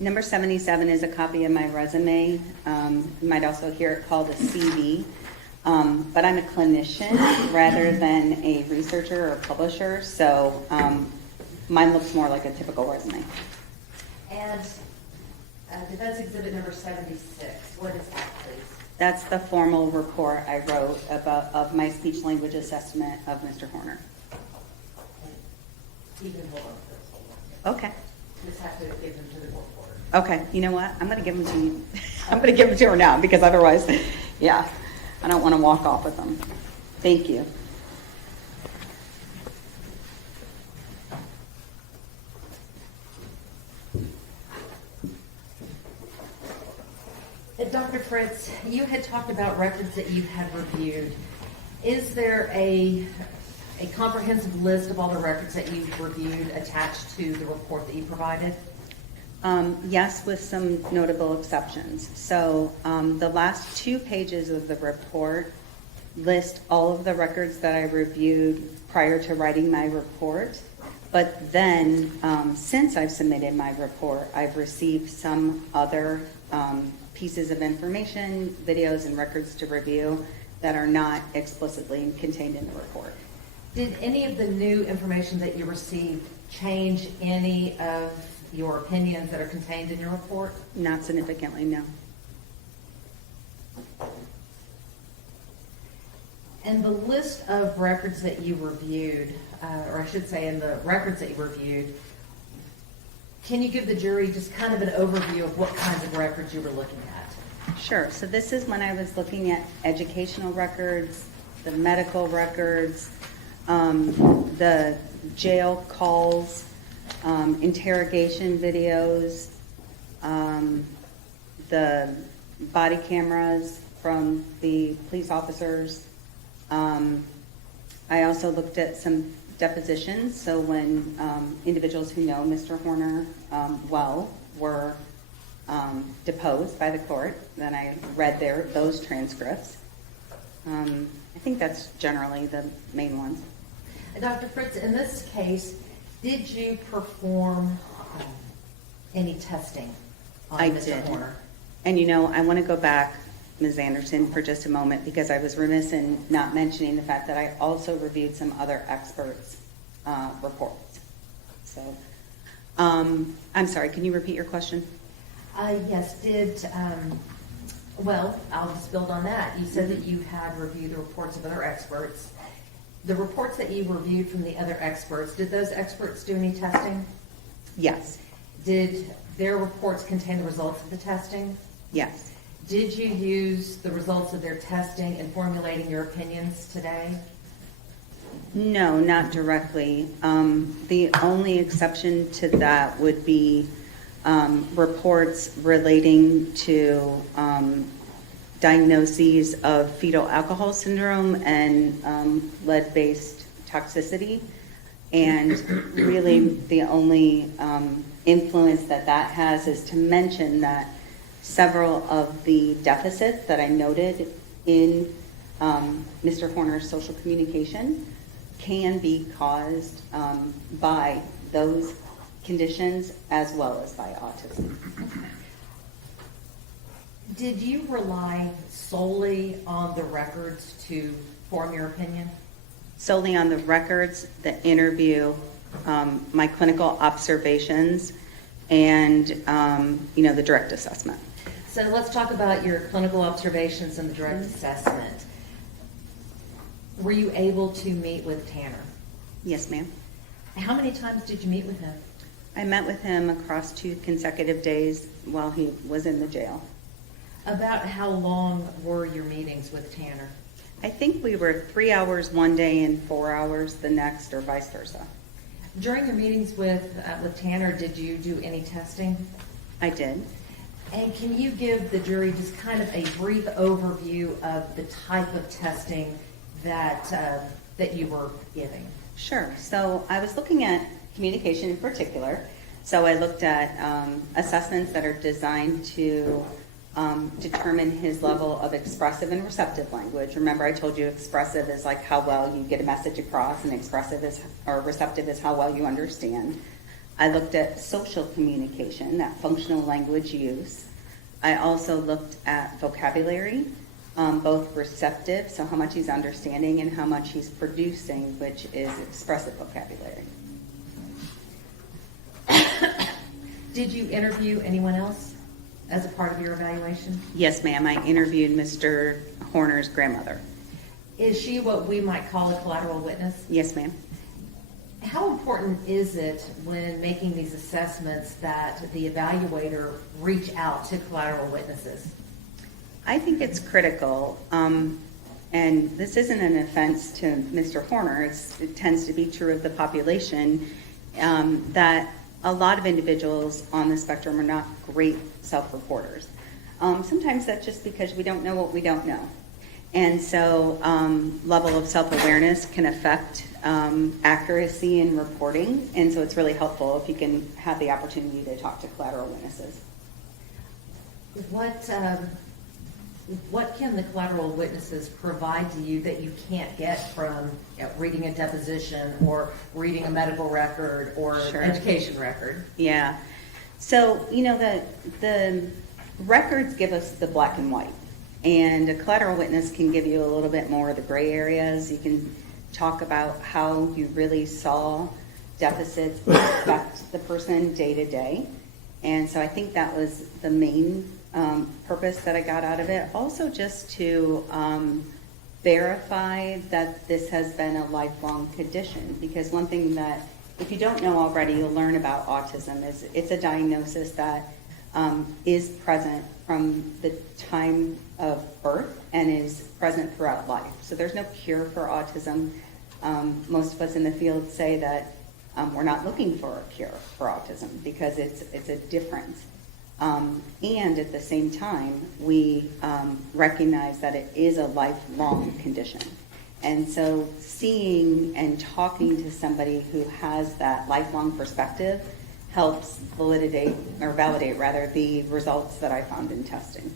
Number 77 is a copy of my resume. You might also hear it called a CV. But I'm a clinician rather than a researcher or publisher, so mine looks more like a typical resume. And defense exhibit number 76, what is that, please? That's the formal report I wrote of my speech language assessment of Mr. Horner. You can hold on to those. Okay. Just have to give them to the court reporter. Okay. You know what? I'm going to give them to you. I'm going to give them to her now because otherwise, yeah, I don't want to walk off with them. Thank you. Dr. Fritz, you had talked about records that you had reviewed. Is there a comprehensive list of all the records that you've reviewed attached to the report that you provided? Yes, with some notable exceptions. So the last 2 pages of the report list all of the records that I reviewed prior to writing my report. But then, since I've submitted my report, I've received some other pieces of information, videos, and records to review that are not explicitly contained in the report. Did any of the new information that you received change any of your opinions that are contained in your report? Not significantly, no. And the list of records that you reviewed, or I should say in the records that you reviewed, can you give the jury just kind of an overview of what kinds of records you were looking at? Sure. So this is when I was looking at educational records, the medical records, the jail calls, interrogation videos, the body cameras from the police officers, I also looked at some depositions, so when individuals who know Mr. Horner well were deposed by the court, then I read those transcripts. I think that's generally the main ones. Dr. Fritz, in this case, did you perform any testing on I Mr. did. Horner? And I want to go back, Ms. Anderson, for just a moment, because I was remiss in not mentioning the fact that I also reviewed some other experts' reports. So, I'm sorry, can you repeat your question? Yes, well, I'll just build on that. You said that you had reviewed the reports of other experts. The reports that you reviewed from the other experts, did those experts do any testing? Yes. Did their reports contain the results of the testing? Yes. Did you use the results of their testing in formulating your opinions today? No, not directly. The only exception to that would be reports relating to diagnoses of fetal alcohol syndrome and lead-based toxicity. And really the only influence that has is to mention that several of the deficits that I noted in Mr. Horner's social communication can be caused by those conditions as well as by autism. Did you rely solely on the records to form your opinion? Solely on the records, the interview, my clinical observations, and the direct assessment. So let's talk about your clinical observations and the direct assessment. Were you able to meet with Tanner? Yes, ma'am. How many times did you meet with him? I met with him across 2 consecutive days while he was in the jail. About how long were your meetings with Tanner? I think we were 3 hours one day and 4 hours the next, or vice versa. During your meetings with Tanner, did you do any testing? I did. And can you give the jury just kind of a brief overview of the type of testing that you were giving? Sure. So I was looking at communication in particular. So I looked at assessments that are designed to determine his level of expressive and receptive language. Remember, I told you expressive is like how well you get a message across, and receptive is how well you understand. I looked at social communication, that functional language use. I also looked at vocabulary, both receptive, so how much he's understanding, and how much he's producing, which is expressive vocabulary. Did you interview anyone else as a part of your evaluation? Yes, ma'am. I interviewed Mr. Horner's grandmother. Is she what we might call a collateral witness? Yes, ma'am. How important is it when making these assessments that the evaluator reach out to collateral witnesses? I think it's critical, and this isn't an offense to Mr. Horner. It tends to be true of the population, that a lot of individuals on the spectrum are not great self-reporters. Sometimes that's just because we don't know what we don't know. And so level of self-awareness can affect accuracy in reporting, and so it's really helpful if you can have the opportunity to talk to collateral witnesses. What can the collateral witnesses provide to you that you can't get from reading a deposition or reading a medical record or Sure. education record? Yeah. So, the records give us the black and white, and a collateral witness can give you a little bit more of the gray areas. You can talk about how you really saw deficits affect the person day to day. And so I think that was the main purpose that I got out of it. Also just to verify that this has been a lifelong condition, because one thing that, if you don't know already, you'll learn about autism is it's a diagnosis that is present from the time of birth and is present throughout life. So there's no cure for autism. Most of us in the field say that we're not looking for a cure for autism because it's a difference. And at the same time, we recognize that it is a lifelong condition. And so seeing and talking to somebody who has that lifelong perspective helps validate the results that I found in testing.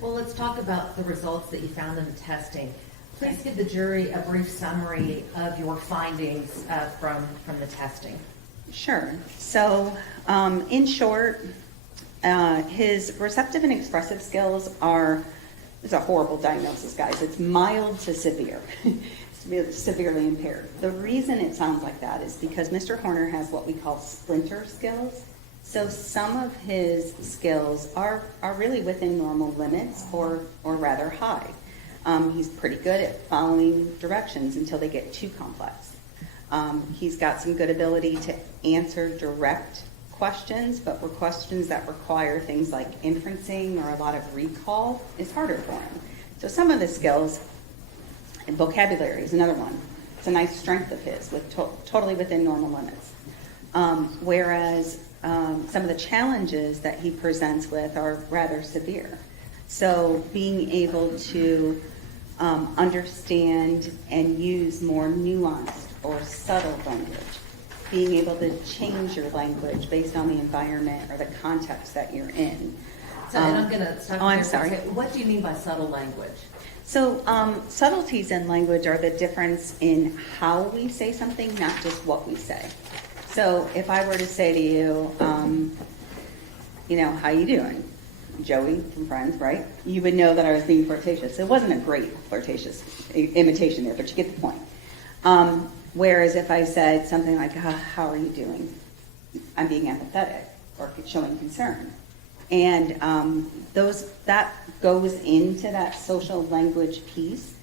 Well, let's talk about the results that you found in the testing. Please give the jury a brief summary of your findings from the testing. Sure. So, in short, his receptive and expressive skills it's a horrible diagnosis, guys. It's mild to severe. It's really severely impaired. The reason it sounds like that is because Mr. Horner has what we call splinter skills. So some of his skills are really within normal limits or rather high. He's pretty good at following directions until they get too complex. He's got some good ability to answer direct questions, but for questions that require things like inferencing or a lot of recall is harder for him. So some of the skills, and vocabulary is another one. It's a nice strength of his, with totally within normal limits. Whereas some of the challenges that he presents with are rather severe. So being able to understand and use more nuanced or subtle language, being able to change your language based on the environment or the context that you're in. So, and I'm going to stop you I'm there for a sorry. second. What do you mean by subtle language? So subtleties in language are the difference in how we say something, not just what we say. So if I were to say to you, how you doing? Joey from Friends, right? You would know that I was being flirtatious. It wasn't a great flirtatious imitation there, but you get the point. Whereas if I said something like, how are you doing? I'm being empathetic or showing concern. And that goes into that social language piece,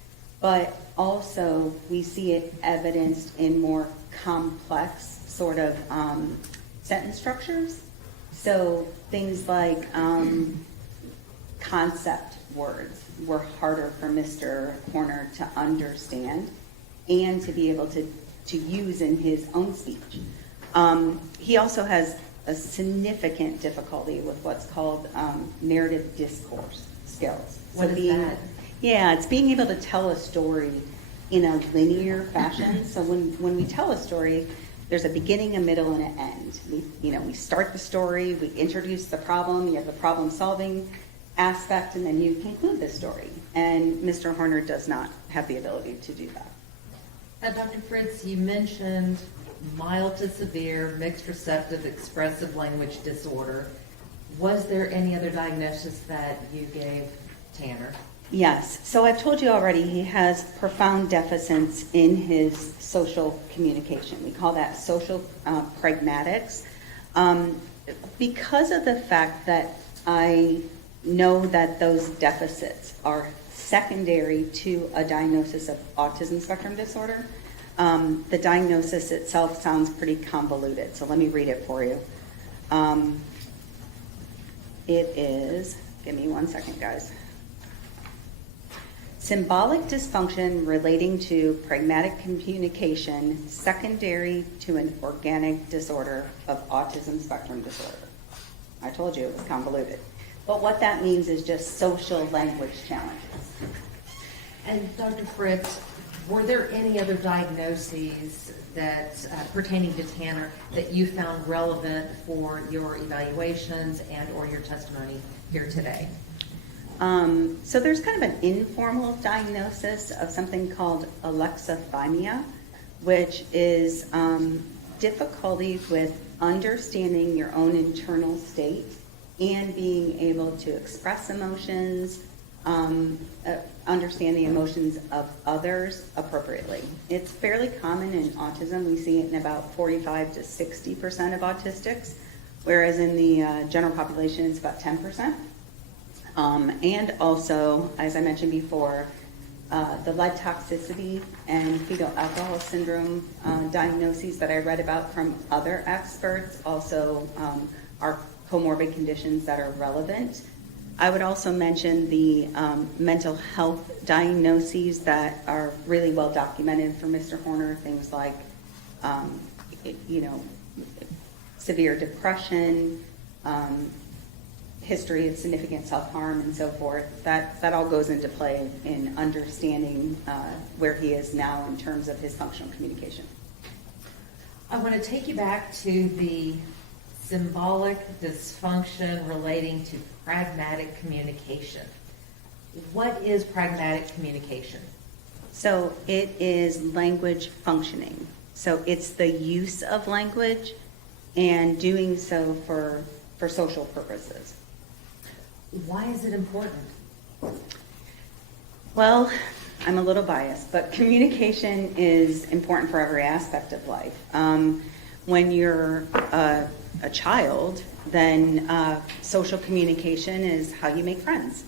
but also we see it evidenced in more complex sort of sentence structures. So things like concept words were harder for Mr. Horner to understand and to be able to use in his own speech. He also has a significant difficulty with what's called narrative discourse skills. What is that? Yeah, it's being able to tell a story in a linear fashion. So when we tell a story, there's a beginning, a middle, and an end. We start the story, we introduce the problem, you have the problem-solving aspect, and then you conclude the story. And Mr. Horner does not have the ability to do that. Dr. Fritz, you mentioned mild to severe mixed receptive expressive language disorder. Was there any other diagnosis that you gave Tanner? Yes. So I've told you already he has profound deficits in his social communication. We call that social pragmatics. Because of the fact that I know that those deficits are secondary to a diagnosis of autism spectrum disorder, the diagnosis itself sounds pretty convoluted. So let me read it for you. It is, give me 1 second, guys. Symbolic dysfunction relating to pragmatic communication secondary to an organic disorder of autism spectrum disorder. I told you it was convoluted. But what that means is just social language challenges. And Dr. Fritz, were there any other diagnoses that pertaining to Tanner that you found relevant for your evaluations and or your testimony here today? So there's kind of an informal diagnosis of something called alexithymia, which is difficulty with understanding your own internal state and being able to express emotions, understand the emotions of others appropriately. It's fairly common in autism. We see it in about 45 to 60% of autistics, whereas in the general population it's about 10%. And also, as I mentioned before, the lead toxicity and fetal alcohol syndrome diagnoses that I read about from other experts also are comorbid conditions that are relevant. I would also mention the mental health diagnoses that are really well documented for Mr. Horner, things like, severe depression, history of significant self-harm and so forth, that all goes into play in understanding where he is now in terms of his functional communication. I want to take you back to the symbolic dysfunction relating to pragmatic communication. What is pragmatic communication? So it is language functioning. So it's the use of language and doing so for social purposes. Why is it important? Well, I'm a little biased, but communication is important for every aspect of life. When you're a child, then social communication is how you make friends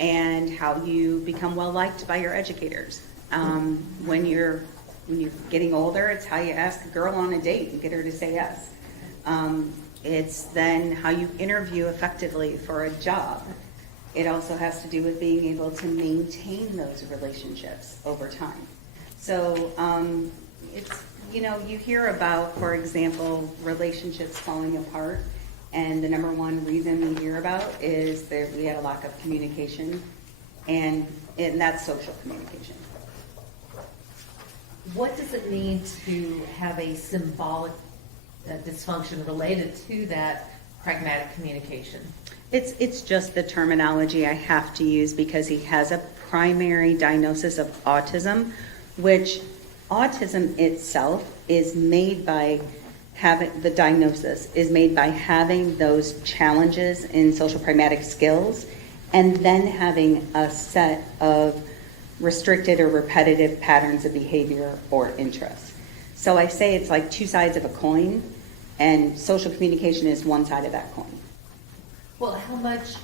and how you become well-liked by your educators. When you're getting older, it's how you ask a girl on a date and get her to say yes. It's then how you interview effectively for a job. It also has to do with being able to maintain those relationships over time. So it's, you hear about, for example, relationships falling apart, and the number one reason we hear about is that we had a lack of communication, and that's social communication. What does it mean to have a symbolic dysfunction related to that pragmatic communication? It's just the terminology I have to use because he has a primary diagnosis of autism, which autism itself is made by having, the diagnosis is made by having those challenges in social pragmatic skills and then having a set of restricted or repetitive patterns of behavior or interests. So I say it's like two sides of a coin, and social communication is one side of that coin. Well, how much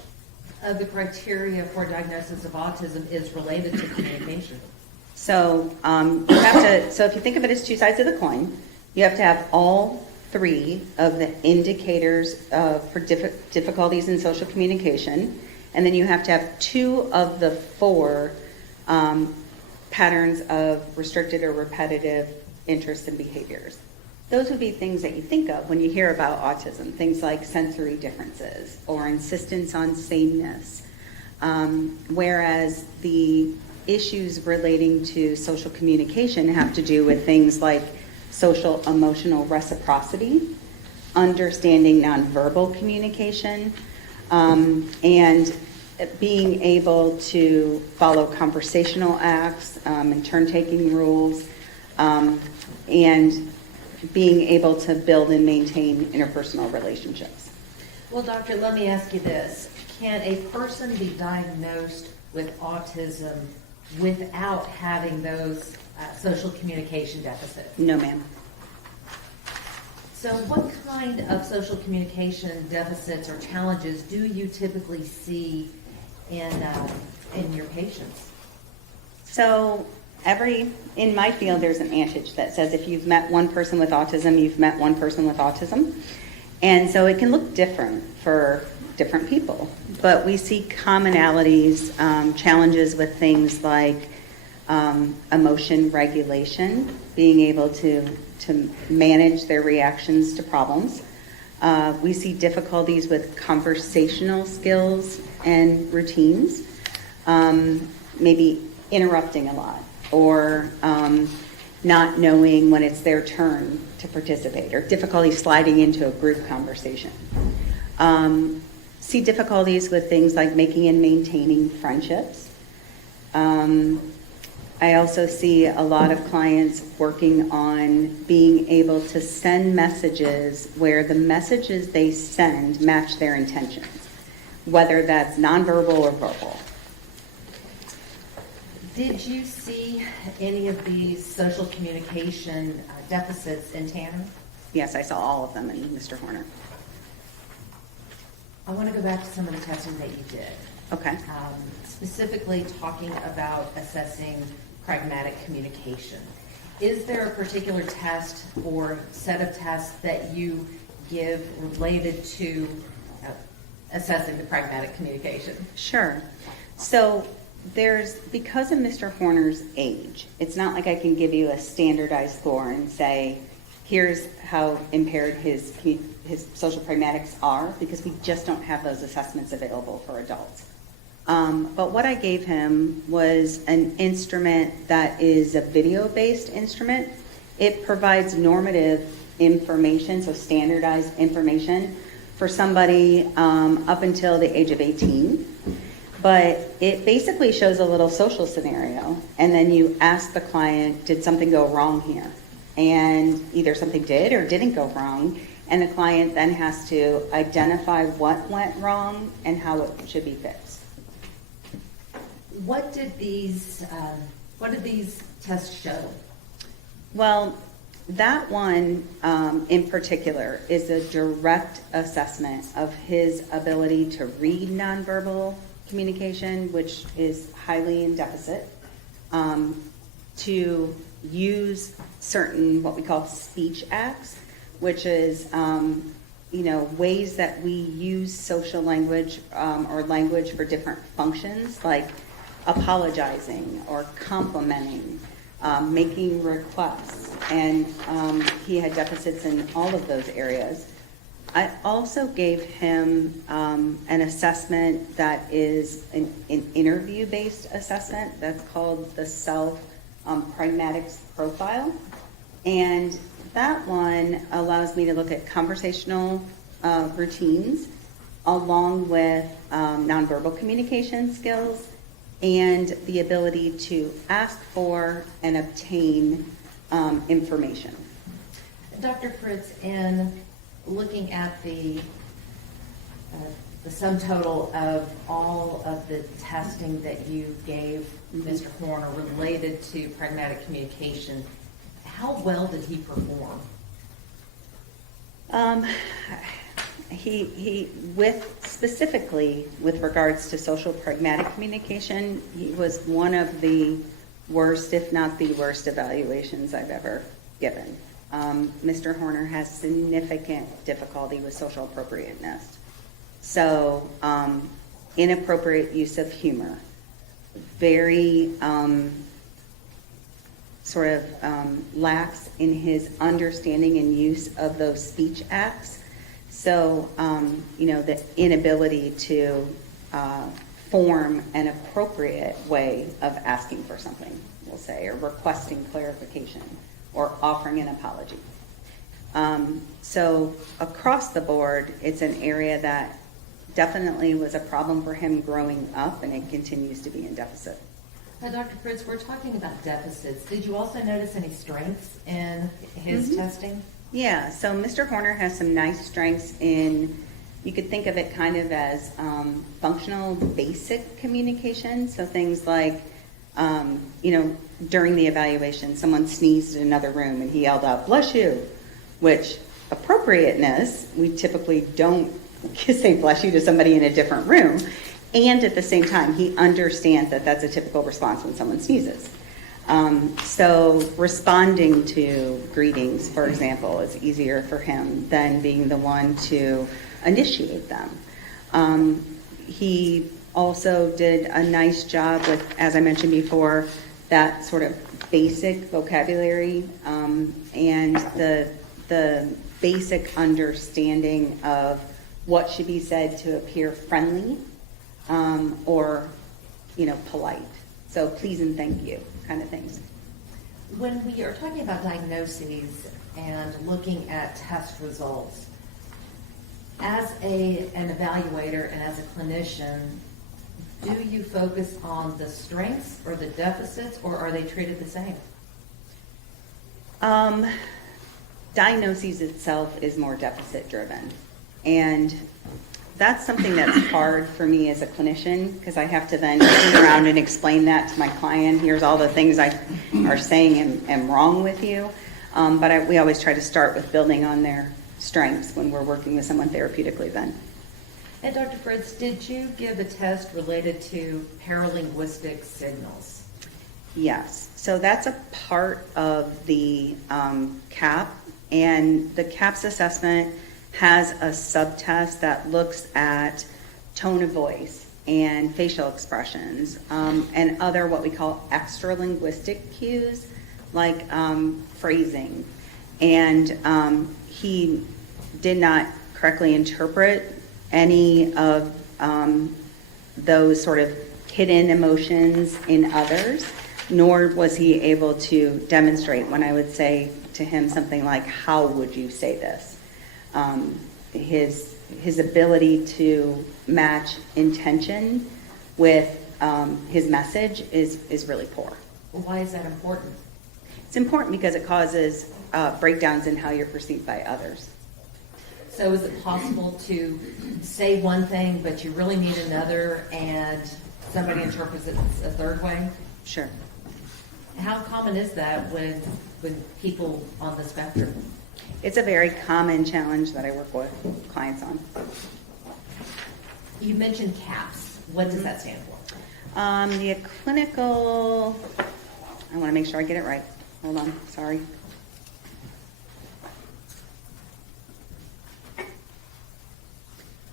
of the criteria for diagnosis of autism is related to communication? So you have to. So if you think of it as two sides of the coin, you have to have all three of the indicators for difficulties in social communication, and then you have to have two of the four patterns of restricted or repetitive interests and behaviors. Those would be things that you think of when you hear about autism, things like sensory differences or insistence on sameness, whereas the issues relating to social communication have to do with things like social emotional reciprocity, understanding nonverbal communication, and being able to follow conversational acts and turn-taking rules, and being able to build and maintain interpersonal relationships. Well, doctor, let me ask you this. Can a person be diagnosed with autism without having those social communication deficits? No, ma'am. So what kind of social communication deficits or challenges do you typically see in your patients? So in my field, there's an adage that says if you've met one person with autism, you've met one person with autism. And so it can look different for different people. But we see commonalities, challenges with things like emotion regulation, being able to manage their reactions to problems. We see difficulties with conversational skills and routines, maybe interrupting a lot, or not knowing when it's their turn to participate, or difficulty sliding into a group conversation. See difficulties with things like making and maintaining friendships. I also see a lot of clients working on being able to send messages where the messages they send match their intentions, whether that's nonverbal or verbal. Did you see any of these social communication deficits in Tanner? Yes, I saw all of them in Mr. Horner. I want to go back to some of the testing that you did. Okay. Specifically talking about assessing pragmatic communication. Is there a particular test or set of tests that you give related to assessing the pragmatic communication? Sure. So because of Mr. Horner's age, it's not like I can give you a standardized score and say, here's how impaired his social pragmatics are, because we just don't have those assessments available for adults. But what I gave him was an instrument that is a video-based instrument. It provides normative information, so standardized information for somebody up until the age of 18. But it basically shows a little social scenario, and then you ask the client, did something go wrong here? And either something did or didn't go wrong, and the client then has to identify what went wrong and how it should be fixed. What did these tests show? Well, that one in particular is a direct assessment of his ability to read nonverbal communication, which is highly in deficit, to use certain what we call speech acts, which is ways that we use social language or language for different functions, like apologizing or complimenting, making requests, and he had deficits in all of those areas. I also gave him an assessment that is an interview-based assessment that's called the self-pragmatics profile, and that one allows me to look at conversational routines along with nonverbal communication skills and the ability to ask for and obtain information. Dr. Fritz, in looking at the sum total of all of the testing that you gave Mr. Horner related to pragmatic communication, how well did he perform? He specifically with regards to social pragmatic communication, he was one of the worst, if not the worst, evaluations I've ever given. Mr. Horner has significant difficulty with social appropriateness. So, inappropriate use of humor, very lax in his understanding and use of those speech acts. So, the inability to form an appropriate way of asking for something, we'll say, or requesting clarification, or offering an apology. So across the board, it's an area that definitely was a problem for him growing up, and it continues to be in deficit. Now, Dr. Fritz, we're talking about deficits. Did you also notice any strengths in his testing? Yeah, so Mr. Horner has some nice strengths in, you could think of it kind of as functional basic communication. So things like, during the evaluation, someone sneezed in another room and he yelled out, "Bless you," which appropriateness, we typically don't say bless you to somebody in a different room. And at the same time, he understands that that's a typical response when someone sneezes. So responding to greetings, for example, is easier for him than being the one to initiate them. He also did a nice job with, as I mentioned before, that sort of basic vocabulary and the basic understanding of what should be said to appear friendly or polite. So please and thank you kind of things. When we are talking about diagnoses and looking at test results, as an evaluator and as a clinician, do you focus on the strengths or the deficits, or are they treated the same? Diagnoses itself is more deficit driven, and that's something that's hard for me as a clinician, because I have to then turn around and explain that to my client. Here's all the things I are saying am wrong with you, but we always try to start with building on their strengths when we're working with someone therapeutically then. And Dr. Fritz, did you give a test related to paralinguistic signals? Yes, so that's a part of the CAP, and the CAPS assessment has a subtest that looks at tone of voice and facial expressions and other what we call extra linguistic cues like phrasing And he did not correctly interpret any of those sort of hidden emotions in others, nor was he able to demonstrate when I would say to him something like, how would you say this? His ability to match intention with his message is really poor. Why is that important? It's important because it causes breakdowns in how you're perceived by others. So is it possible to say one thing, but you really need another, and somebody interprets it a third way? Sure. How common is that with people on the spectrum? It's a very common challenge that I work with clients on. You mentioned CAPS. What does that stand for? The clinical, I want to make sure I get it right. Hold on, sorry.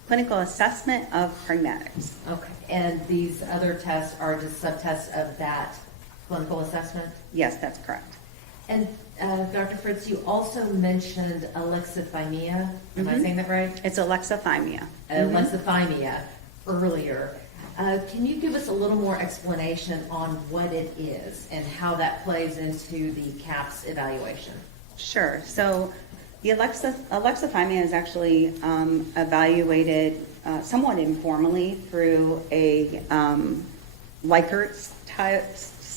Clinical assessment of pragmatics. Okay, and these other tests are just subtests of that clinical assessment? Yes, that's correct. And Dr. Fritz, you also mentioned alexithymia. Am I saying that right? It's alexithymia. Alexithymia earlier. Can you give us a little more explanation on what it is and how that plays into the CAPS evaluation? Sure. So the alexithymia is actually evaluated somewhat informally through a Likert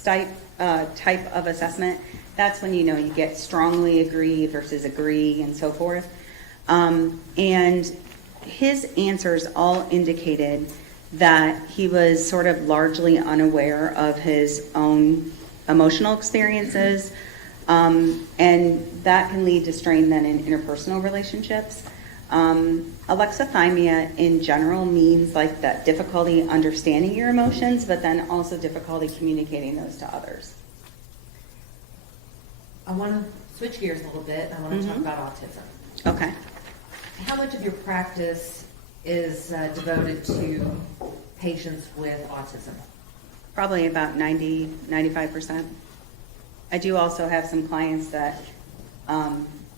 type of assessment. That's when you get strongly agree versus agree and so forth. And his answers all indicated that he was sort of largely unaware of his own emotional experiences, and that can lead to strain then in interpersonal relationships. Alexithymia in general means like that difficulty understanding your emotions, but then also difficulty communicating those to others. I want to switch gears a little bit. I want to talk about autism. Okay. How much of your practice is devoted to patients with autism? Probably about 95%. I do also have some clients that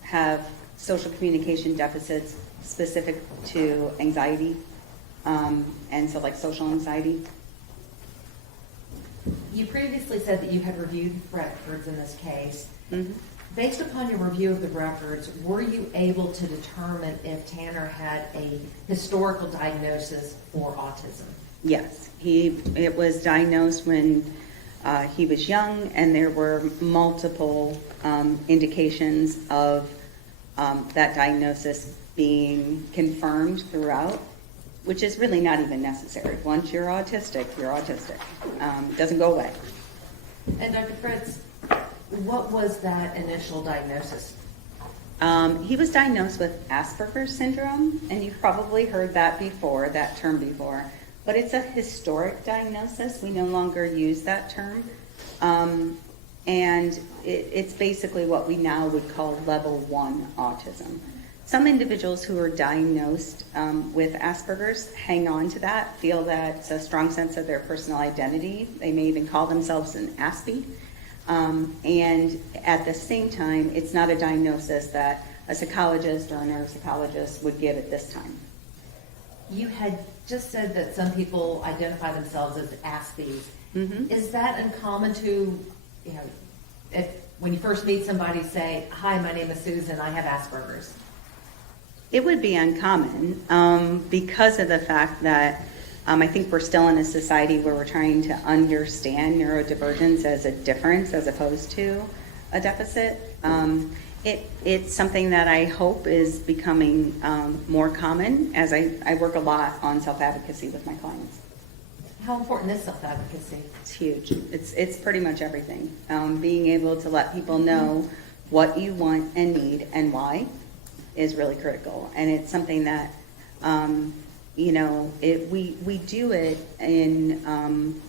have social communication deficits specific to anxiety, and so like social anxiety. You previously said that you had reviewed records in this case. Mm-hmm. Based upon your review of the records, were you able to determine if Tanner had a historical diagnosis for autism? Yes, it was diagnosed when he was young, and there were multiple indications of that diagnosis being confirmed throughout, which is really not even necessary. Once you're autistic, you're autistic. It doesn't go away. And Dr. Fritz, what was that initial diagnosis? He was diagnosed with Asperger's syndrome, and you've probably heard that term before, but it's a historic diagnosis. We no longer use that term. And it's basically what we now would call level 1 autism. Some individuals who are diagnosed with Asperger's hang on to that, feel that it's a strong sense of their personal identity. They may even call themselves an Aspie. And at the same time, it's not a diagnosis that a psychologist or a neuropsychologist would give at this time. You had just said that some people identify themselves as Aspies. Mm-hmm. Is that uncommon to, if when you first meet somebody, say, "Hi, my name is Susan, I have Asperger's"? It would be uncommon because of the fact that I think we're still in a society where we're trying to understand neurodivergence as a difference as opposed to a deficit. It's something that I hope is becoming more common as I work a lot on self-advocacy with my clients. How important is self-advocacy? It's huge. It's pretty much everything. Being able to let people know what you want and need and why is really critical. And it's something that, we do it in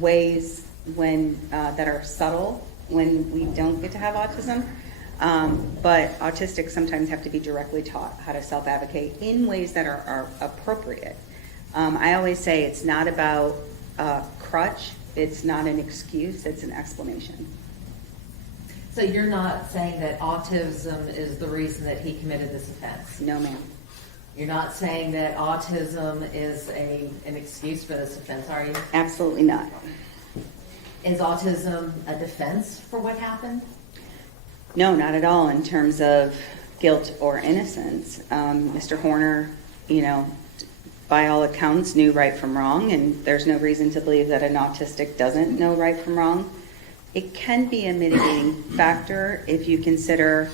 ways that are subtle when we don't get to have autism. But autistics sometimes have to be directly taught how to self-advocate in ways that are appropriate. I always say it's not about crutch, it's not an excuse, it's an explanation. So you're not saying that autism is the reason that he committed this offense? No, ma'am. You're not saying that autism is an excuse for this offense, are you? Absolutely not. Is autism a defense for what happened? No, not at all in terms of guilt or innocence. Mr. Horner, by all accounts, knew right from wrong, and there's no reason to believe that an autistic doesn't know right from wrong. It can be a mitigating factor if you consider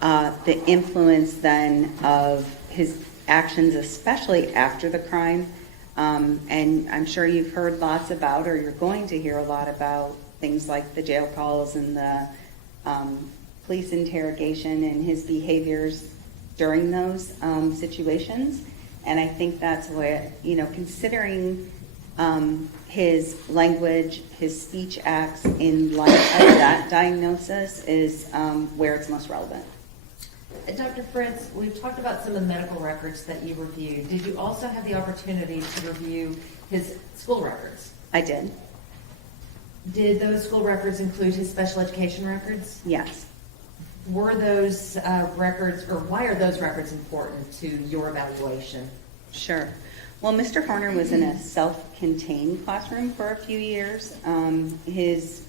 the influence then of his actions, especially after the crime. And I'm sure you've heard lots about, or you're going to hear a lot about, things like the jail calls and the police interrogation and his behaviors during those situations. And I think that's where, considering his language, his speech acts in light of that diagnosis is where it's most relevant. Dr. Fritz, we've talked about some of the medical records that you reviewed. Did you also have the opportunity to review his school records? I did. Did those school records include his special education records? Yes. Were those records, or why are those records important to your evaluation? Sure. Well, Mr. Horner was in a self-contained classroom for a few years. His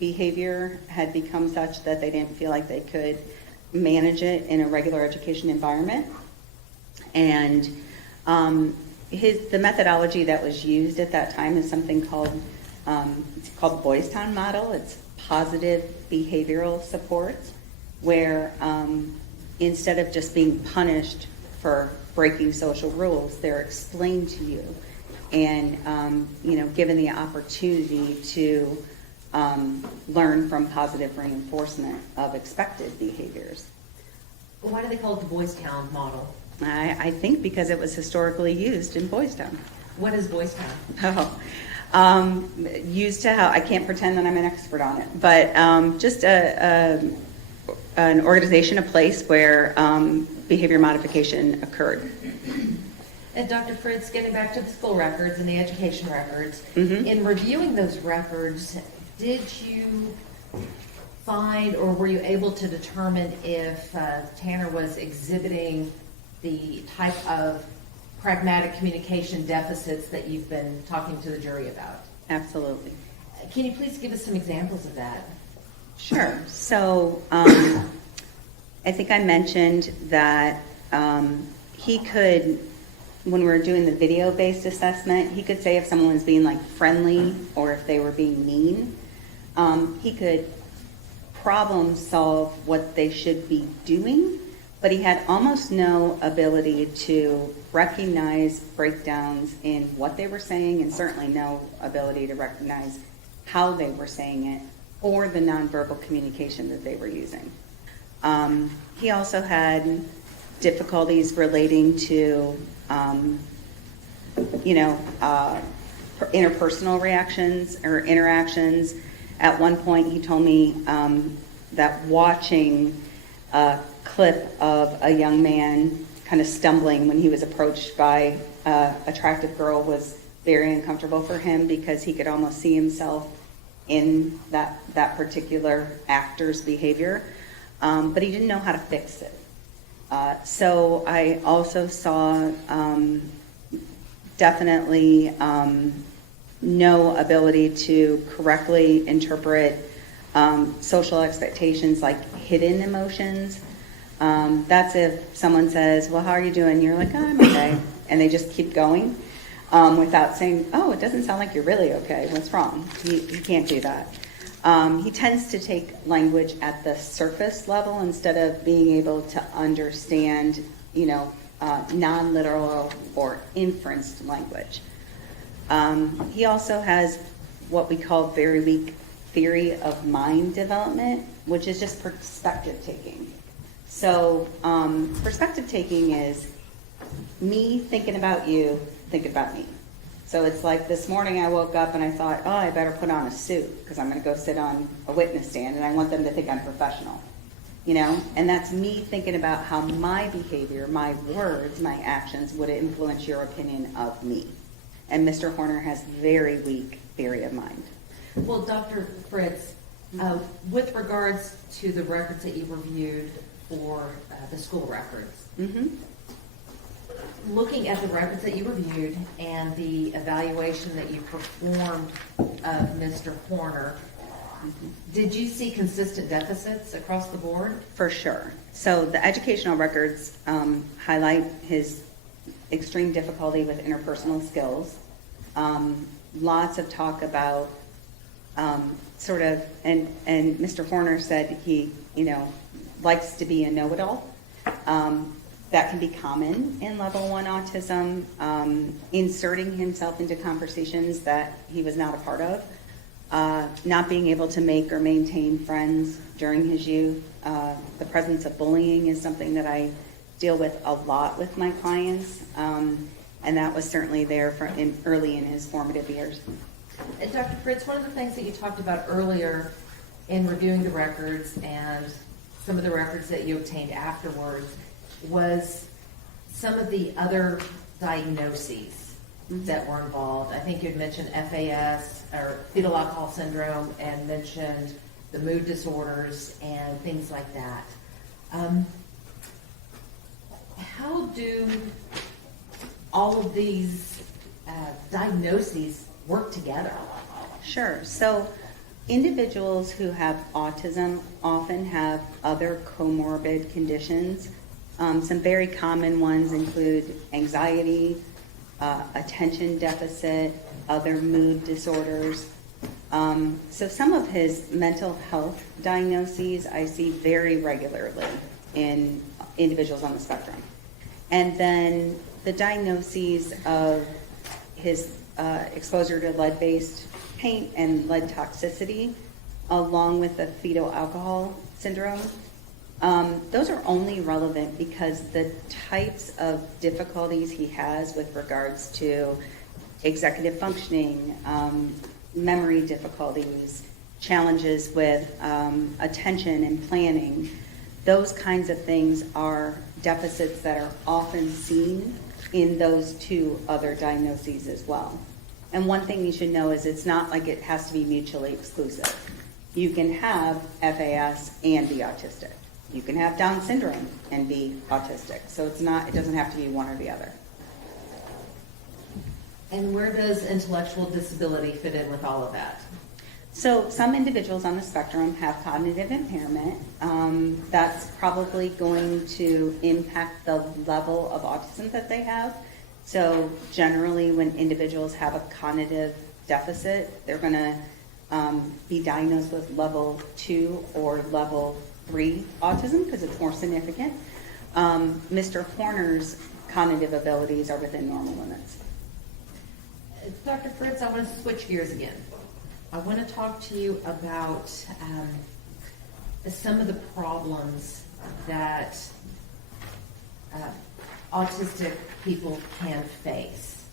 behavior had become such that they didn't feel like they could manage it in a regular education environment. And the methodology that was used at that time is something called it's called the Boys Town model. It's positive behavioral supports, where instead of just being punished for breaking social rules, they're explained to you and given the opportunity to learn from positive reinforcement of expected behaviors. Why do they call it the Boys Town model? I think because it was historically used in Boys Town. What is Boys Town? Used to how, I can't pretend that I'm an expert on it, but just an organization, a place where behavior modification occurred. And Dr. Fritz, getting back to the school records and the education records, Mhm. in reviewing those records, did you find, or were you able to determine if Tanner was exhibiting the type of pragmatic communication deficits that you've been talking to the jury about? Absolutely. Can you please give us some examples of that? Sure. So I think I mentioned that he could, when we were doing the video-based assessment, he could say if someone was being like friendly or if they were being mean. He could problem solve what they should be doing, but he had almost no ability to recognize breakdowns in what they were saying, and certainly no ability to recognize how they were saying it or the nonverbal communication that they were using. He also had difficulties relating to, interpersonal reactions or interactions. At one point, he told me that watching a clip of a young man kind of stumbling when he was approached by an attractive girl was very uncomfortable for him because he could almost see himself in that particular actor's behavior, but he didn't know how to fix it. So I also saw definitely no ability to correctly interpret social expectations like hidden emotions. That's if someone says, well, how are you doing? You're like, oh, I'm okay. And they just keep going without saying, oh, it doesn't sound like you're really okay. What's wrong? You can't do that. He tends to take language at the surface level instead of being able to understand, non-literal or inferenced language. He also has what we call very weak theory of mind development, which is just perspective taking. So perspective taking is me thinking about you, thinking about me. So it's like this morning I woke up and I thought, oh, I better put on a suit because I'm going to go sit on a witness stand and I want them to think I'm professional. And that's me thinking about how my behavior, my words, my actions would influence your opinion of me. And Mr. Horner has very weak theory of mind. Well, Dr. Fritz, With regards to the records that you reviewed for the school records, Mhm. looking at the records that you reviewed and the evaluation that you performed of Mr. Horner, did you see consistent deficits across the board? For sure. So the educational records highlight his extreme difficulty with interpersonal skills. Lots of talk about sort of, and Mr. Horner said he, likes to be a know-it-all. That can be common in level 1 autism, inserting himself into conversations that he was not a part of, not being able to make or maintain friends during his youth. The presence of bullying is something that I deal with a lot with my clients, and that was certainly there early in his formative years. And Dr. Fritz, one of the things that you talked about earlier in reviewing the records and some of the records that you obtained afterwards was some of the other diagnoses that were involved. I think you had mentioned FAS, or fetal alcohol syndrome, and mentioned the mood disorders and things like that. How do all of these diagnoses work together? Sure. So individuals who have autism often have other comorbid conditions. Some very common ones include anxiety, attention deficit, other mood disorders. So some of his mental health diagnoses I see very regularly in individuals on the spectrum. And then the diagnoses of his exposure to lead-based paint and lead toxicity, along with the fetal alcohol syndrome, those are only relevant because the types of difficulties he has with regards to executive functioning, memory difficulties, challenges with attention and planning, those kinds of things are deficits that are often seen in those two other diagnoses as well. And one thing you should know is it's not like it has to be mutually exclusive. You can have FAS and be autistic. You can have Down syndrome and be autistic. So it doesn't have to be one or the other. And where does intellectual disability fit in with all of that? So some individuals on the spectrum have cognitive impairment. That's probably going to impact the level of autism that they have. So generally when individuals have a cognitive deficit, they're going to be diagnosed with level 2 or level 3 autism because it's more significant. Mr. Horner's cognitive abilities are within normal limits. Dr. Fritz, I want to switch gears again. I want to talk to you about some of the problems that autistic people can face.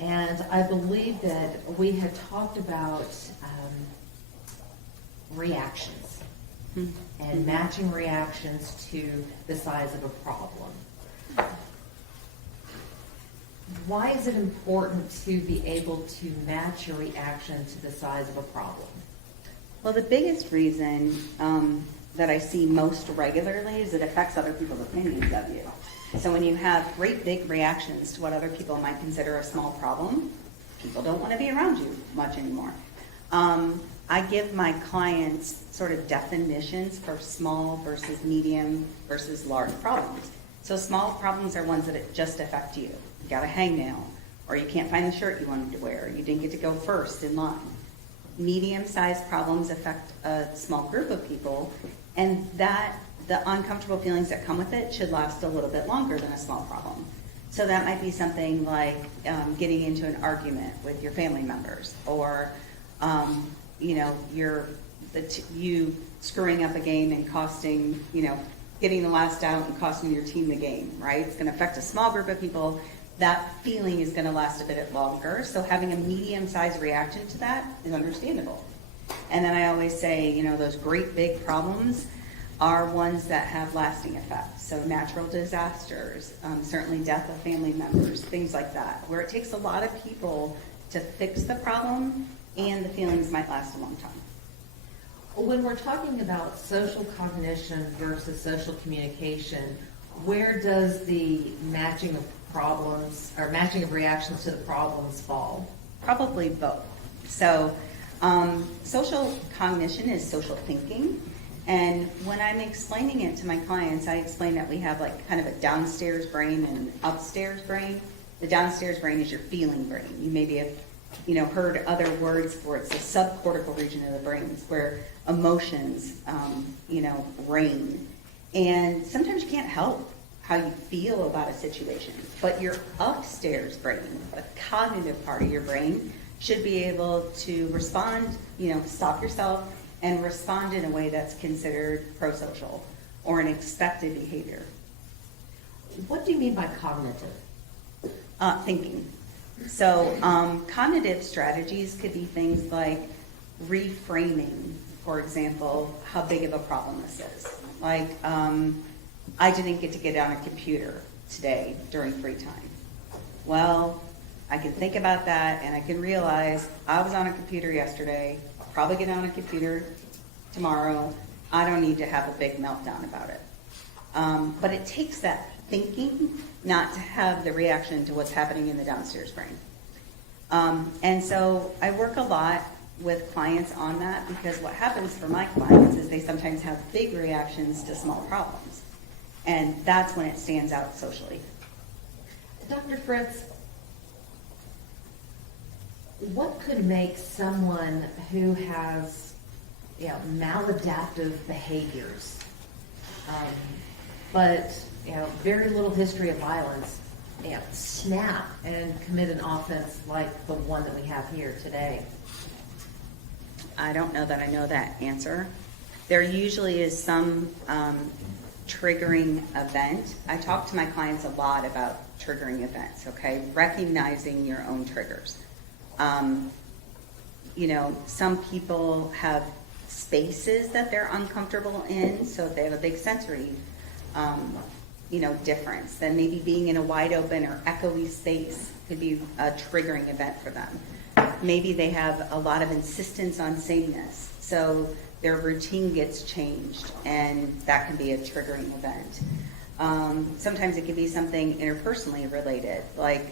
And I believe that we had talked about reactions and matching reactions to the size of a problem. Why is it important to be able to match your reaction to the size of a problem? Well, the biggest reason that I see most regularly is it affects other people's opinions of you. So when you have great big reactions to what other people might consider a small problem, people don't want to be around you much anymore. I give my clients sort of definitions for small versus medium versus large problems. So small problems are ones that just affect you. You got a hangnail, or you can't find the shirt you wanted to wear, you didn't get to go first in line. Medium-sized problems affect a small group of people, and the uncomfortable feelings that come with it should last a little bit longer than a small problem. So that might be something like getting into an argument with your family members, or you screwing up a game and costing, getting the last out and costing your team the game, right? It's going to affect a small group of people. That feeling is going to last a bit longer. So having a medium-sized reaction to that is understandable. And then I always say, those great big problems are ones that have lasting effects. So natural disasters, certainly death of family members, things like that, where it takes a lot of people to fix the problem and the feelings might last a long time. When we're talking about social cognition versus social communication, where does the matching of problems or matching of reactions to the problems fall? Probably both. So, social cognition is social thinking. And when I'm explaining it to my clients, I explain that we have like kind of a downstairs brain and an upstairs brain. The downstairs brain is your feeling brain. You maybe have, heard other words for it. It's the subcortical region of the brain. It's where emotions, reign. And sometimes you can't help how you feel about a situation. But your upstairs brain, the cognitive part of your brain, should be able to respond, stop yourself and respond in a way that's considered pro-social or an expected behavior. What do you mean by cognitive? Thinking. So cognitive strategies could be things like reframing, for example, how big of a problem this is. Like, I didn't get on a computer today during free time. Well, I can think about that and I can realize I was on a computer yesterday, I'll probably get on a computer tomorrow. I don't need to have a big meltdown about it. But it takes that thinking not to have the reaction to what's happening in the downstairs brain. And so I work a lot with clients on that because what happens for my clients is they sometimes have big reactions to small problems. And that's when it stands out socially. Dr. Fritz, what could make someone who has, maladaptive behaviors, but, very little history of violence, snap and commit an offense like the one that we have here today? I don't know that I know that answer. There usually is some triggering event. I talk to my clients a lot about triggering events, okay? Recognizing your own triggers. Some people have spaces that they're uncomfortable in, so if they have a big sensory, difference, then maybe being in a wide open or echoey space could be a triggering event for them. Maybe they have a lot of insistence on sameness, so their routine gets changed, and that can be a triggering event. Sometimes it can be something interpersonally related, like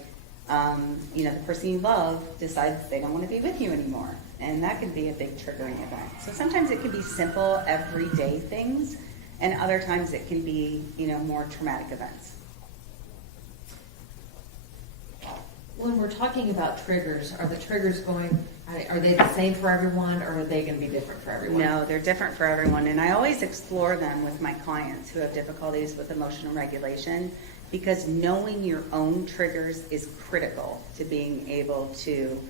the person you love decides they don't want to be with you anymore, and that can be a big triggering event. So sometimes it can be simple, everyday things, and other times it can be, more traumatic events. When we're talking about triggers, are the triggers are they the same for everyone, or are they going to be different for everyone? No, they're different for everyone, and I always explore them with my clients who have difficulties with emotional regulation, because knowing your own triggers is critical to being able to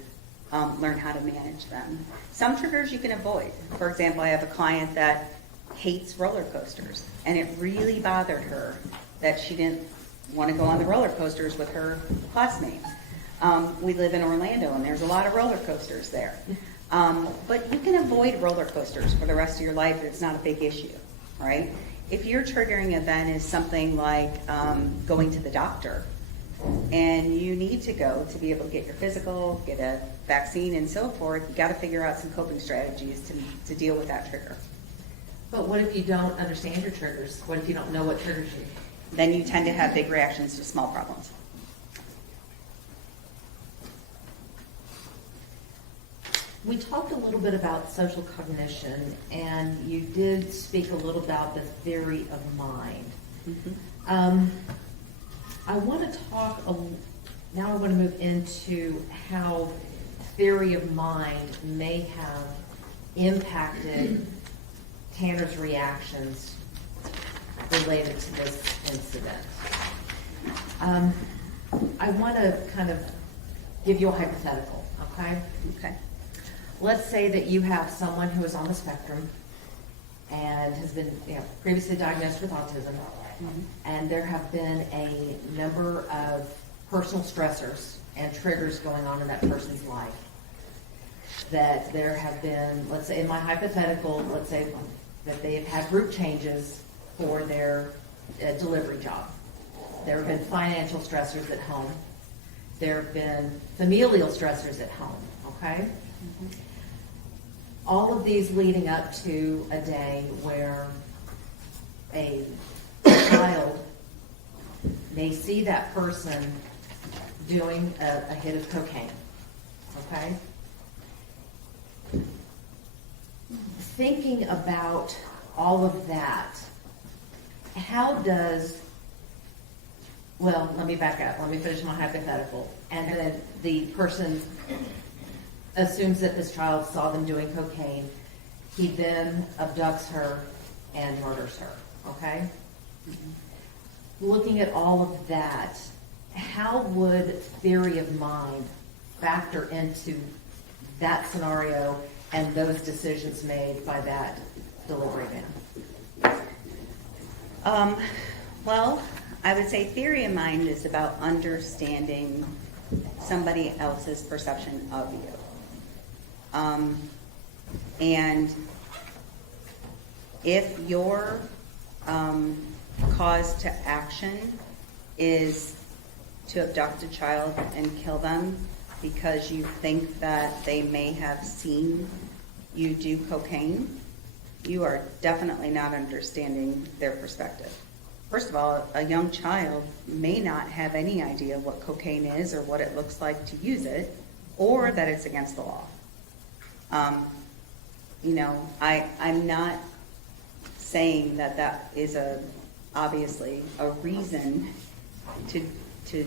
learn how to manage them. Some triggers you can avoid. For example, I have a client that hates roller coasters, and it really bothered her that she didn't want to go on the roller coasters with her classmates. We live in Orlando, and there's a lot of roller coasters there. But you can avoid roller coasters for the rest of your life. It's not a big issue, right? If your triggering event is something like going to the doctor, and you need to go to be able to get your physical, get a vaccine, and so forth, you got to figure out some coping strategies to deal with that trigger. But what if you don't understand your triggers? What if you don't know what triggers you? Then you tend to have big reactions to small problems. We talked a little bit about social cognition, and you did speak a little about the theory of mind. Mm-hmm. I want to talk, now I want to move into how theory of mind may have impacted Tanner's reactions related to this incident. I want to kind of give you a hypothetical, okay? Okay. Let's say that you have someone who is on the spectrum and has been previously diagnosed with autism, and there have been a number of personal stressors and triggers going on in that person's life. That there have been, let's say in my hypothetical, let's say that they have had route changes for their delivery job. There have been financial stressors at home. There have been familial stressors at home, okay? all of these leading up to a day where a child may see that person doing a hit of cocaine, okay? Thinking about all of that, how does, well, let me back up, let me finish my hypothetical. And then the person assumes that this child saw them doing cocaine. He then abducts her and murders her, okay? Looking at all of that, how would theory of mind factor into that scenario and those decisions made by that delivery man? Well, I would say theory of mind is about understanding somebody else's perception of you. And if your cause to action is to abduct a child and kill them because you think that they may have seen you do cocaine, you are definitely not understanding their perspective. First of all, a young child may not have any idea what cocaine is or what it looks like to use it, or that it's against the law. I'm not saying that that is obviously a reason to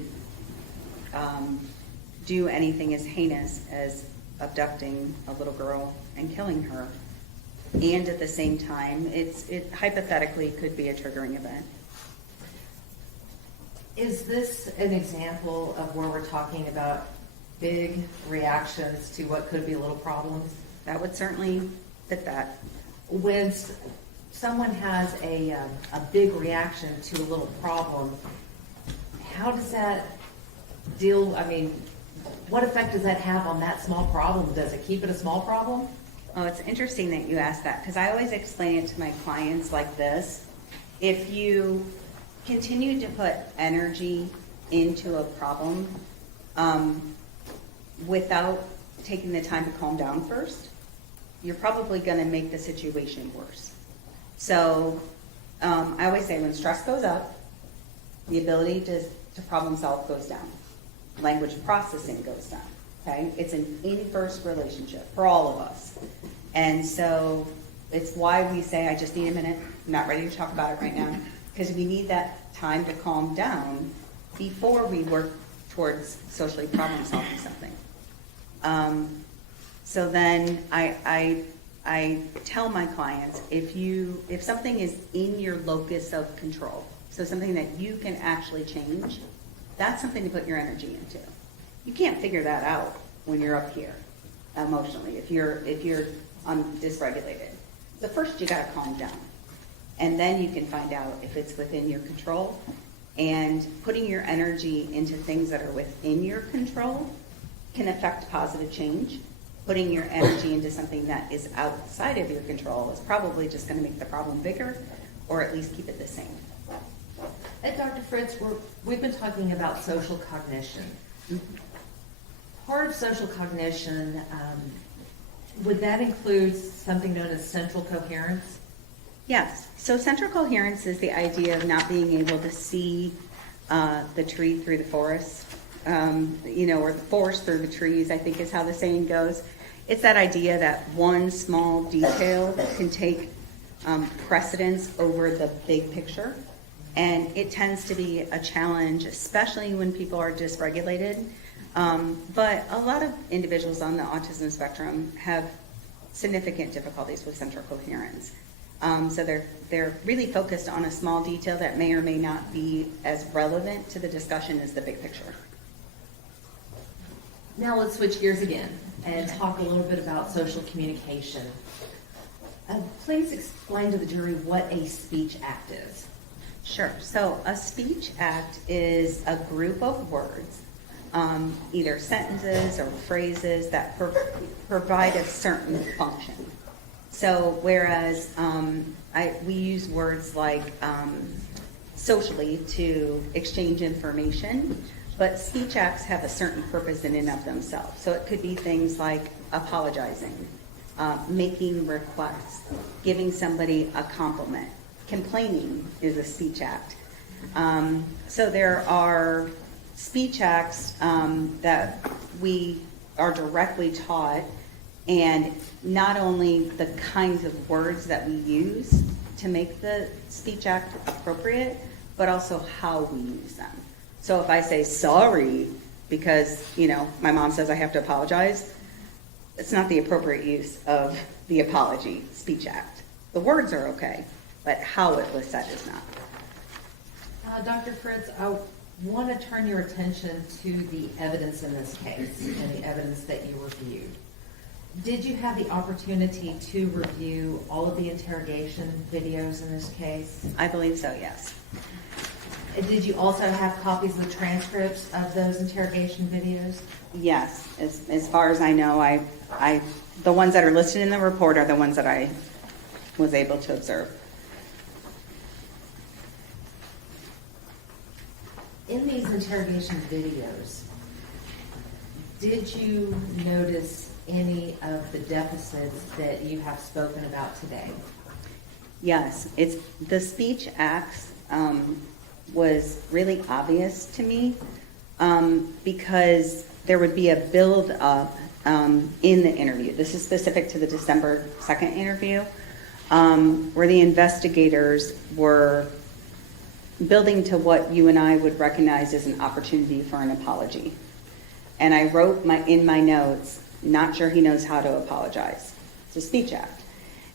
do anything as heinous as abducting a little girl and killing her. And at the same time, it hypothetically could be a triggering event. Is this an example of where we're talking about big reactions to what could be little problems? That would certainly fit that. When someone has a big reaction to a little problem, how does that deal, what effect does that have on that small problem? Does it keep it a small problem? Oh, it's interesting that you asked that, because I always explain it to my clients like this. If you continue to put energy into a problem without taking the time to calm down first, you're probably going to make the situation worse. So I always say when stress goes up, the ability to problem solve goes down. Language processing goes down. Okay? It's an inverse relationship for all of us. And so it's why we say, I just need a minute. I'm not ready to talk about it right now. Because we need that time to calm down before we work towards socially problem solving something. So then I tell my clients, if something is in your locus of control, so something that you can actually change, that's something to put your energy into. You can't figure that out when you're up here emotionally, if you're dysregulated. So first you got to calm down. And then you can find out if it's within your control. And putting your energy into things that are within your control can affect positive change. Putting your energy into something that is outside of your control is probably just going to make the problem bigger, or at least keep it the same. Dr. Fritz, we've been talking about social cognition. Part of social cognition, would that include something known as central coherence? Yes. So central coherence is the idea of not being able to see the tree through the forest, or the forest through the trees, I think is how the saying goes. It's that idea that one small detail can take precedence over the big picture. And it tends to be a challenge, especially when people are dysregulated. But a lot of individuals on the autism spectrum have significant difficulties with central coherence. So they're really focused on a small detail that may or may not be as relevant to the discussion as the big picture. Now let's switch gears again and talk a little bit about social communication. Please explain to the jury what a speech act is. Sure. So a speech act is a group of words, either sentences or phrases that provide a certain function. So whereas we use words like socially to exchange information, but speech acts have a certain purpose in and of themselves. So it could be things like apologizing, making requests, giving somebody a compliment. Complaining is a speech act. So there are speech acts that we are directly taught, and not only the kinds of words that we use to make the speech act appropriate, but also how we use them. So if I say sorry because, my mom says I have to apologize, it's not the appropriate use of the apology speech act. The words are okay, but how it was said is not. Dr. Fritz, I want to turn your attention to the evidence in this case and the evidence that you reviewed. Did you have the opportunity to review all of the interrogation videos in this case? I believe so, yes. Did you also have copies of the transcripts of those interrogation videos? Yes, as far as I know, the ones that are listed in the report are the ones that I was able to observe. In these interrogation videos, did you notice any of the deficits that you have spoken about today? Yes, it's the speech acts was really obvious to me because there would be a build up in the interview. This is specific to the December 2nd interview, where the investigators were building to what you and I would recognize as an opportunity for an apology. And I wrote in my notes, not sure he knows how to apologize. It's a speech act.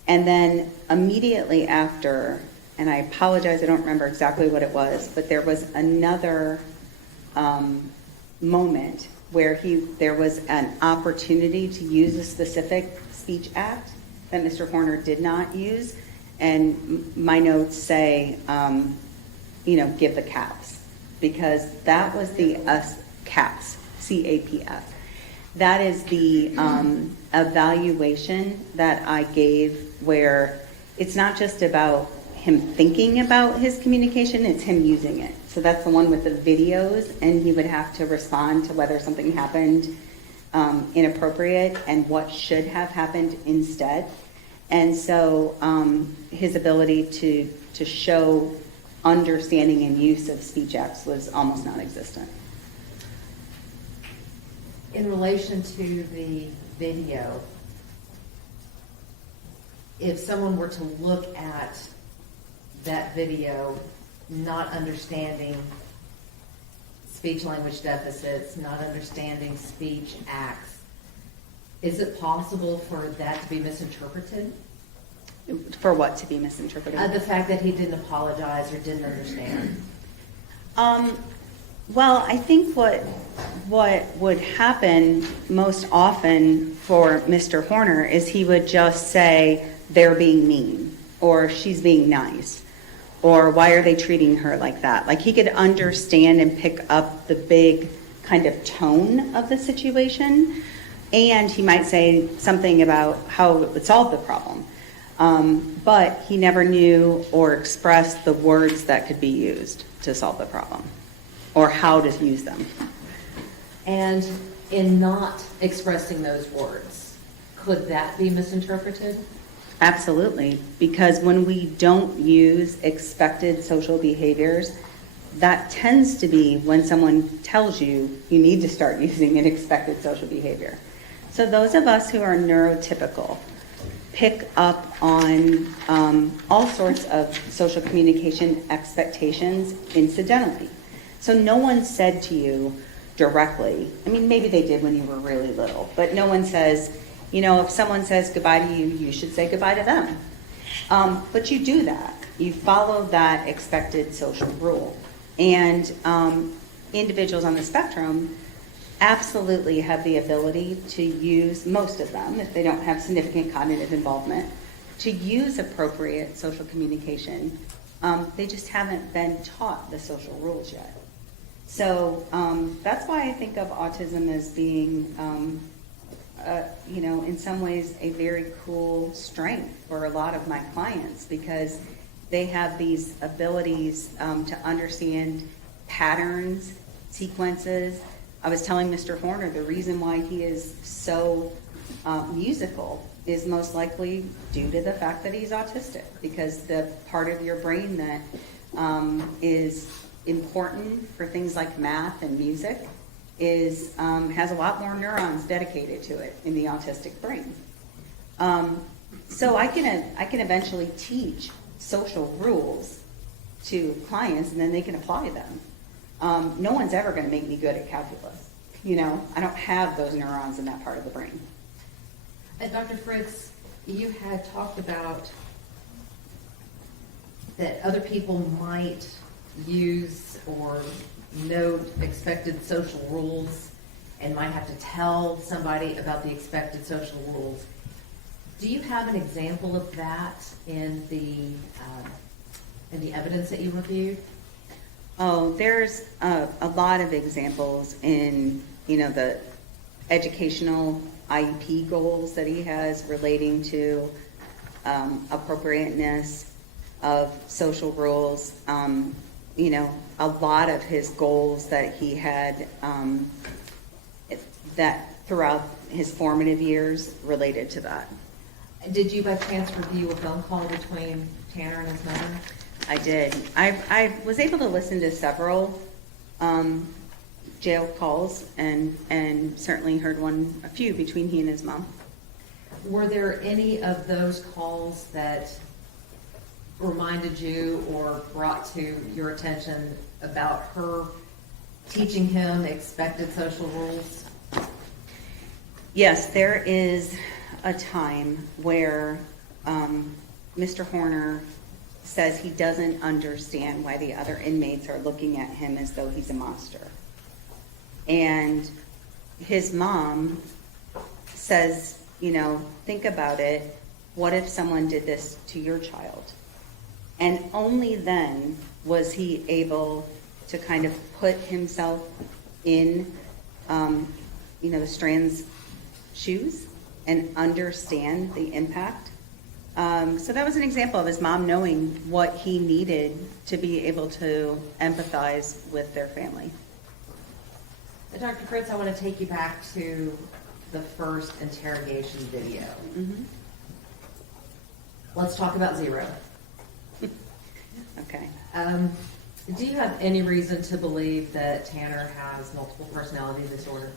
And then immediately after, and I apologize, I don't remember exactly what it was, but there was another moment where there was an opportunity to use a specific speech act that Mr. Horner did not use. And my notes say, give the caps, because that was the caps, CAPS. That is the evaluation that I gave, where it's not just about him thinking about his communication, it's him using it. So that's the one with the videos, and he would have to respond to whether something happened inappropriate and what should have happened instead. And so his ability to show understanding and use of speech acts was almost non-existent. In relation to the video, if someone were to look at that video, not understanding speech language deficits, not understanding speech acts, is it possible for that to be misinterpreted? For what to be misinterpreted? The fact that he didn't apologize or didn't understand. Well, I think what would happen most often for Mr. Horner is he would just say, they're being mean, or she's being nice, or why are they treating her like that? Like, he could understand and pick up the big kind of tone of the situation, and he might say something about how it would solve the problem. But he never knew or expressed the words that could be used to solve the problem, or how to use them. And in not expressing those words, could that be misinterpreted? Absolutely, because when we don't use expected social behaviors, that tends to be when someone tells you you need to start using an expected social behavior. So those of us who are neurotypical pick up on all sorts of social communication expectations incidentally. So no one said to you directly, I mean, maybe they did when you were really little, but no one says, if someone says goodbye to you, you should say goodbye to them. But you do that. You follow that expected social rule. And individuals on the spectrum absolutely have the ability to use, most of them, if they don't have significant cognitive involvement, to use appropriate social communication. They just haven't been taught the social rules yet. So that's why I think of autism as being, in some ways a very cool strength for a lot of my clients, because they have these abilities to understand patterns, sequences. I was telling Mr. Horner the reason why he is so musical is most likely due to the fact that he's autistic, because the part of your brain that is important for things like math and music is has a lot more neurons dedicated to it in the autistic brain. So I can eventually teach social rules to clients, and then they can apply them. No one's ever going to make me good at calculus. You know, I don't have those neurons in that part of the brain. And Dr. Fritz, you had talked about that other people might use or note expected social rules and might have to tell somebody about the expected social rules. Do you have an example of that in the evidence that you reviewed? Oh, there's a lot of examples in, you know, the educational IEP goals that he has relating to appropriateness of social rules. You know, a lot of his goals that he had that throughout his formative years related to that. Did you by chance review a phone call between Tanner and his mother? I did. I was able to listen to several jail calls and certainly heard a few between he and his mom. Were there any of those calls that reminded you or brought to your attention about her teaching him expected social rules? Yes, there is a time where Mr. Horner says he doesn't understand why the other inmates are looking at him as though he's a monster. And his mom says, you know, think about it. What if someone did this to your child? And only then was he able to kind of put himself in, you know, the Strand's shoes and understand the impact. So that was an example of his mom knowing what he needed to be able to empathize with their family. Dr. Fritz, I want to take you back to the first interrogation video. Mm-hmm. Let's talk about Zero. Okay. Do you have any reason to believe that Tanner has multiple personality disorder?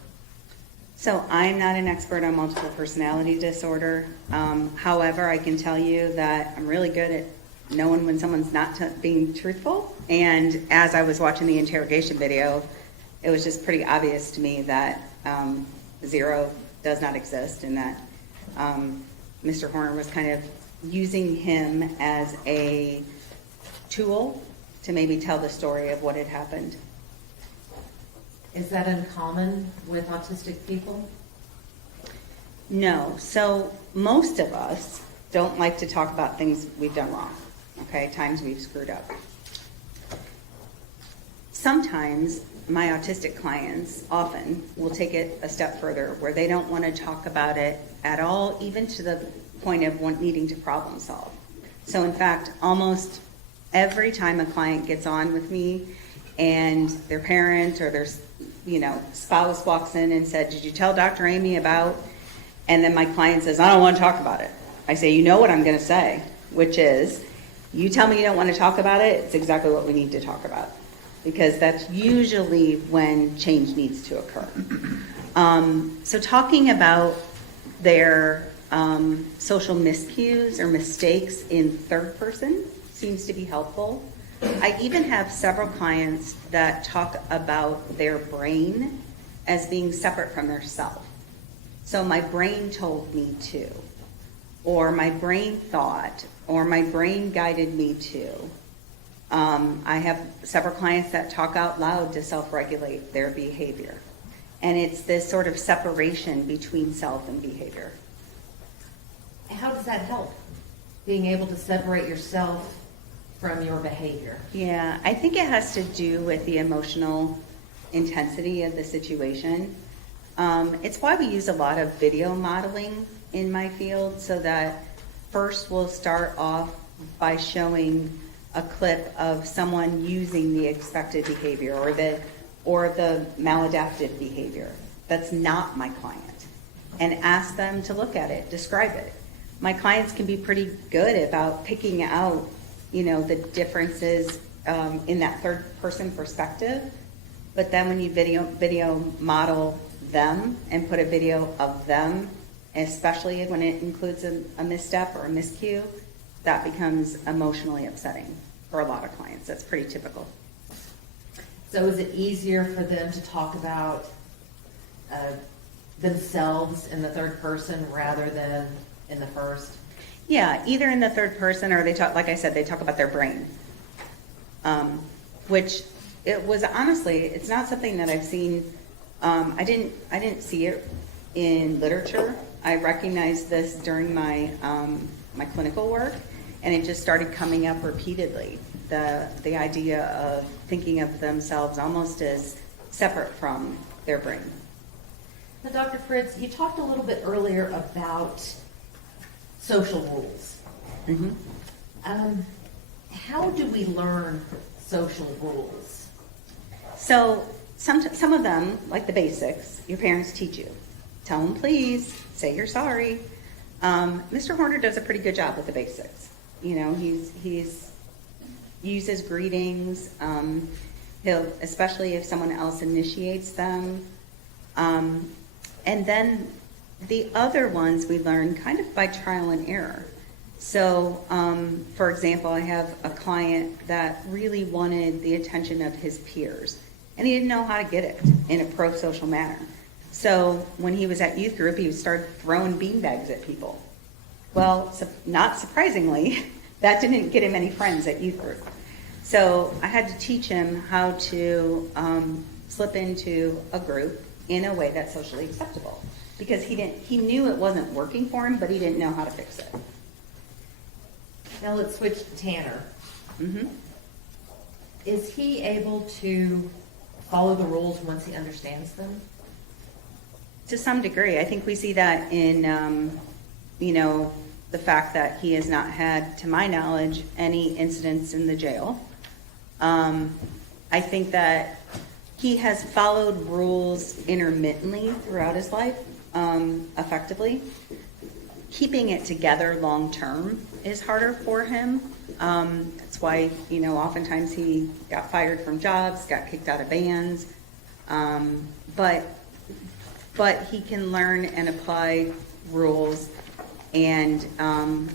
So I'm not an expert on multiple personality disorder. However, I can tell you that I'm really good at knowing when someone's not being truthful. And as I was watching the interrogation video, it was just pretty obvious to me that Zero does not exist, and that Mr. Horner was kind of using him as a tool to maybe tell the story of what had happened. Is that uncommon with autistic people? No. So most of us don't like to talk about things we've done wrong, okay, times we've screwed up. Sometimes my autistic clients often will take it a step further where they don't want to talk about it at all, even to the point of needing to problem solve. So in fact, almost every time a client gets on with me and their parent or their spouse walks in and said, "Did you tell Dr. Amy about?" And then my client says, "I don't want to talk about it." I say, "You know what I'm going to say, which is, you tell me you don't want to talk about it, it's exactly what we need to talk about." Because that's usually when change needs to occur. So talking about their social miscues or mistakes in third person seems to be helpful. I even have several clients that talk about their brain as being separate from their self. So my brain told me to, or my brain thought, or my brain guided me to. I have several clients that talk out loud to self-regulate their behavior. And it's this sort of separation between self and behavior. How does that help? Being able to separate yourself from your behavior? Yeah, I think it has to do with the emotional intensity of the situation. It's why we use a lot of video modeling in my field, so that first we'll start off by showing a clip of someone using the expected behavior or the maladaptive behavior that's not my client, and ask them to look at it, describe it. my clients can be pretty good about picking out, the differences in that third person perspective. But then when you video model them and put a video of them, especially when it includes a misstep or a miscue, that becomes emotionally upsetting for a lot of clients. That's pretty typical. So is it easier for them to talk about themselves in the third person rather than in the first? Yeah, either in the third person or they talk, like I said, they talk about their brain. Which it was honestly, it's not something that I've seen. I didn't see it in literature. I recognized this during my my clinical work, and it just started coming up repeatedly. The idea of thinking of themselves almost as separate from their brain. Now, Dr. Fritz, you talked a little bit earlier about social rules. Mm-hmm. How do we learn social rules? So some of them, like the basics, your parents teach you. Tell them please, say you're sorry. Mr. Horner does a pretty good job with the basics. He's uses greetings. He'll, especially if someone else initiates them. And then the other ones we learn kind of by trial and error. So, for example, I have a client that really wanted the attention of his peers, and he didn't know how to get it in a pro-social manner. So when he was at youth group, he started throwing beanbags at people. Well, not surprisingly, that didn't get him any friends at youth group. So I had to teach him how to slip into a group in a way that's socially acceptable, because he knew it wasn't working for him, but he didn't know how to fix it. Now let's switch to Tanner. Mm-hmm. Is he able to follow the rules once he understands them? To some degree. I think we see that in, the fact that he has not had, to my knowledge, any incidents in the jail. I think that he has followed rules intermittently throughout his life, effectively. Keeping it together long term is harder for him. That's why, oftentimes he got fired from jobs, got kicked out of bands. But he can learn and apply rules. And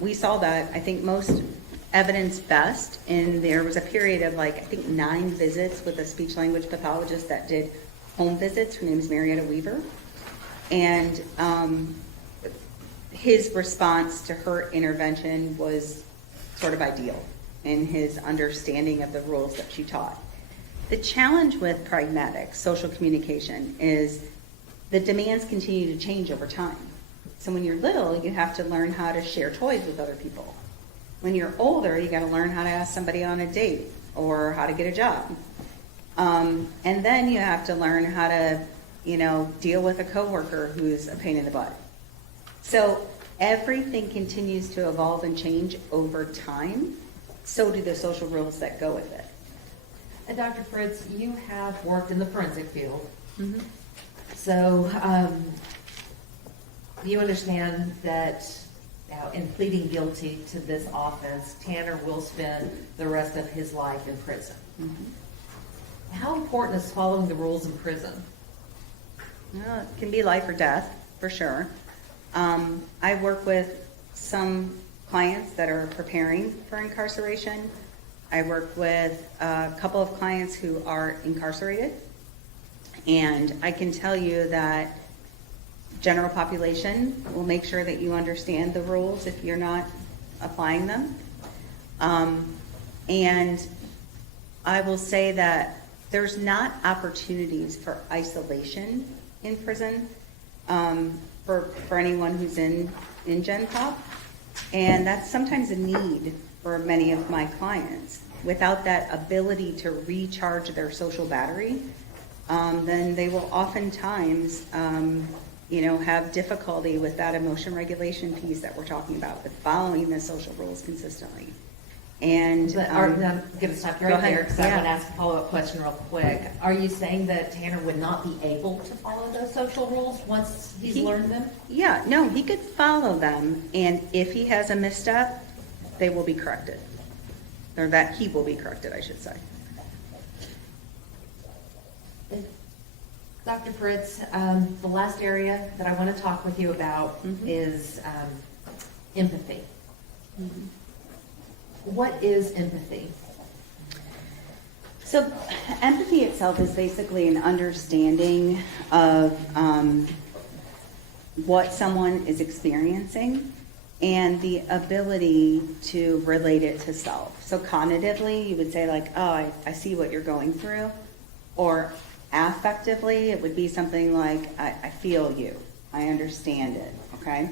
we saw that, I think, most evidence best. And there was a period of 9 visits with a speech language pathologist that did home visits. Her name is Marietta Weaver. And his response to her intervention was sort of ideal in his understanding of the rules that she taught. The challenge with pragmatic social communication is the demands continue to change over time. So when you're little, you have to learn how to share toys with other people. When you're older, you got to learn how to ask somebody on a date or how to get a job. And then you have to learn how to, deal with a coworker who's a pain in the butt. So everything continues to evolve and change over time. So do the social rules that go with it. And Dr. Fritz, you have worked in the forensic field. Mm-hmm. So you understand that now in pleading guilty to this offense, Tanner will spend the rest of his life in prison. Mm-hmm. How important is following the rules in prison? Well, it can be life or death, for sure. I work with some clients that are preparing for incarceration. I work with a couple of clients who are incarcerated. And I can tell you that general population will make sure that you understand the rules if you're not applying them. And I will say that there's not opportunities for isolation in prison for anyone who's in Gen Pop. And that's sometimes a need for many of my clients. Without that ability to recharge their social battery, then they will oftentimes, have difficulty with that emotion regulation piece that we're talking about, with following the social rules consistently. And But I'm gonna stop you go right ahead. there, because I Yeah. want to ask a follow-up question real quick. Are you saying that Tanner would not be able to follow those social rules once he's He- learned them? yeah, no, he could follow them, and if he has a misstep, they will be corrected. Or that he will be corrected, I should say. Dr. Fritz, the last area that I want to talk with you about is empathy. What is empathy? So empathy itself is basically an understanding of what someone is experiencing and the ability to relate it to self. So cognitively, you would say like, oh, I see what you're going through. Or affectively, it would be something like, I feel you, I understand it, okay?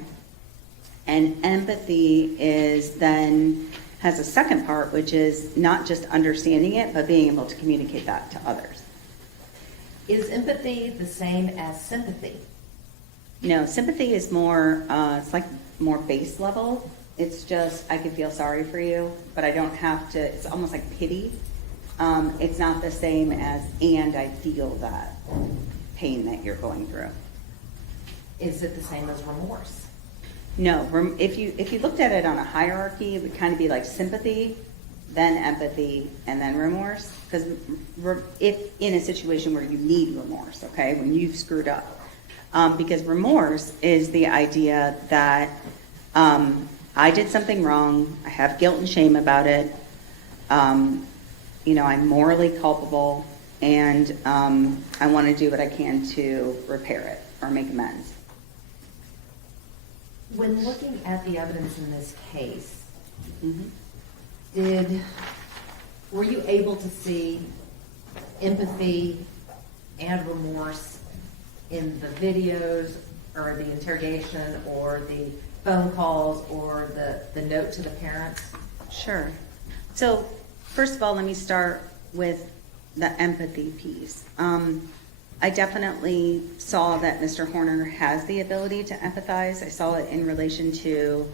And empathy is then, has a second part, which is not just understanding it, but being able to communicate that to others. Is empathy the same as sympathy? No, sympathy is more, it's like more base level. It's just, I can feel sorry for you, but I don't have to, it's almost like pity. It's not the same as, and I feel that pain that you're going through. Is it the same as remorse? No, if you looked at it on a hierarchy, it would kind of be like sympathy, then empathy, and then remorse. Because if in a situation where you need remorse, okay, when you've screwed up. Because remorse is the idea that I did something wrong, I have guilt and shame about it, I'm morally culpable, and I want to do what I can to repair it or make amends. When looking at the evidence in this case, Mm-hmm. were you able to see empathy and remorse in the videos or the interrogation or the phone calls or the note to the parents? Sure. So first of all, let me start with the empathy piece. I definitely saw that Mr. Horner has the ability to empathize. I saw it in relation to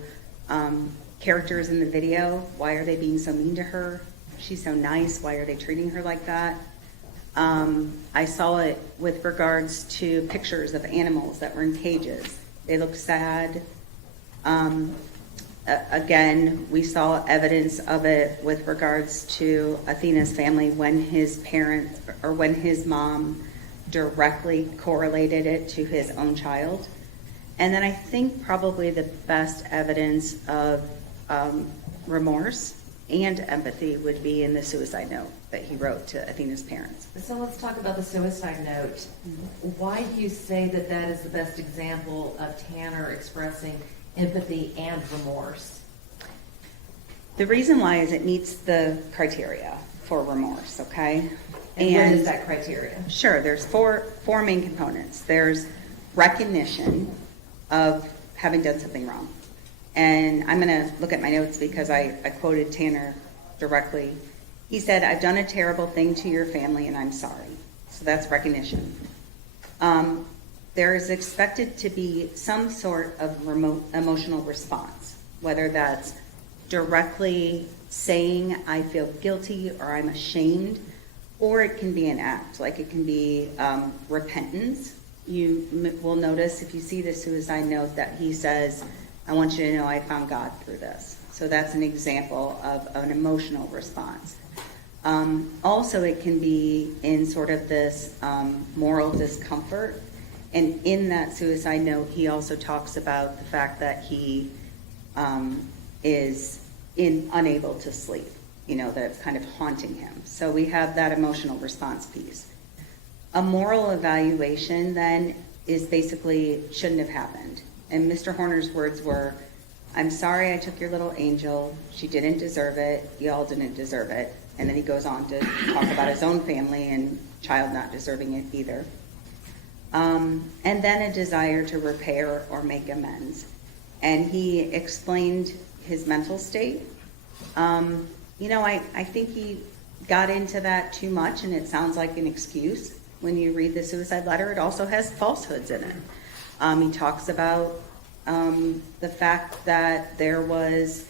characters in the video. Why are they being so mean to her? She's so nice. Why are they treating her like that? I saw it with regards to pictures of animals that were in cages. They looked sad. Again, we saw evidence of it with regards to Athena's family when his parents or when his mom directly correlated it to his own child. And then I think probably the best evidence of remorse and empathy would be in the suicide note that he wrote to Athena's parents. So let's talk about the suicide note. Why do you say that that is the best example of Tanner expressing empathy and remorse? The reason why is it meets the criteria for remorse, okay? And what is that criteria? Sure, there's four main components. There's recognition of having done something wrong. And I'm going to look at my notes because I quoted Tanner directly. He said, I've done a terrible thing to your family and I'm sorry. So that's recognition. There is expected to be some sort of remote emotional response, whether that's directly saying I feel guilty or I'm ashamed, or it can be an act, like it can be repentance. You will notice if you see the suicide note that he says, I want you to know I found God through this. So that's an example of an emotional response. Also, it can be in sort of this moral discomfort. And in that suicide note, he also talks about the fact that he is unable to sleep, that it's kind of haunting him. So we have that emotional response piece. A moral evaluation then is basically shouldn't have happened. And Mr. Horner's words were, I'm sorry I took your little angel. She didn't deserve it. Y'all didn't deserve it. And then he goes on to talk about his own family and child not deserving it either. And then a desire to repair or make amends. And he explained his mental state. I think he got into that too much, and it sounds like an excuse. When you read the suicide letter, it also has falsehoods in it. He talks about the fact that there was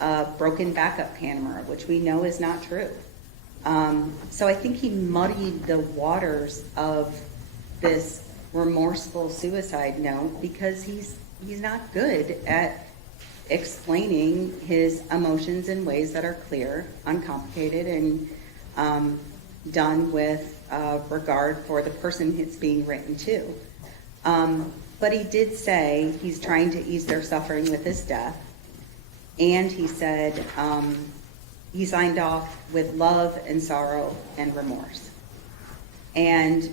a broken backup camera, which we know is not true. So I think he muddied the waters of this remorseful suicide note because he's not good at explaining his emotions in ways that are clear, uncomplicated, and done with regard for the person it's being written to. But he did say he's trying to ease their suffering with his death, and he said he signed off with love and sorrow and remorse. And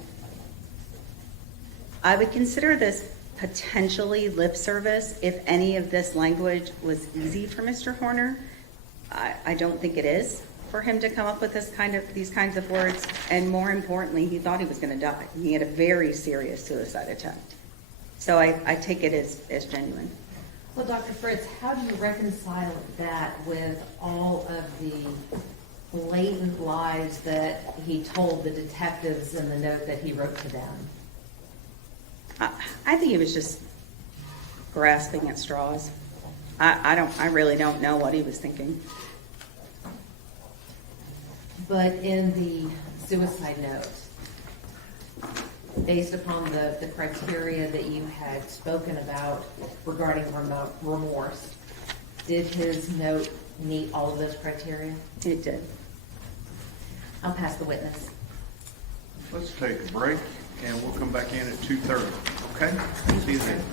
I would consider this potentially lip service if any of this language was easy for Mr. Horner. I don't think it is for him to come up with these kinds of words. And more importantly, he thought he was going to die. He had a very serious suicide attempt. So I take it as genuine. Well, Dr. Fritz, how do you reconcile that with all of the blatant lies that he told the detectives in the note that he wrote to them? I think he was just grasping at straws. I really don't know what he was thinking. But in the suicide note, based upon the criteria that you had spoken about regarding remorse, did his note meet all of those criteria? It did. I'll pass the witness. Let's take a break, and we'll come back in at 2:30, okay? See you then.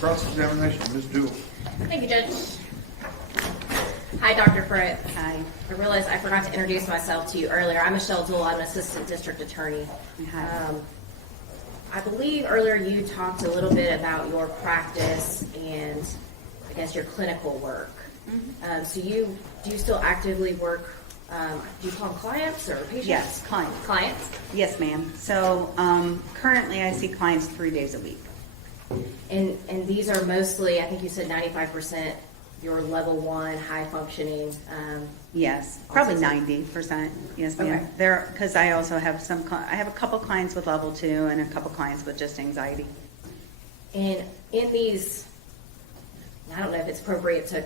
Cross-examination, Ms. Jewell. Thank you, Judge. Hi, Dr. Fritz. Hi. I realized I forgot to introduce myself to you earlier. I'm Michelle Duell. I'm an assistant district attorney. Hi. I believe earlier you talked a little bit about your practice and I guess your clinical work. So do you still actively work, do you call them clients or patients? Yes, clients. Clients? Yes, ma'am. So currently I see clients 3 days a week. And these are mostly, I think you said 95% your level 1 high functioning. Yes, probably Autism. 90%. Yes, ma'am. Okay. There, because I also have I have a couple clients with level 2 and a couple clients with just anxiety. And in these, I don't know if it's appropriate to, I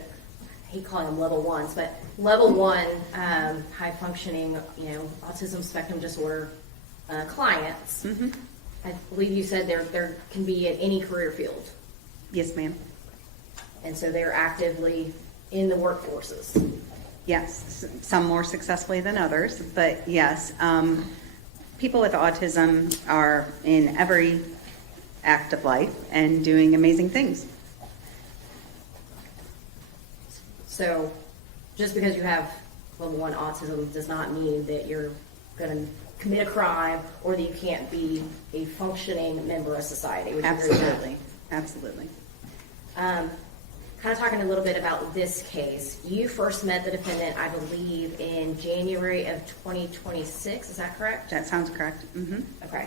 hate calling them level 1s, but level 1 high functioning, autism spectrum disorder clients. Mm-hmm. I believe you said there can be in any career field. Yes, ma'am. And so they're actively in the workforces. Yes, some more successfully than others, but yes, people with autism are in every act of life and doing amazing things. So just because you have level 1 autism does not mean that you're going to commit a crime or that you can't be a functioning member of society. Would you agree with that? Absolutely, absolutely. Kind of talking a little bit about this case. You first met the defendant, I believe, in January of 2026. Is that correct? That sounds correct. Mm-hmm. Okay.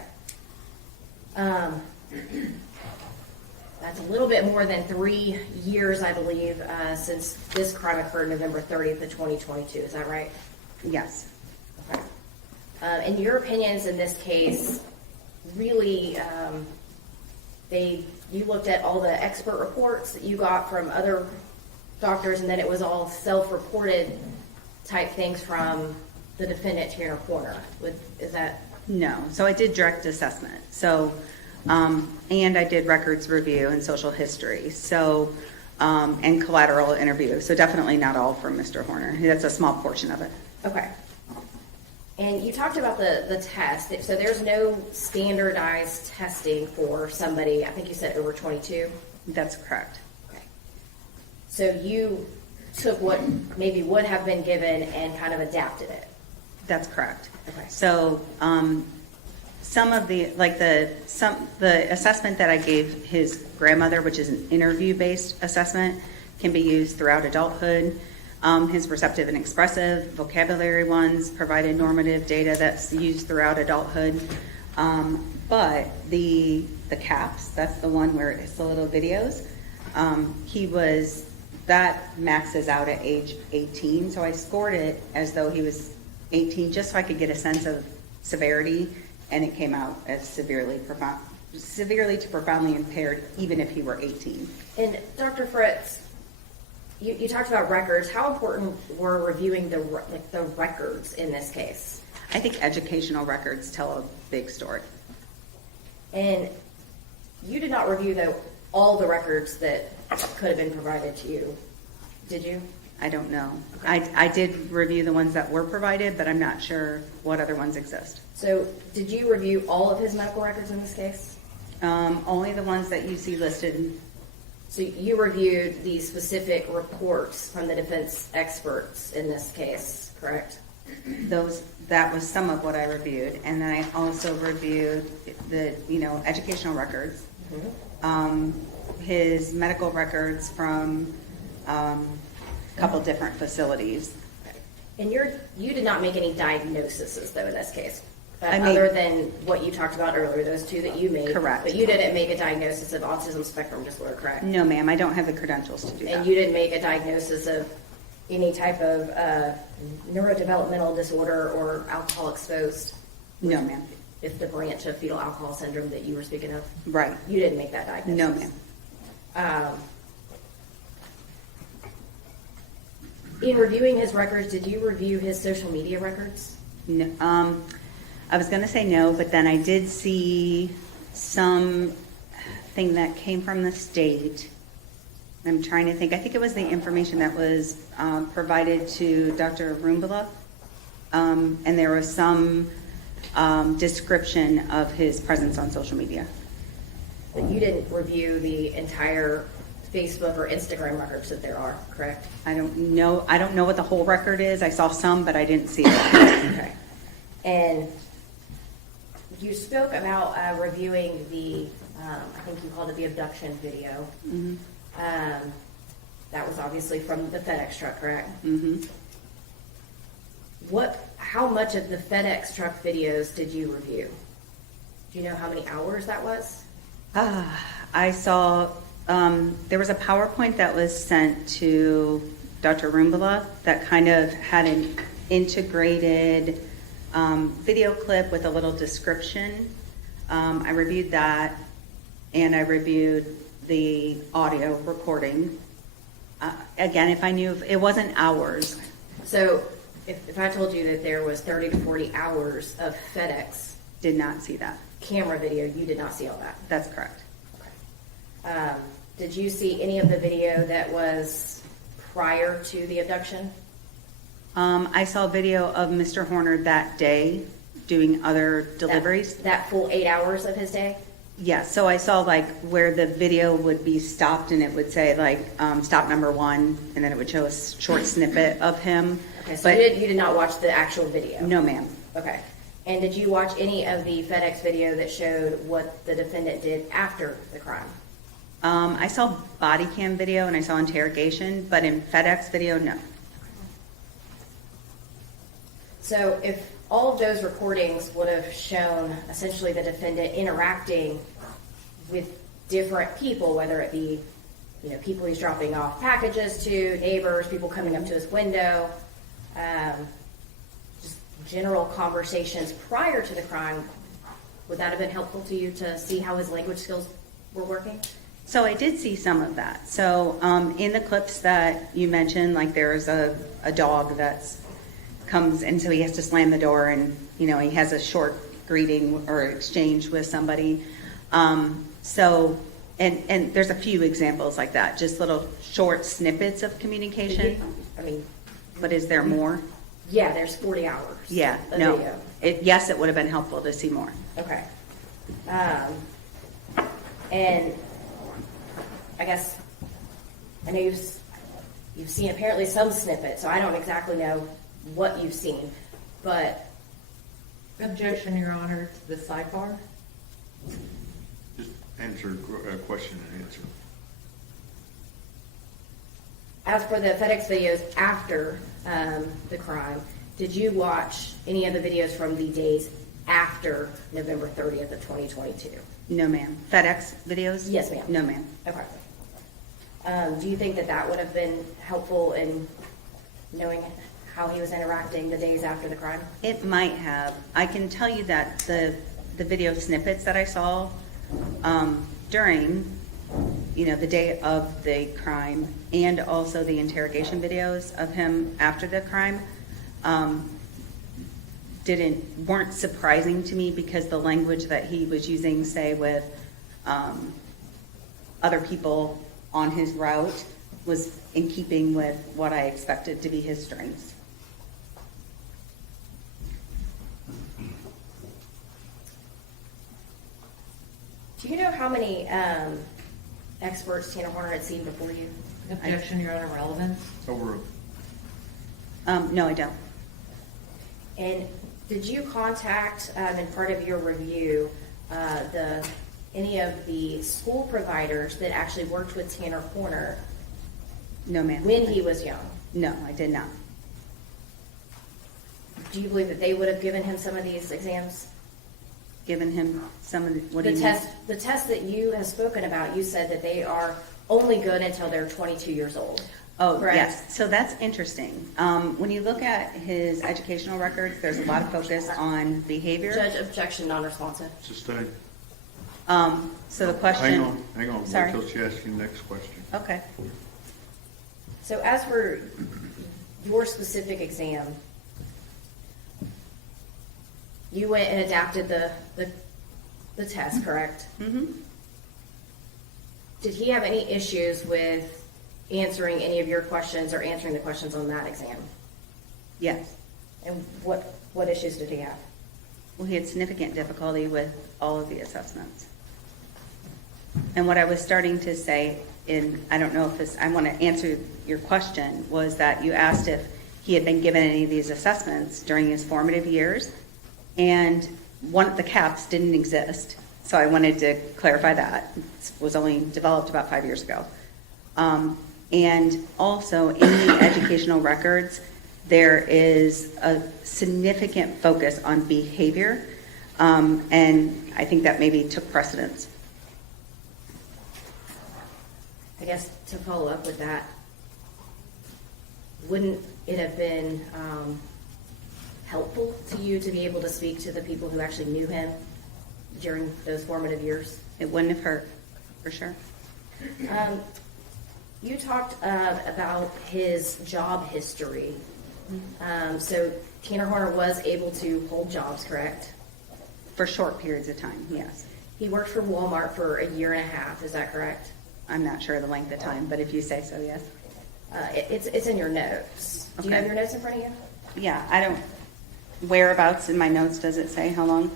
That's a little bit more than 3 years, I believe, since this crime occurred November 30th of 2022. Is that right? Yes. Okay. And your opinions in this case, really, you looked at all the expert reports that you got from other doctors, and then it was all self-reported type things from the defendant to your corner. Is that? No. So I did direct assessment. So, and I did records review and social history. So, and collateral interview. So definitely not all from Mr. Horner. That's a small portion of it. Okay. And you talked about the test. So there's no standardized testing for somebody, I think you said over 22? That's correct. Okay. So you took what maybe would have been given and kind of adapted it? That's correct. Okay. So some of the assessment that I gave his grandmother, which is an interview-based assessment, can be used throughout adulthood. His receptive and expressive vocabulary ones provided normative data that's used throughout adulthood. But the CAPS, that's the one where it's the little videos, that maxes out at age 18. So I scored it as though he was 18 just so I could get a sense of severity, and it came out as severely to profoundly impaired even if he were 18. And Dr. Fritz, you talked about records. How important were reviewing the records in this case? I think educational records tell a big story. And you did not review all the records that could have been provided to you, did you? I don't know. I did review the ones that were provided, but I'm not sure what other ones exist. So did you review all of his medical records in this case? Only the ones that you see listed. So you reviewed the specific reports from the defense experts in this case, correct? That was some of what I reviewed, and then I also reviewed the educational records, his medical records from a couple different facilities. And you did not make any diagnoses though in this case, I other than what you talked about earlier, those two that you made. Correct. But you didn't make a diagnosis of autism spectrum disorder, correct? No, ma'am, I don't have the credentials to do that. And you didn't make a diagnosis of any type of neurodevelopmental disorder or alcohol exposed? No, ma'am. If the branch of fetal alcohol syndrome that you were speaking of? Right. You didn't make that diagnosis? No, ma'am. In reviewing his records, did you review his social media records? No, I was going to say no, but then I did see some thing that came from the state. I'm trying to think. I think it was the information that was provided to Dr. Rumbala, and there was some description of his presence on social media. But you didn't review the entire Facebook or Instagram records that there are, correct? I don't know what the whole record is. I saw some, but I didn't see it. Okay. And you spoke about reviewing the, I think you called it the abduction video. That was obviously from the FedEx truck, correct? How much of the FedEx truck videos did you review? Do you know how many hours that was? I saw, there was a PowerPoint that was sent to Dr. Rumbala that kind of had an integrated video clip with a little description. I reviewed that, and I reviewed the audio recording. Again, if I knew, it wasn't hours. So if I told you that there was 30 to 40 hours of FedEx Did not see that. camera video, you did not see all that? That's correct. Did you see any of the video that was prior to the abduction? I saw video of Mr. Horner that day doing other deliveries. That full 8 hours of his day? Yeah, so I saw like where the video would be stopped and it would say like stop number 1, and then it would show a short snippet of him. Okay, so But you did not watch the actual video? no, ma'am. Okay. And did you watch any of the FedEx video that showed what the defendant did after the crime? I saw body cam video and I saw interrogation, but in FedEx video, no. So if all of those recordings would have shown essentially the defendant interacting with different people, whether it be, people he's dropping off packages to, neighbors, people coming up to his window, just general conversations prior to the crime, would that have been helpful to you to see how his language skills were working? So I did see some of that. So in the clips that you mentioned, like there's a dog that's comes, and so he has to slam the door, and he has a short greeting or exchange with somebody. So and there's a few examples like that, just little short snippets of communication. But is there more? Yeah, there's 40 hours. Yeah, of no. video. Yes, it would have been helpful to see more. Okay. And I guess, I know you've seen apparently some snippets, so I don't exactly know what you've seen, but. Objection, Your Honor, to the sidebar. Just answer question and answer. As for the FedEx videos after the crime, did you watch any of the videos from the days after November 30th of 2022? No, ma'am. FedEx videos? Yes, ma'am. No, ma'am. Okay. Do you think that would have been helpful in knowing how he was interacting the days after the crime? It might have. I can tell you that the video snippets that I saw during, the day of the crime, and also the interrogation videos of him after the crime, weren't surprising to me, because the language that he was using, say with other people on his route, was in keeping with what I expected to be his strengths. Do you know how many experts Tanner Horner had seen before you? Objection, Your Honor, relevance. Over. No, I don't. And did you contact, in part of your review, any of the school providers that actually worked with Tanner Horner No, ma'am. when he was young? No, I did not. Do you believe that they would have given him some of these exams? Given him some of the, what do you mean? The test that you have spoken about, you said that they are only good until they're 22 years old. Oh, correct? yes. So that's interesting. When you look at his educational records, there's a lot of focus on behavior. Judge, objection, non-responsive. Sustained. So the question. Hang on. Sorry. Wait till she asks you the next question. Okay. So as for your specific exam, you went and adapted the test, correct? Mm-hmm. Did he have any issues with answering any of your questions or answering the questions on that exam? Yes. And what issues did he have? Well, he had significant difficulty with all of the assessments. And what I was starting to say, and I don't know if this, I want to answer your question, was that you asked if he had been given any of these assessments during his formative years, and the CAPS didn't exist. So I wanted to clarify that. It was only developed about 5 years ago. And also in the educational records, there is a significant focus on behavior, and I think that maybe took precedence. I guess to follow up with that, wouldn't it have been helpful to you to be able to speak to the people who actually knew him during those formative years? It wouldn't have hurt, for sure. You talked about his job history. So Tanner Horner was able to hold jobs, correct? For short periods of time, yes. He worked for Walmart for 1.5 years, is that correct? I'm not sure the length of time, but if you say so, yes. It's in your notes. Do you Okay. have your notes in front of you? Yeah, I don't, whereabouts in my notes does it say how long?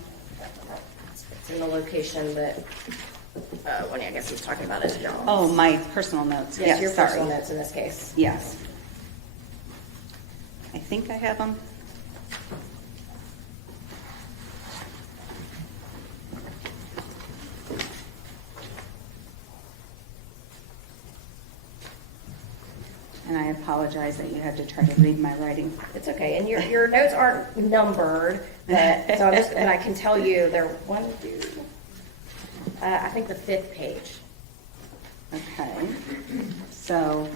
It's in the location that, when I guess he's talking about his job. Oh, my personal notes. Yes, your sorry. personal notes in this case. Yes. I think I have them. And I apologize that you had to try to read my writing. It's okay, and your notes aren't numbered, but, and I can tell you they're I think the 5th page. Okay, so,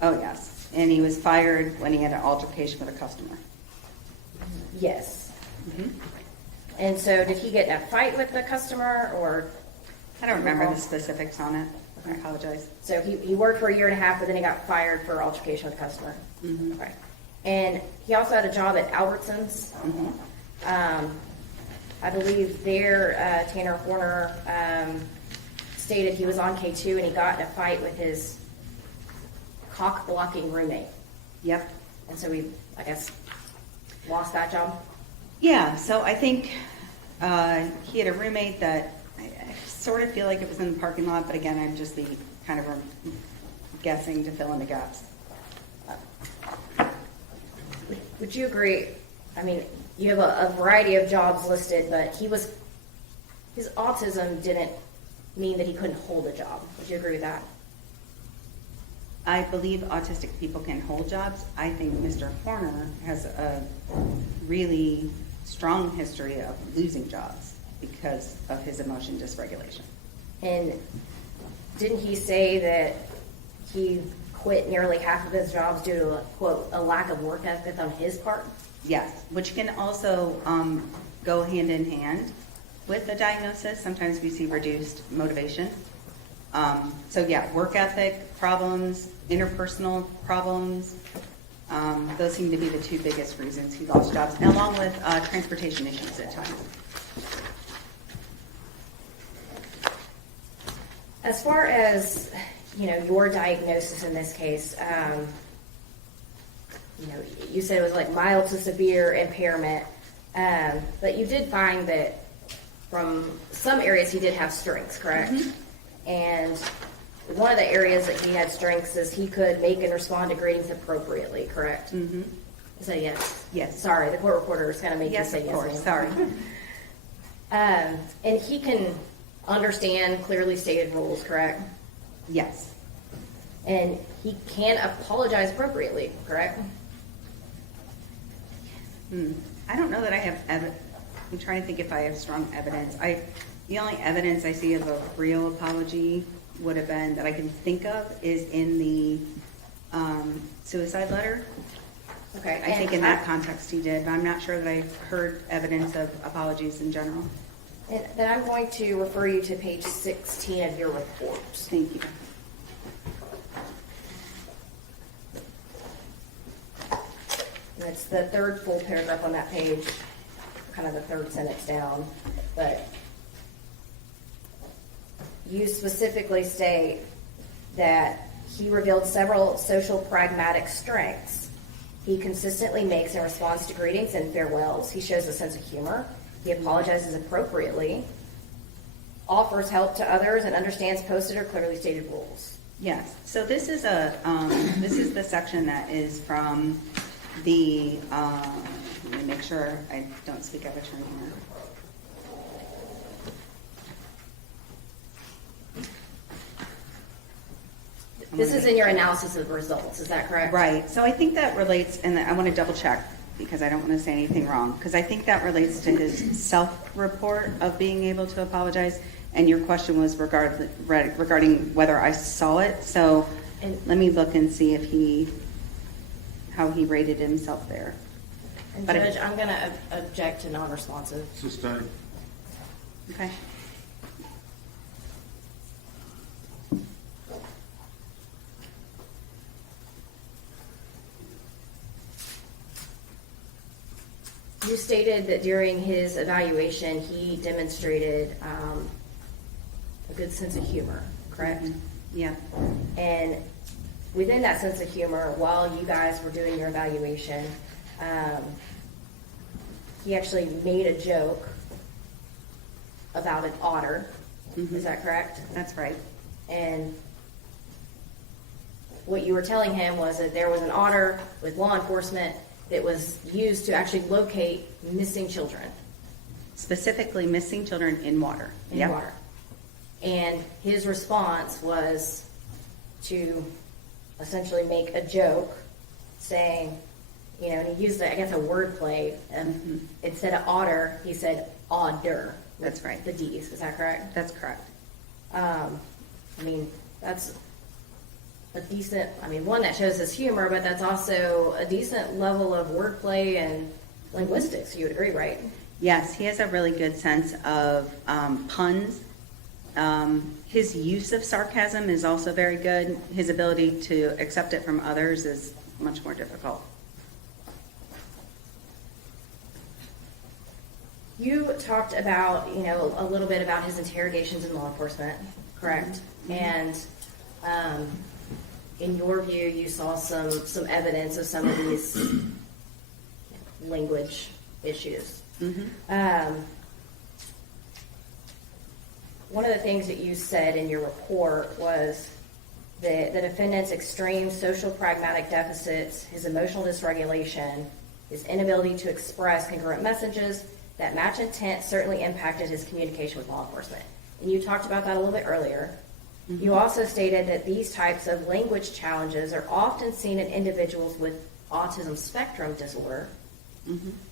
oh yes, and he was fired when he had an altercation with a customer. Yes. Mhm. And so did he get in a fight with the customer, or? I don't remember the specifics on it. I apologize. So he worked for 1.5 years, but then he got fired for altercation with a customer. Mhm. Okay. And he also had a job at Albertsons. Mhm. I believe there, Tanner Horner stated he was on K2 and he got in a fight with his cock-blocking roommate. Yep. And so we, I guess, lost that job. Yeah, so I think he had a roommate that I sort of feel like it was in the parking lot, but again, I'm just kind of guessing to fill in the gaps. Would you agree? I mean, you have a variety of jobs listed, but his autism didn't mean that he couldn't hold a job. Would you agree with that? I believe autistic people can hold jobs. I think Mr. Horner has a really strong history of losing jobs because of his emotion dysregulation. And didn't he say that he quit nearly half of his jobs due to, quote, a lack of work ethic on his part? Yes, which can also go hand in hand with the diagnosis. Sometimes we see reduced motivation. So yeah, work ethic problems, interpersonal problems, those seem to be the two biggest reasons he lost jobs, and along with transportation issues at times. As far as, your diagnosis in this case, you said it was like mild to severe impairment, but you did find that from some areas he did have strengths, correct? Mm-hmm. And one of the areas that he had strengths is he could make and respond to greetings appropriately, correct? Mm-hmm. So yes. Yes. Sorry, the court reporter is going to make Yes, you say of yes. course. ma'am. Sorry. And he can understand clearly stated rules, correct? Yes. And he can apologize appropriately, correct? I don't know that I have I'm trying to think if I have strong evidence. The only evidence I see of a real apology would have been, that I can think of, is in the suicide letter. Okay. I think in that context he did, but I'm not sure that I've heard evidence of apologies in general. And then I'm going to refer you to page 16 of your report. Thank you. And it's the third full paragraph on that page, kind of the third sentence down. But you specifically state that he revealed several social pragmatic strengths. He consistently makes and responds to greetings and farewells. He shows a sense of humor. He apologizes appropriately, offers help to others, and understands posted or clearly stated rules. Yes, so this is this is the section that is from the, let me make sure I don't speak out of turn here. This is in your analysis of results, is that correct? Right, so I think that relates, and I want to double check, because I don't want to say anything wrong, because I think that relates to his self-report of being able to apologize, and your question was regarding whether I saw it, so let me look and see if how he rated himself there. And But Judge, I'm gonna object to non-responsive. Sustained. Okay. You stated that during his evaluation, he demonstrated a good sense of humor, correct? Yeah. And within that sense of humor, while you guys were doing your evaluation, he actually made a joke about an otter. Is that correct? That's right. And what you were telling him was that there was an otter with law enforcement that was used to actually locate missing children Specifically missing children in water. in Yep. water. And his response was to essentially make a joke saying, you know, and he used, I guess, a wordplay. Instead of otter, he said odder. with That's right. The D's. Is that correct? That's correct. I mean, that's a decent, I mean, one that shows his humor, but that's also a decent level of wordplay and linguistics. You would agree, right? Yes, he has a really good sense of puns. His use of sarcasm is also very good. His ability to accept it from others is much more difficult. You talked about, you know, a little bit about his interrogations in law enforcement, correct? And in your view, you saw some evidence of some of these language issues. One of the things that you said in your report was that the defendant's extreme social pragmatic deficits, his emotional dysregulation, his inability to express congruent messages that match intent certainly impacted his communication with law enforcement. And you talked about that a little bit earlier. You also stated that these types of language challenges are often seen in individuals with autism spectrum disorder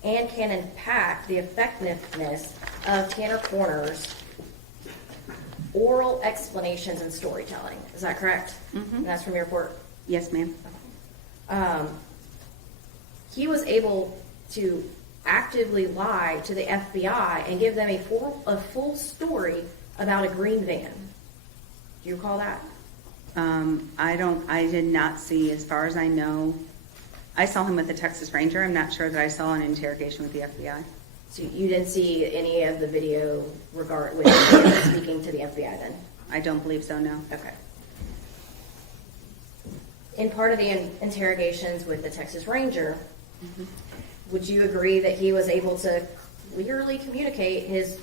and can impact the effectiveness of Tanner Corner's oral explanations and storytelling. Is that correct? And that's from your report? Yes, ma'am. He was able to actively lie to the FBI and give them a full story about a green van. Do you recall that? I did not see, as far as I know, I saw him with the Texas Ranger. I'm not sure that I saw an interrogation with the FBI. So you didn't see any of the video with speaking to the FBI then? I don't believe so, no. Okay. In part of the interrogations with the Texas Ranger, would you agree that he was able to clearly communicate his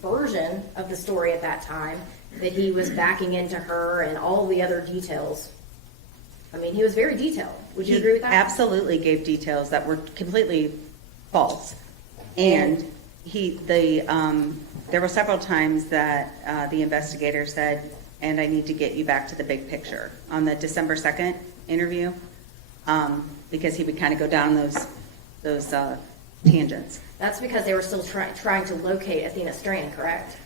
version of the story at that time, that he was backing into her and all the other details? I mean, he was very detailed. Would you agree with that? Absolutely gave details that were completely false. And there were several times that the investigator said, and I need to get you back to the big picture, on the December 2nd interview, because he would kind of go down those tangents. That's because they were still trying to locate Athena Strand, correct?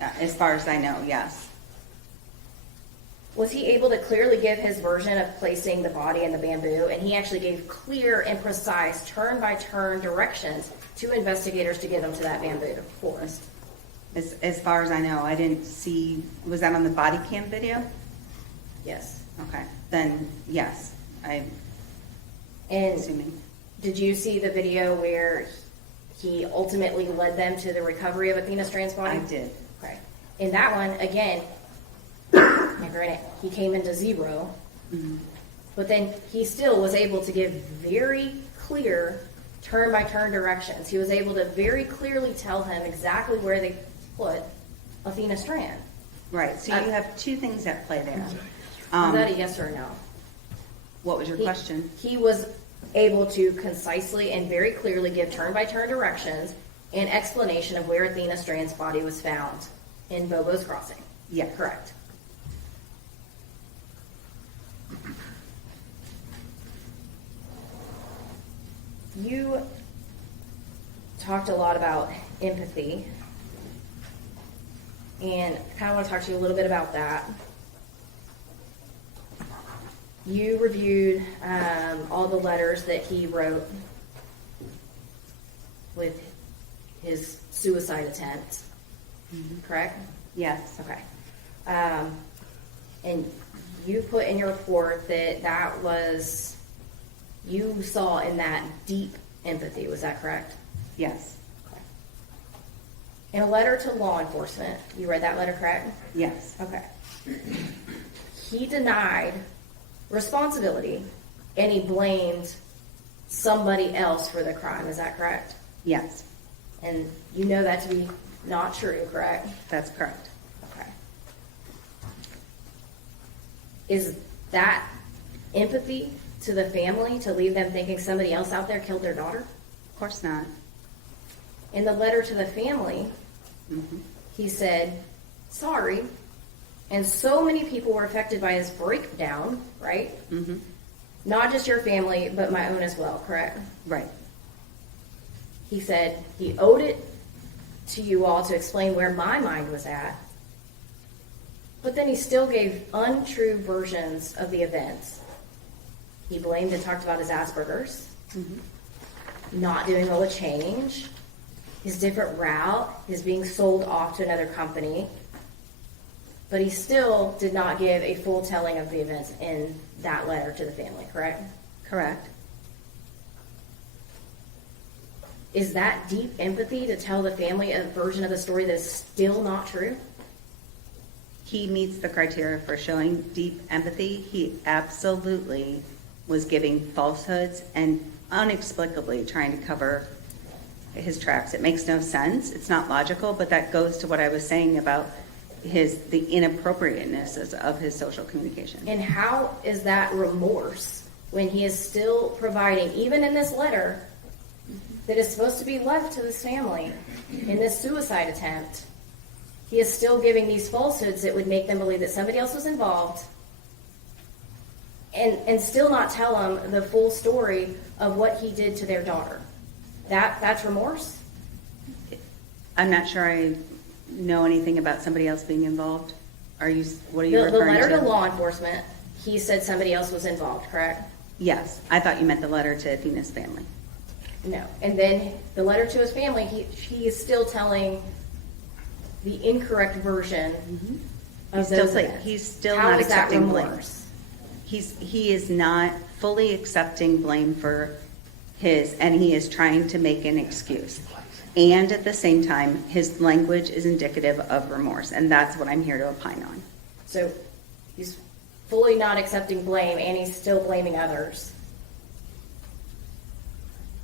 As far as I know, yes. Was he able to clearly give his version of placing the body in the bamboo? And he actually gave clear and precise turn-by-turn directions to investigators to get them to that bamboo forest. As far as I know, I didn't see, was that on the body cam video? Yes. Okay, then yes, I'm And assuming. did you see the video where he ultimately led them to the recovery of Athena Strand's body? I did. Okay. In that one, again, now granted, he came into 0, but then he still was able to give very clear turn-by-turn directions. He was able to very clearly tell him exactly where they put Athena Strand. Right, so you have two things at play there. Is that a yes or a no? What was your question? He was able to concisely and very clearly give turn-by-turn directions and explanation of where Athena Strand's body was found in Bobo's Crossing. Yeah. Correct. You talked a lot about empathy, and I kind of want to talk to you a little bit about that. You reviewed all the letters that he wrote with his suicide attempt, correct? Yes. Okay. And you put in your report that that was, you saw in that deep empathy, was that correct? Yes. Okay. In a letter to law enforcement, you read that letter, correct? Yes. Okay. He denied responsibility and he blamed somebody else for the crime, is that correct? Yes, And you know that to be not true, correct? that's correct. Okay. Is that empathy to the family to leave them thinking somebody else out there killed their daughter? Of course not. In the letter to the family, he said, sorry, and so many people were affected by his breakdown, right? Mm-hmm. Not just your family, but my own as well, correct? Right. He said he owed it to you all to explain where my mind was at, but then he still gave untrue versions of the events. He blamed and talked about his Asperger's, not doing well with change, his different route, his being sold off to another company, but he still did not give a full telling of the events in that letter to the family, correct? Correct. Is that deep empathy to tell the family a version of the story that is still not true? He meets the criteria for showing deep empathy. He absolutely was giving falsehoods and inexplicably trying to cover his tracks. It makes no sense. It's not logical, but that goes to what I was saying about the inappropriateness of his social communication. And how is that remorse when he is still providing, even in this letter, that is supposed to be left to this family in this suicide attempt, he is still giving these falsehoods that would make them believe that somebody else was involved and still not tell them the full story of what he did to their daughter. That's remorse? I'm not sure I know anything about somebody else being involved. What are you The referring letter to? to law enforcement, he said somebody else was involved, correct? Yes, I thought you meant the letter to Athena's family. No. And then the letter to his family, he is still telling the incorrect version of those events. He's still How not is that accepting blame. remorse? He is not fully accepting blame for and he is trying to make an excuse. And at the same time, his language is indicative of remorse, and that's what I'm here to opine on. So he's fully not accepting blame and he's still blaming others.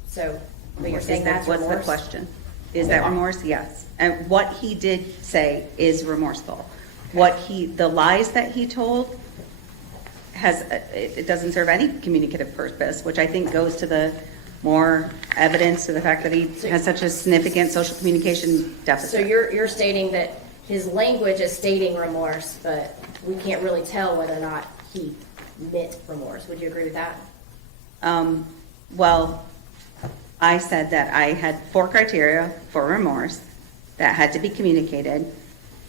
So, but you're saying that's What's remorse? the question? Is that remorse? Yes. And what he did say is remorseful. The lies that he told it doesn't serve any communicative purpose, which I think goes to the more evidence to the fact that he has such a significant social communication deficit. So you're stating that his language is stating remorse, but we can't really tell whether or not he meant remorse. Would you agree with that? Well, I said that I had 4 criteria for remorse that had to be communicated,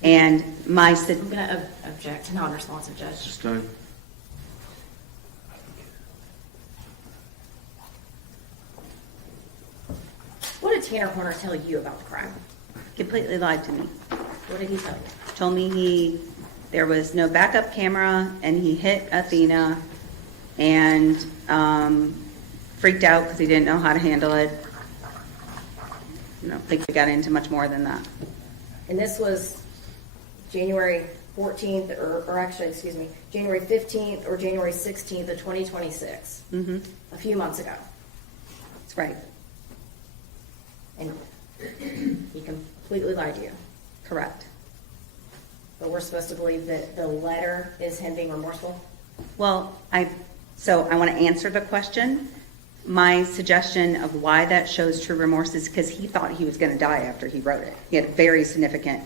and I'm going to object to non-responsive, Judge. Just a What did Tanner Horner tell you about the crime? completely lied to me. What did he tell you? Told me there was no backup camera, and he hit Athena, and freaked out because he didn't know how to handle it. I don't think we got into much more than that. And this was January 14th, or actually, excuse me, January 15th or January 16th of 2026. A few months ago. That's right. And he completely lied to you. Correct. But we're supposed to believe that the letter is him being remorseful? Well, I want to answer the question. My suggestion of why that shows true remorse is because he thought he was going to die after he wrote it. He had a very significant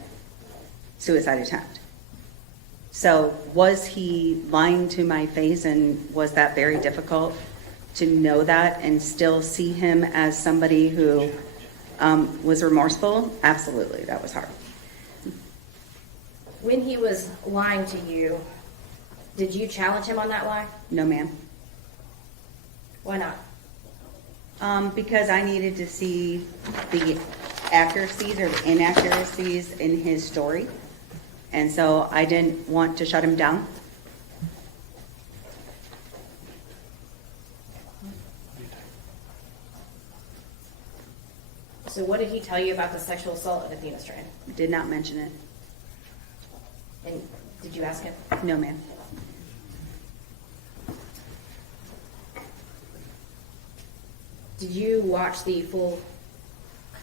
suicide attempt. So was he lying to my face, and was that very difficult to know that and still see him as somebody who was remorseful? Absolutely, that was hard. When he was lying to you, did you challenge him on that lie? No, ma'am. Why not? Because I needed to see the accuracies or the inaccuracies in his story. And so I didn't want to shut him down. So what did he tell you about the sexual assault of Athena Strand? Did not mention it. And did you ask him? No, ma'am. Did you watch the full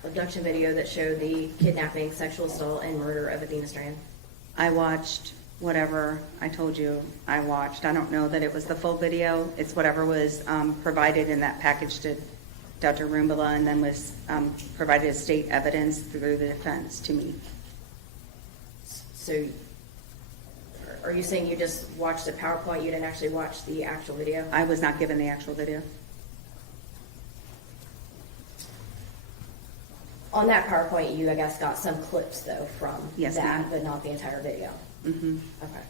abduction video that showed the kidnapping, sexual assault, and murder of Athena Strand? I watched whatever I told you I watched. I don't know that it was the full video. It's whatever was provided in that package to Dr. Rumbala, and then was provided as state evidence through the defense to me. So are you saying you just watched the PowerPoint, you didn't actually watch the actual video? I was not given the actual video. On that PowerPoint, you, I guess, got some clips, though, from Yes, that, ma'am. but not the entire video? Mm-hmm. Okay.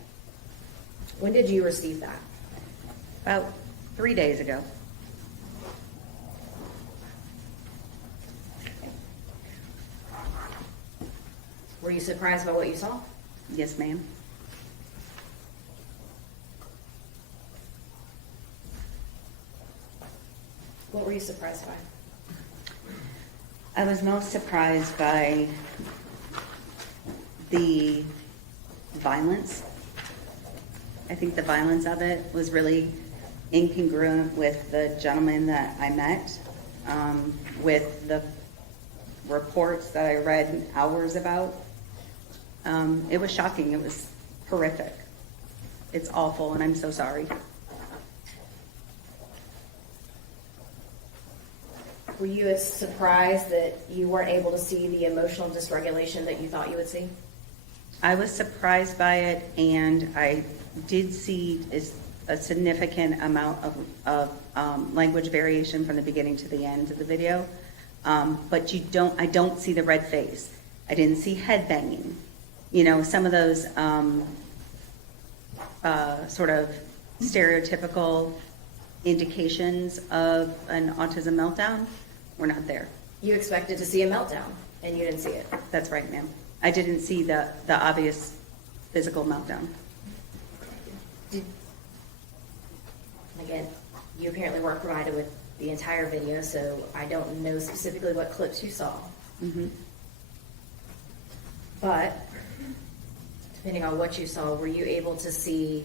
When did you receive that? About 3 days ago. Were you surprised by what you saw? Yes, ma'am. What were you surprised by? I was most surprised by the violence. I think the violence of it was really incongruent with the gentleman that I met, with the reports that I read hours about. It was shocking. It was horrific. It's awful, and I'm so sorry. Were you as surprised that you weren't able to see the emotional dysregulation that you thought you would see? I was surprised by it, and I did see a significant amount of language variation from the beginning to the end of the video. But I don't see the red face. I didn't see head banging. You know, some of those sort of stereotypical indications of an autism meltdown were not there. You expected to see a meltdown, and you didn't see it. That's right, ma'am. I didn't see the obvious physical meltdown. Again, you apparently weren't provided with the entire video, so I don't know specifically what clips you saw. Mm-hmm. But depending on what you saw, were you able to see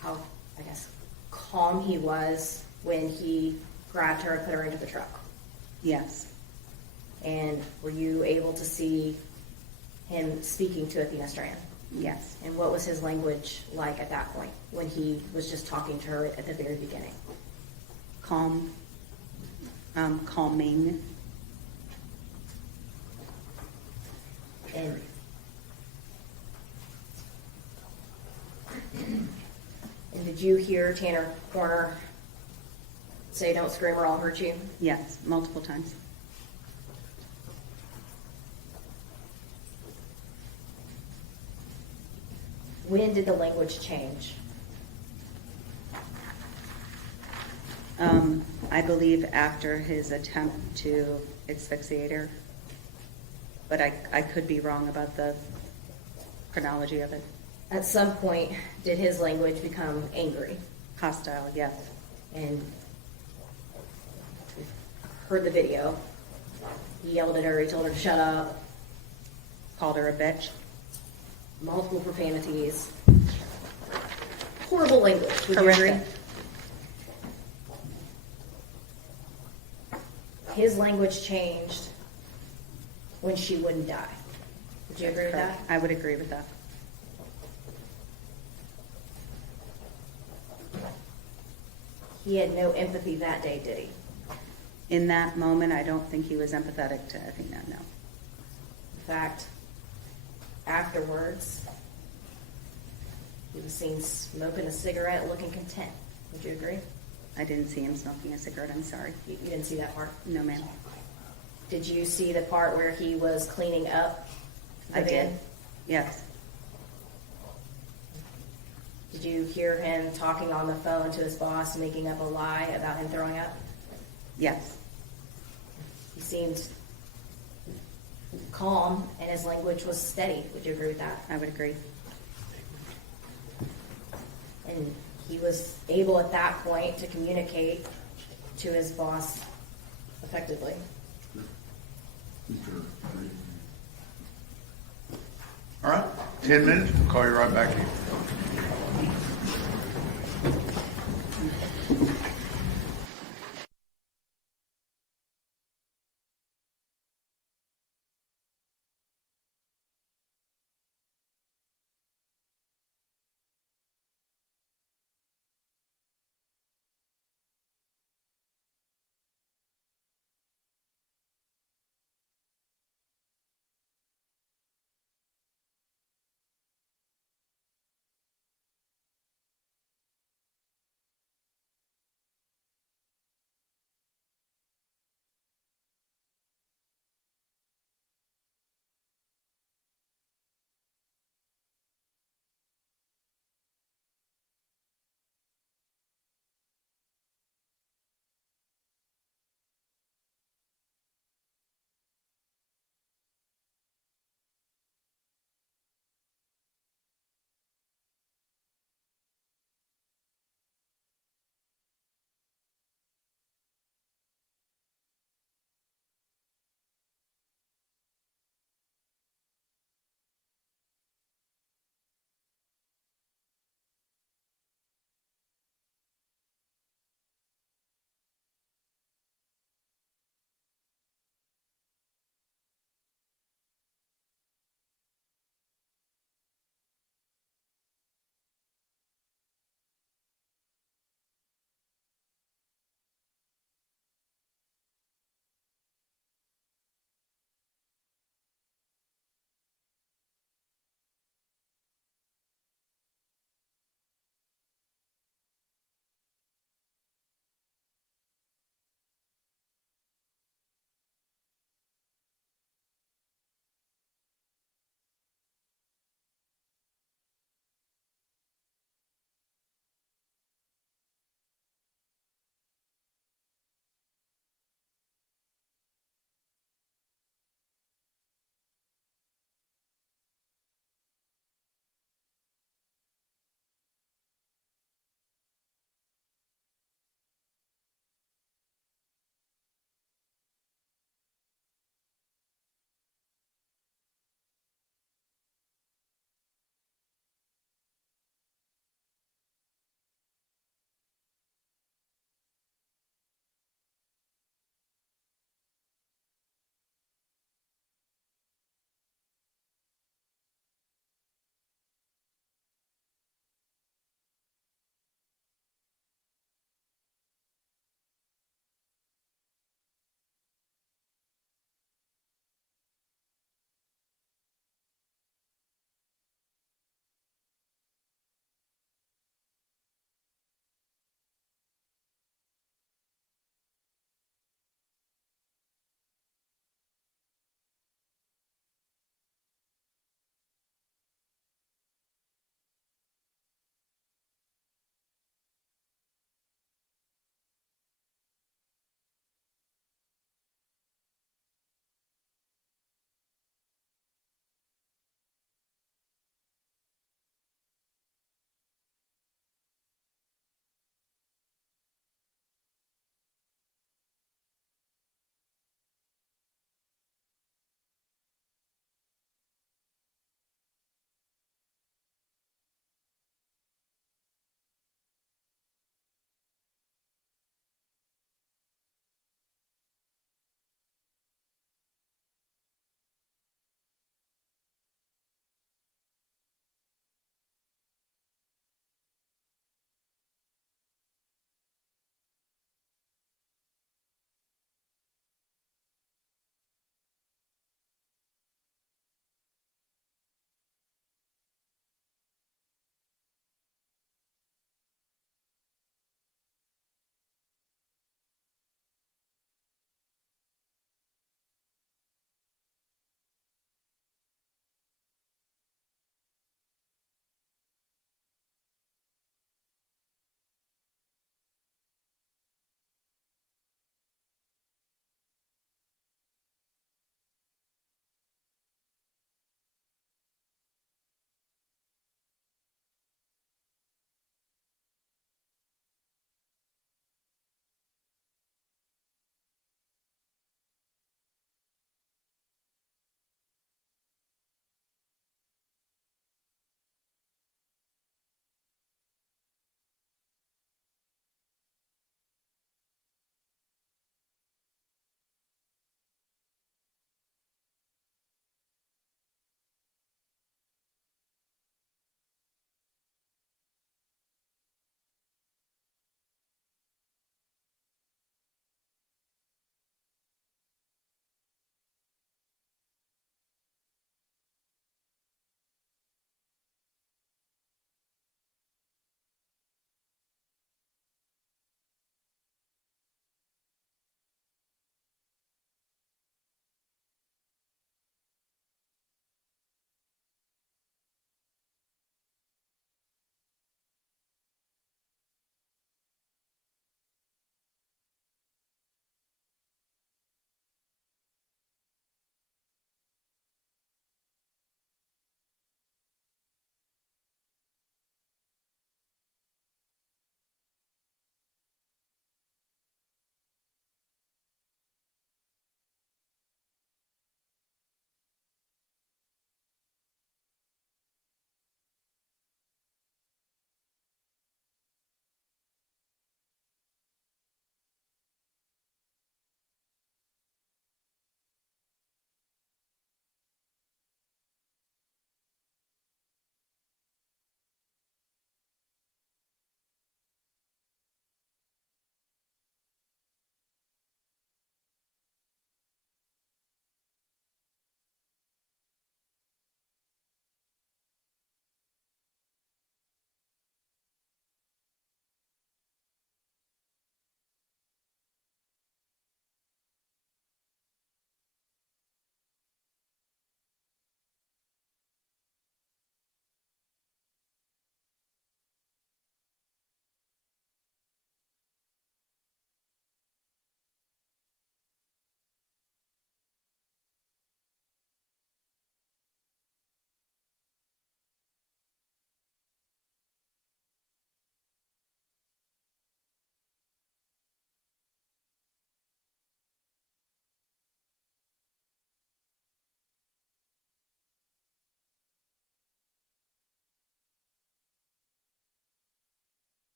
how, I guess, calm he was when he grabbed her and put her into the truck? Yes. And were you able to see him speaking to Athena Strand? Yes. And what was his language like at that point when he was just talking to her at the very beginning? Calm. Calming. And did you hear Tanner Corner say, "Don't scream or I'll hurt you"? Yes, multiple times. When did the language change? I believe after his attempt to asphyxiate her, but I could be wrong about the chronology of it. At some point, did his language become angry? Hostile, yes. And we heard the video. He yelled at her, he told her to shut up, Called her a bitch. multiple profanities. Horrible language, would you agree? Horrific. his language changed when she wouldn't die. Would you agree with that? I would agree with that. He had no empathy that day, did he? In that moment, I don't think he was empathetic to Athena, no. In fact, afterwards, he was seen smoking a cigarette, looking content. Would you agree? I didn't see him smoking a cigarette, I'm sorry. You didn't see that part? No, ma'am. Did you see the part where he was cleaning up the I van? did, yes. Did you hear him talking on the phone to his boss, making up a lie about him throwing up? Yes, He seemed calm and his language was steady. Would you agree with that? I would agree. And he was able at that point to communicate to his boss effectively. All right, 10 minutes, we'll call you right back in.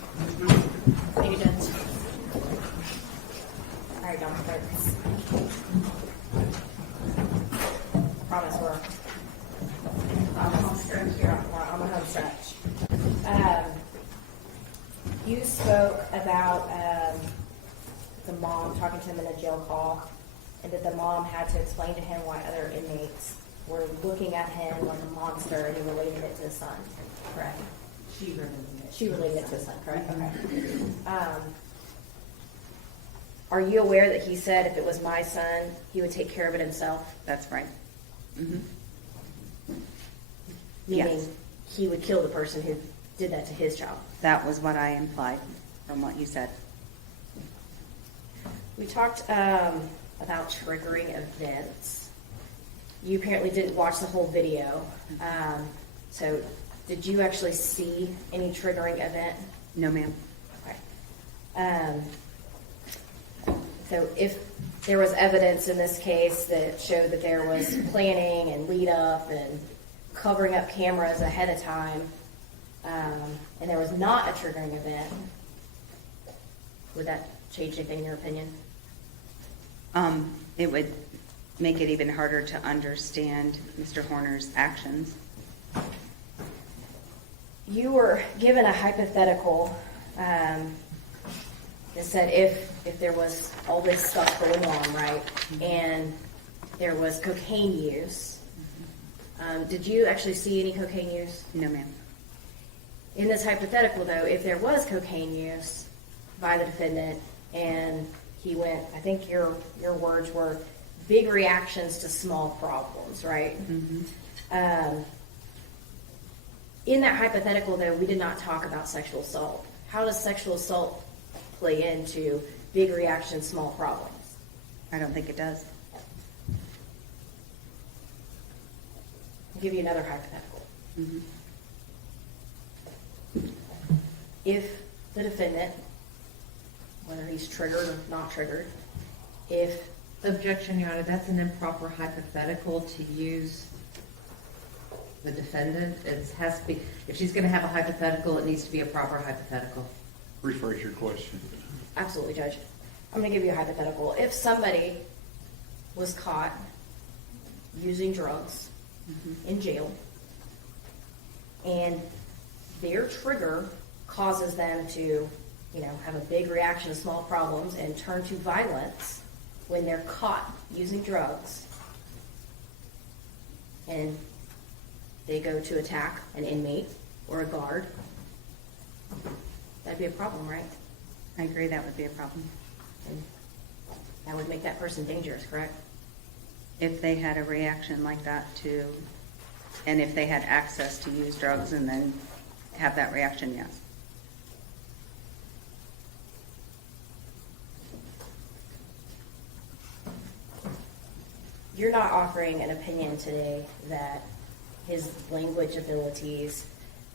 Thank you, Judge. All right, Dr. Burks. Promise we're on the home stretch. You spoke about the mom talking to him in a jail call, and that the mom had to explain to him why other inmates were looking at him like a monster, and he related it to his son, correct? She related it to his son, correct? Okay. Are you aware that he said if it was my son, he would take care of it himself? That's right. Mhm. Meaning Yes. he would kill the person who did that to his child. That was what I implied from what you said. We talked about triggering events. You apparently didn't watch the whole video. So did you actually see any triggering event? No, ma'am. Okay. So if there was evidence in this case that showed that there was planning and lead up and covering up cameras ahead of time, and there was not a triggering event, would that change anything in your opinion? It would make it even harder to understand Mr. Horner's actions. You were given a hypothetical that said if there was all this stuff going on, right, and there was cocaine use. Did you actually see any cocaine use? No, ma'am. In this hypothetical, though, if there was cocaine use by the defendant and he went, I think your words were big reactions to small problems, right? Mm-hmm. In that hypothetical, though, we did not talk about sexual assault. How does sexual assault play into big reactions, small problems? I don't think it does. I'll give you another hypothetical. Mm-hmm. If the defendant, whether he's triggered or not triggered, if Objection, Your Honor, that's an improper hypothetical to use the defendant. It has to be, if she's going to have a hypothetical, it needs to be a proper hypothetical. Rephrase your question. absolutely, Judge, I'm going to give you a hypothetical. If somebody was caught using drugs in jail and their trigger causes them to, have a big reaction to small problems and turn to violence when they're caught using drugs, and they go to attack an inmate or a guard, that'd be a problem, right? I agree that would be a problem. And that would make that person dangerous, correct? If they had a reaction like that and if they had access to use drugs and then have that reaction, yes. You're not offering an opinion today that his language abilities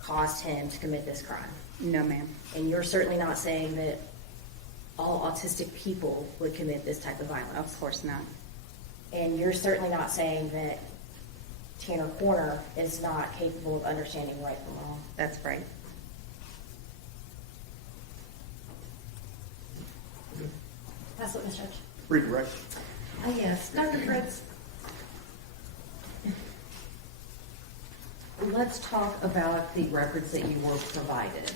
caused him to commit this crime. No, ma'am. And you're certainly not saying that all autistic people would commit this type of violence. Of course not. And you're certainly not saying that Tanner Corner is not capable of understanding right from wrong. That's right. That's what, Ms. Judge. Redirect. Yes, Dr. Fritz. Let's talk about the records that you were provided.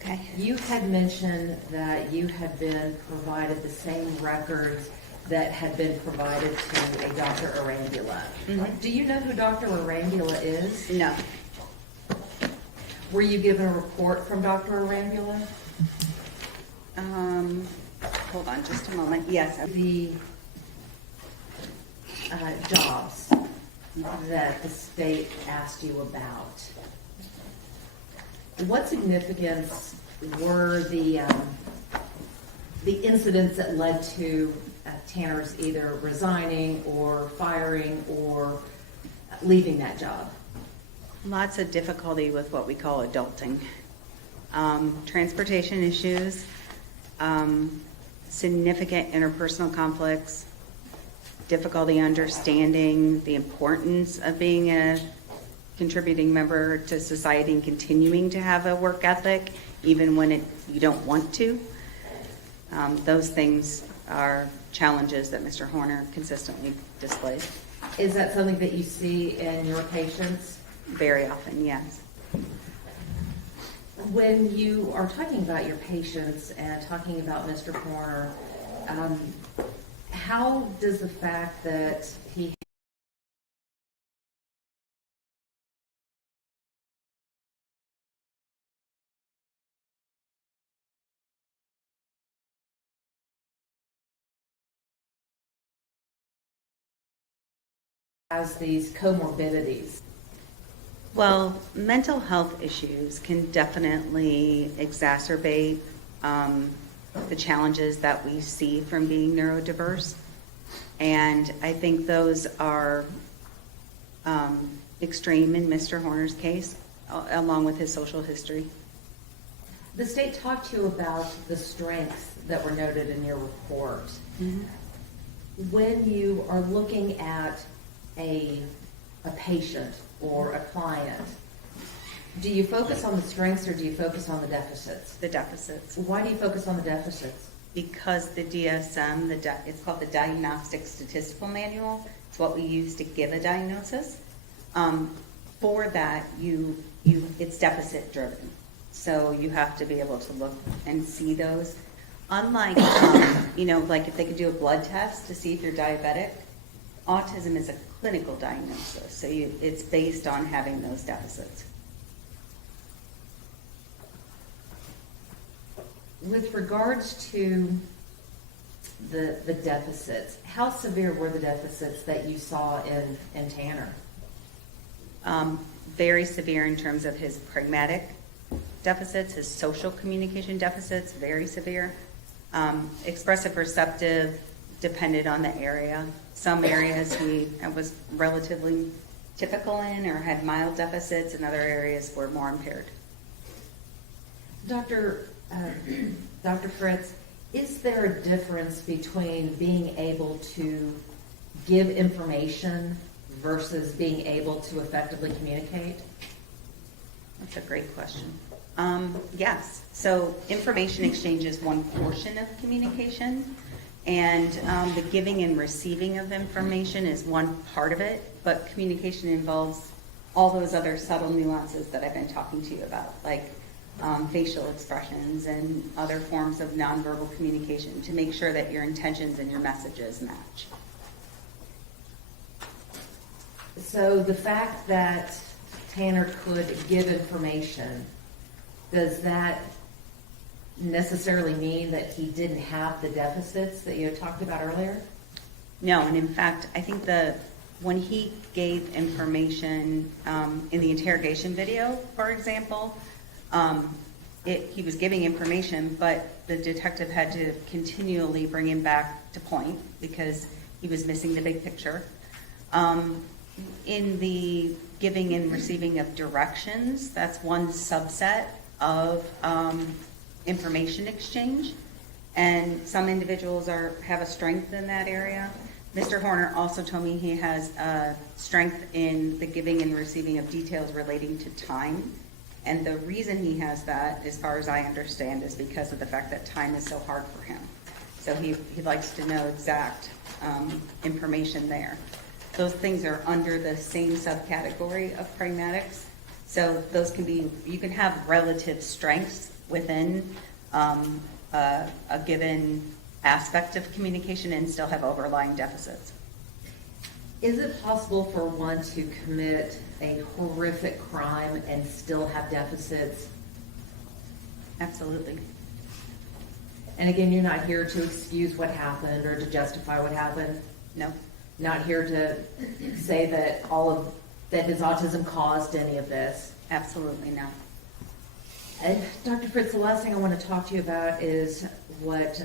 Okay. You had mentioned that you had been provided the same records that had been provided to a Dr. Arambula. Mhm. Do you know who Dr. Arambula is? No. Were you given a report from Dr. Arambula? Hold on just a moment. Yes. The jobs that the state asked you about. What significance were the incidents that led to Tanner's either resigning or firing or leaving that job? Lots of difficulty with what we call adulting. Transportation issues, significant interpersonal conflicts, difficulty understanding the importance of being a contributing member to society and continuing to have a work ethic, even when you don't want to. Those things are challenges that Mr. Horner consistently displays. Is that something that you see in your patients? Very often, yes. When you are talking about your patients and talking about Mr. Horner, how does the fact that he has these comorbidities? Well, mental health issues can definitely exacerbate the challenges that we see from being neurodiverse. And I think those are extreme in Mr. Horner's case, along with his social history. The state talked to you about the strengths that were noted in your report. When you are looking at a patient or a client, do you focus on the strengths or do you focus on the deficits? The deficits. Why do you focus on the deficits? Because the DSM, it's called the Diagnostic Statistical Manual. It's what we use to give a diagnosis. For that, it's deficit driven. So you have to be able to look and see those. Unlike, like if they could do a blood test to see if you're diabetic, autism is a clinical diagnosis. So it's based on having those deficits. With regards to the deficits, how severe were the deficits that you saw in Tanner? Very severe in terms of his pragmatic deficits, his social communication deficits, very severe. Expressive receptive depended on the area. Some areas he was relatively typical in or had mild deficits, and other areas were more impaired. Dr. Fritz, is there a difference between being able to give information versus being able to effectively communicate? That's a great question. Yes. So information exchange is one portion of communication, and the giving and receiving of information is one part of it, but communication involves all those other subtle nuances that I've been talking to you about, like facial expressions and other forms of nonverbal communication to make sure that your intentions and your messages match. So the fact that Tanner could give information, does that necessarily mean that he didn't have the deficits that you had talked about earlier? No, and in fact, I think when he gave information in the interrogation video, for example, he was giving information, but the detective had to continually bring him back to point because he was missing the big picture. In the giving and receiving of directions, that's one subset of information exchange, and some individuals have a strength in that area. Mr. Horner also told me he has a strength in the giving and receiving of details relating to time, and the reason he has that, as far as I understand, is because of the fact that time is so hard for him. So he likes to know exact information there. Those things are under the same subcategory of pragmatics. So those you can have relative strengths within a given aspect of communication and still have overlying deficits. Is it possible for one to commit a horrific crime and still have deficits? Absolutely. And again, you're not here to excuse what happened or to justify what happened? No. Not here to say that that his autism caused any of this? Absolutely not. And Dr. Fritz, the last thing I want to talk to you about is what,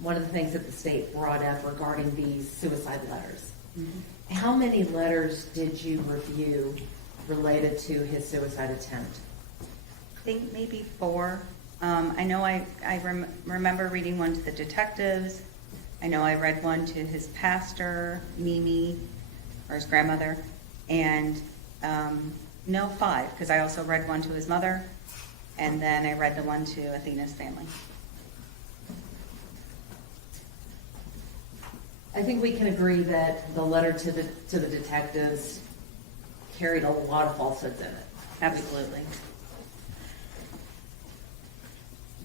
one of the things that the state brought up regarding these suicide letters. How many letters did you review related to his suicide attempt? I think maybe 4. I know I remember reading one to the detectives. I know I read one to his pastor, Mimi, or his grandmother, and no, 5, because I also read one to his mother, and then I read the one to Athena's family. I think we can agree that the letter to the detectives carried a lot of falsehoods in it. Absolutely.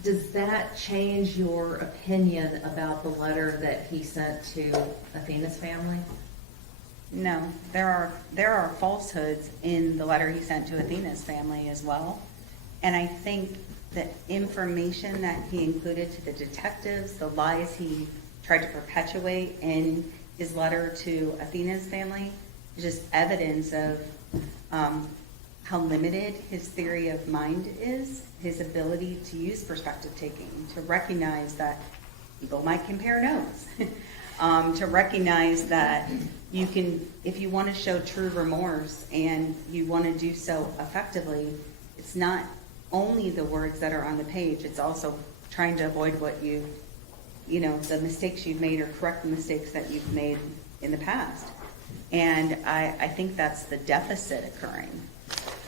Does that change your opinion about the letter that he sent to Athena's family? No, there are falsehoods in the letter he sent to Athena's family as well. And I think the information that he included to the detectives, the lies he tried to perpetuate in his letter to Athena's family, is just evidence of how limited his theory of mind is, his ability to use perspective taking, to recognize that people might compare notes, to recognize that you can, if you want to show true remorse and you want to do so effectively, it's not only the words that are on the page, it's also trying to avoid what the mistakes you've made or correct the mistakes that you've made in the past. And I think that's the deficit occurring.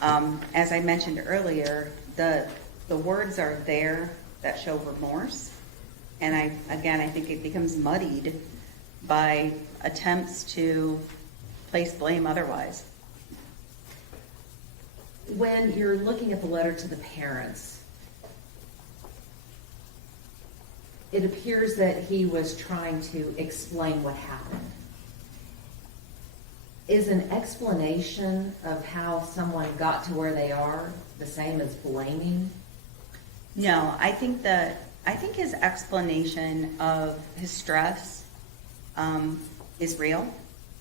As I mentioned earlier, the words are there that show remorse. And I think it becomes muddied by attempts to place blame otherwise. When you're looking at the letter to the parents, it appears that he was trying to explain what happened. Is an explanation of how someone got to where they are the same as blaming? No, I think his explanation of his stress is real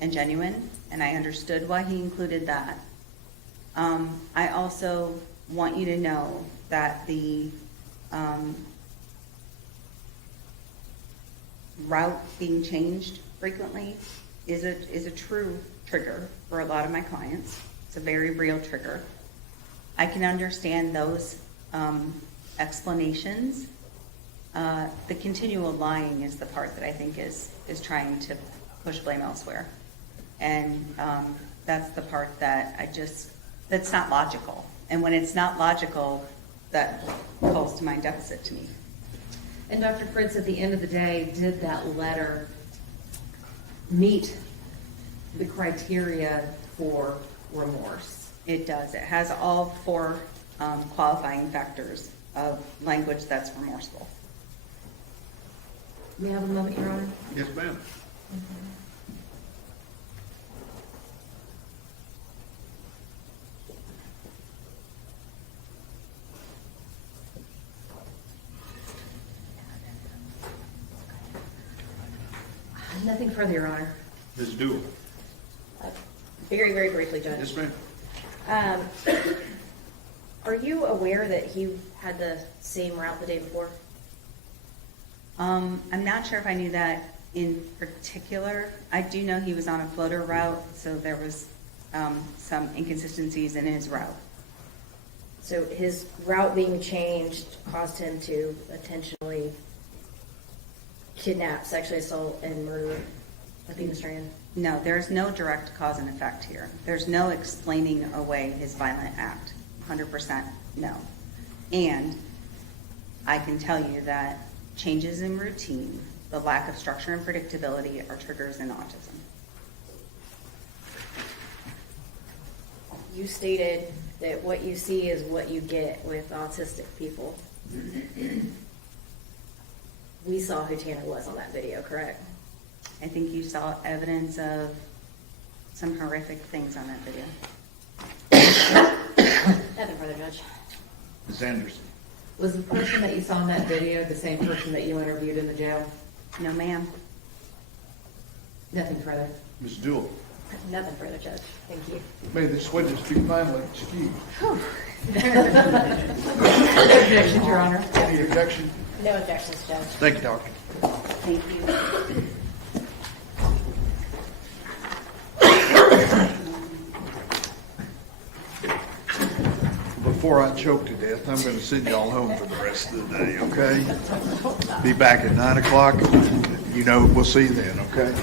and genuine, and I understood why he included that. I also want you to know that the route being changed frequently is a true trigger for a lot of my clients. It's a very real trigger. I can understand those explanations. The continual lying is the part that I think is trying to push blame elsewhere. And that's the part that that's not logical. And when it's not logical, that calls to mind deficit to me. And Dr. Fritz, at the end of the day, did that letter meet the criteria for remorse? It does. It has all 4 qualifying factors of language that's remorseful. May I have a moment, Your Honor? Yes, ma'am. Nothing further, Your Honor. Ms. Dool. Very, very briefly, Judge. Yes, ma'am. Are you aware that he had the same route the day before? I'm not sure if I knew that in particular. I do know he was on a floater route, so there was some inconsistencies in his route. So his route being changed caused him to intentionally kidnap, sexually assault, and murder Athena Strand? No, there's no direct cause and effect here. There's no explaining away his violent act. 100% no. And I can tell you that changes in routine, the lack of structure and predictability are triggers in autism. You stated that what you see is what you get with autistic people. We saw who Tanner was on that video, correct? I think you saw evidence of some horrific things on that video. Nothing further, Judge. Ms. Anderson. Was the person that you saw in that video the same person that you interviewed in the jail? No, ma'am. Nothing further. Ms. Dool. Nothing further, Judge. Thank you. May this witness be finally excused. No objections, Your Honor. Any objection? No objections, Judge. Thank you, Doctor. Thank you. Before I choke to death, I'm going to send y'all home for the rest of the day, okay? Be back at 9 o'clock. You know, we'll see you then, okay?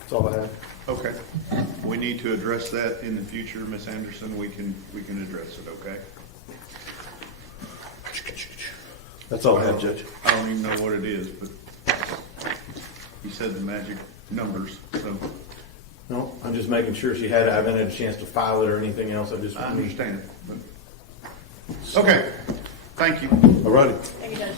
That's all I have. Okay. We need to address that in the future, Ms. Anderson. We can address it, okay? That's all I have, Judge. I don't even know what it is, but he said the magic numbers, so No, I'm just making sure she had it. I haven't had a chance to file it or anything else. I just I need. understand. But okay, thank you. All righty. Thank you, Judge.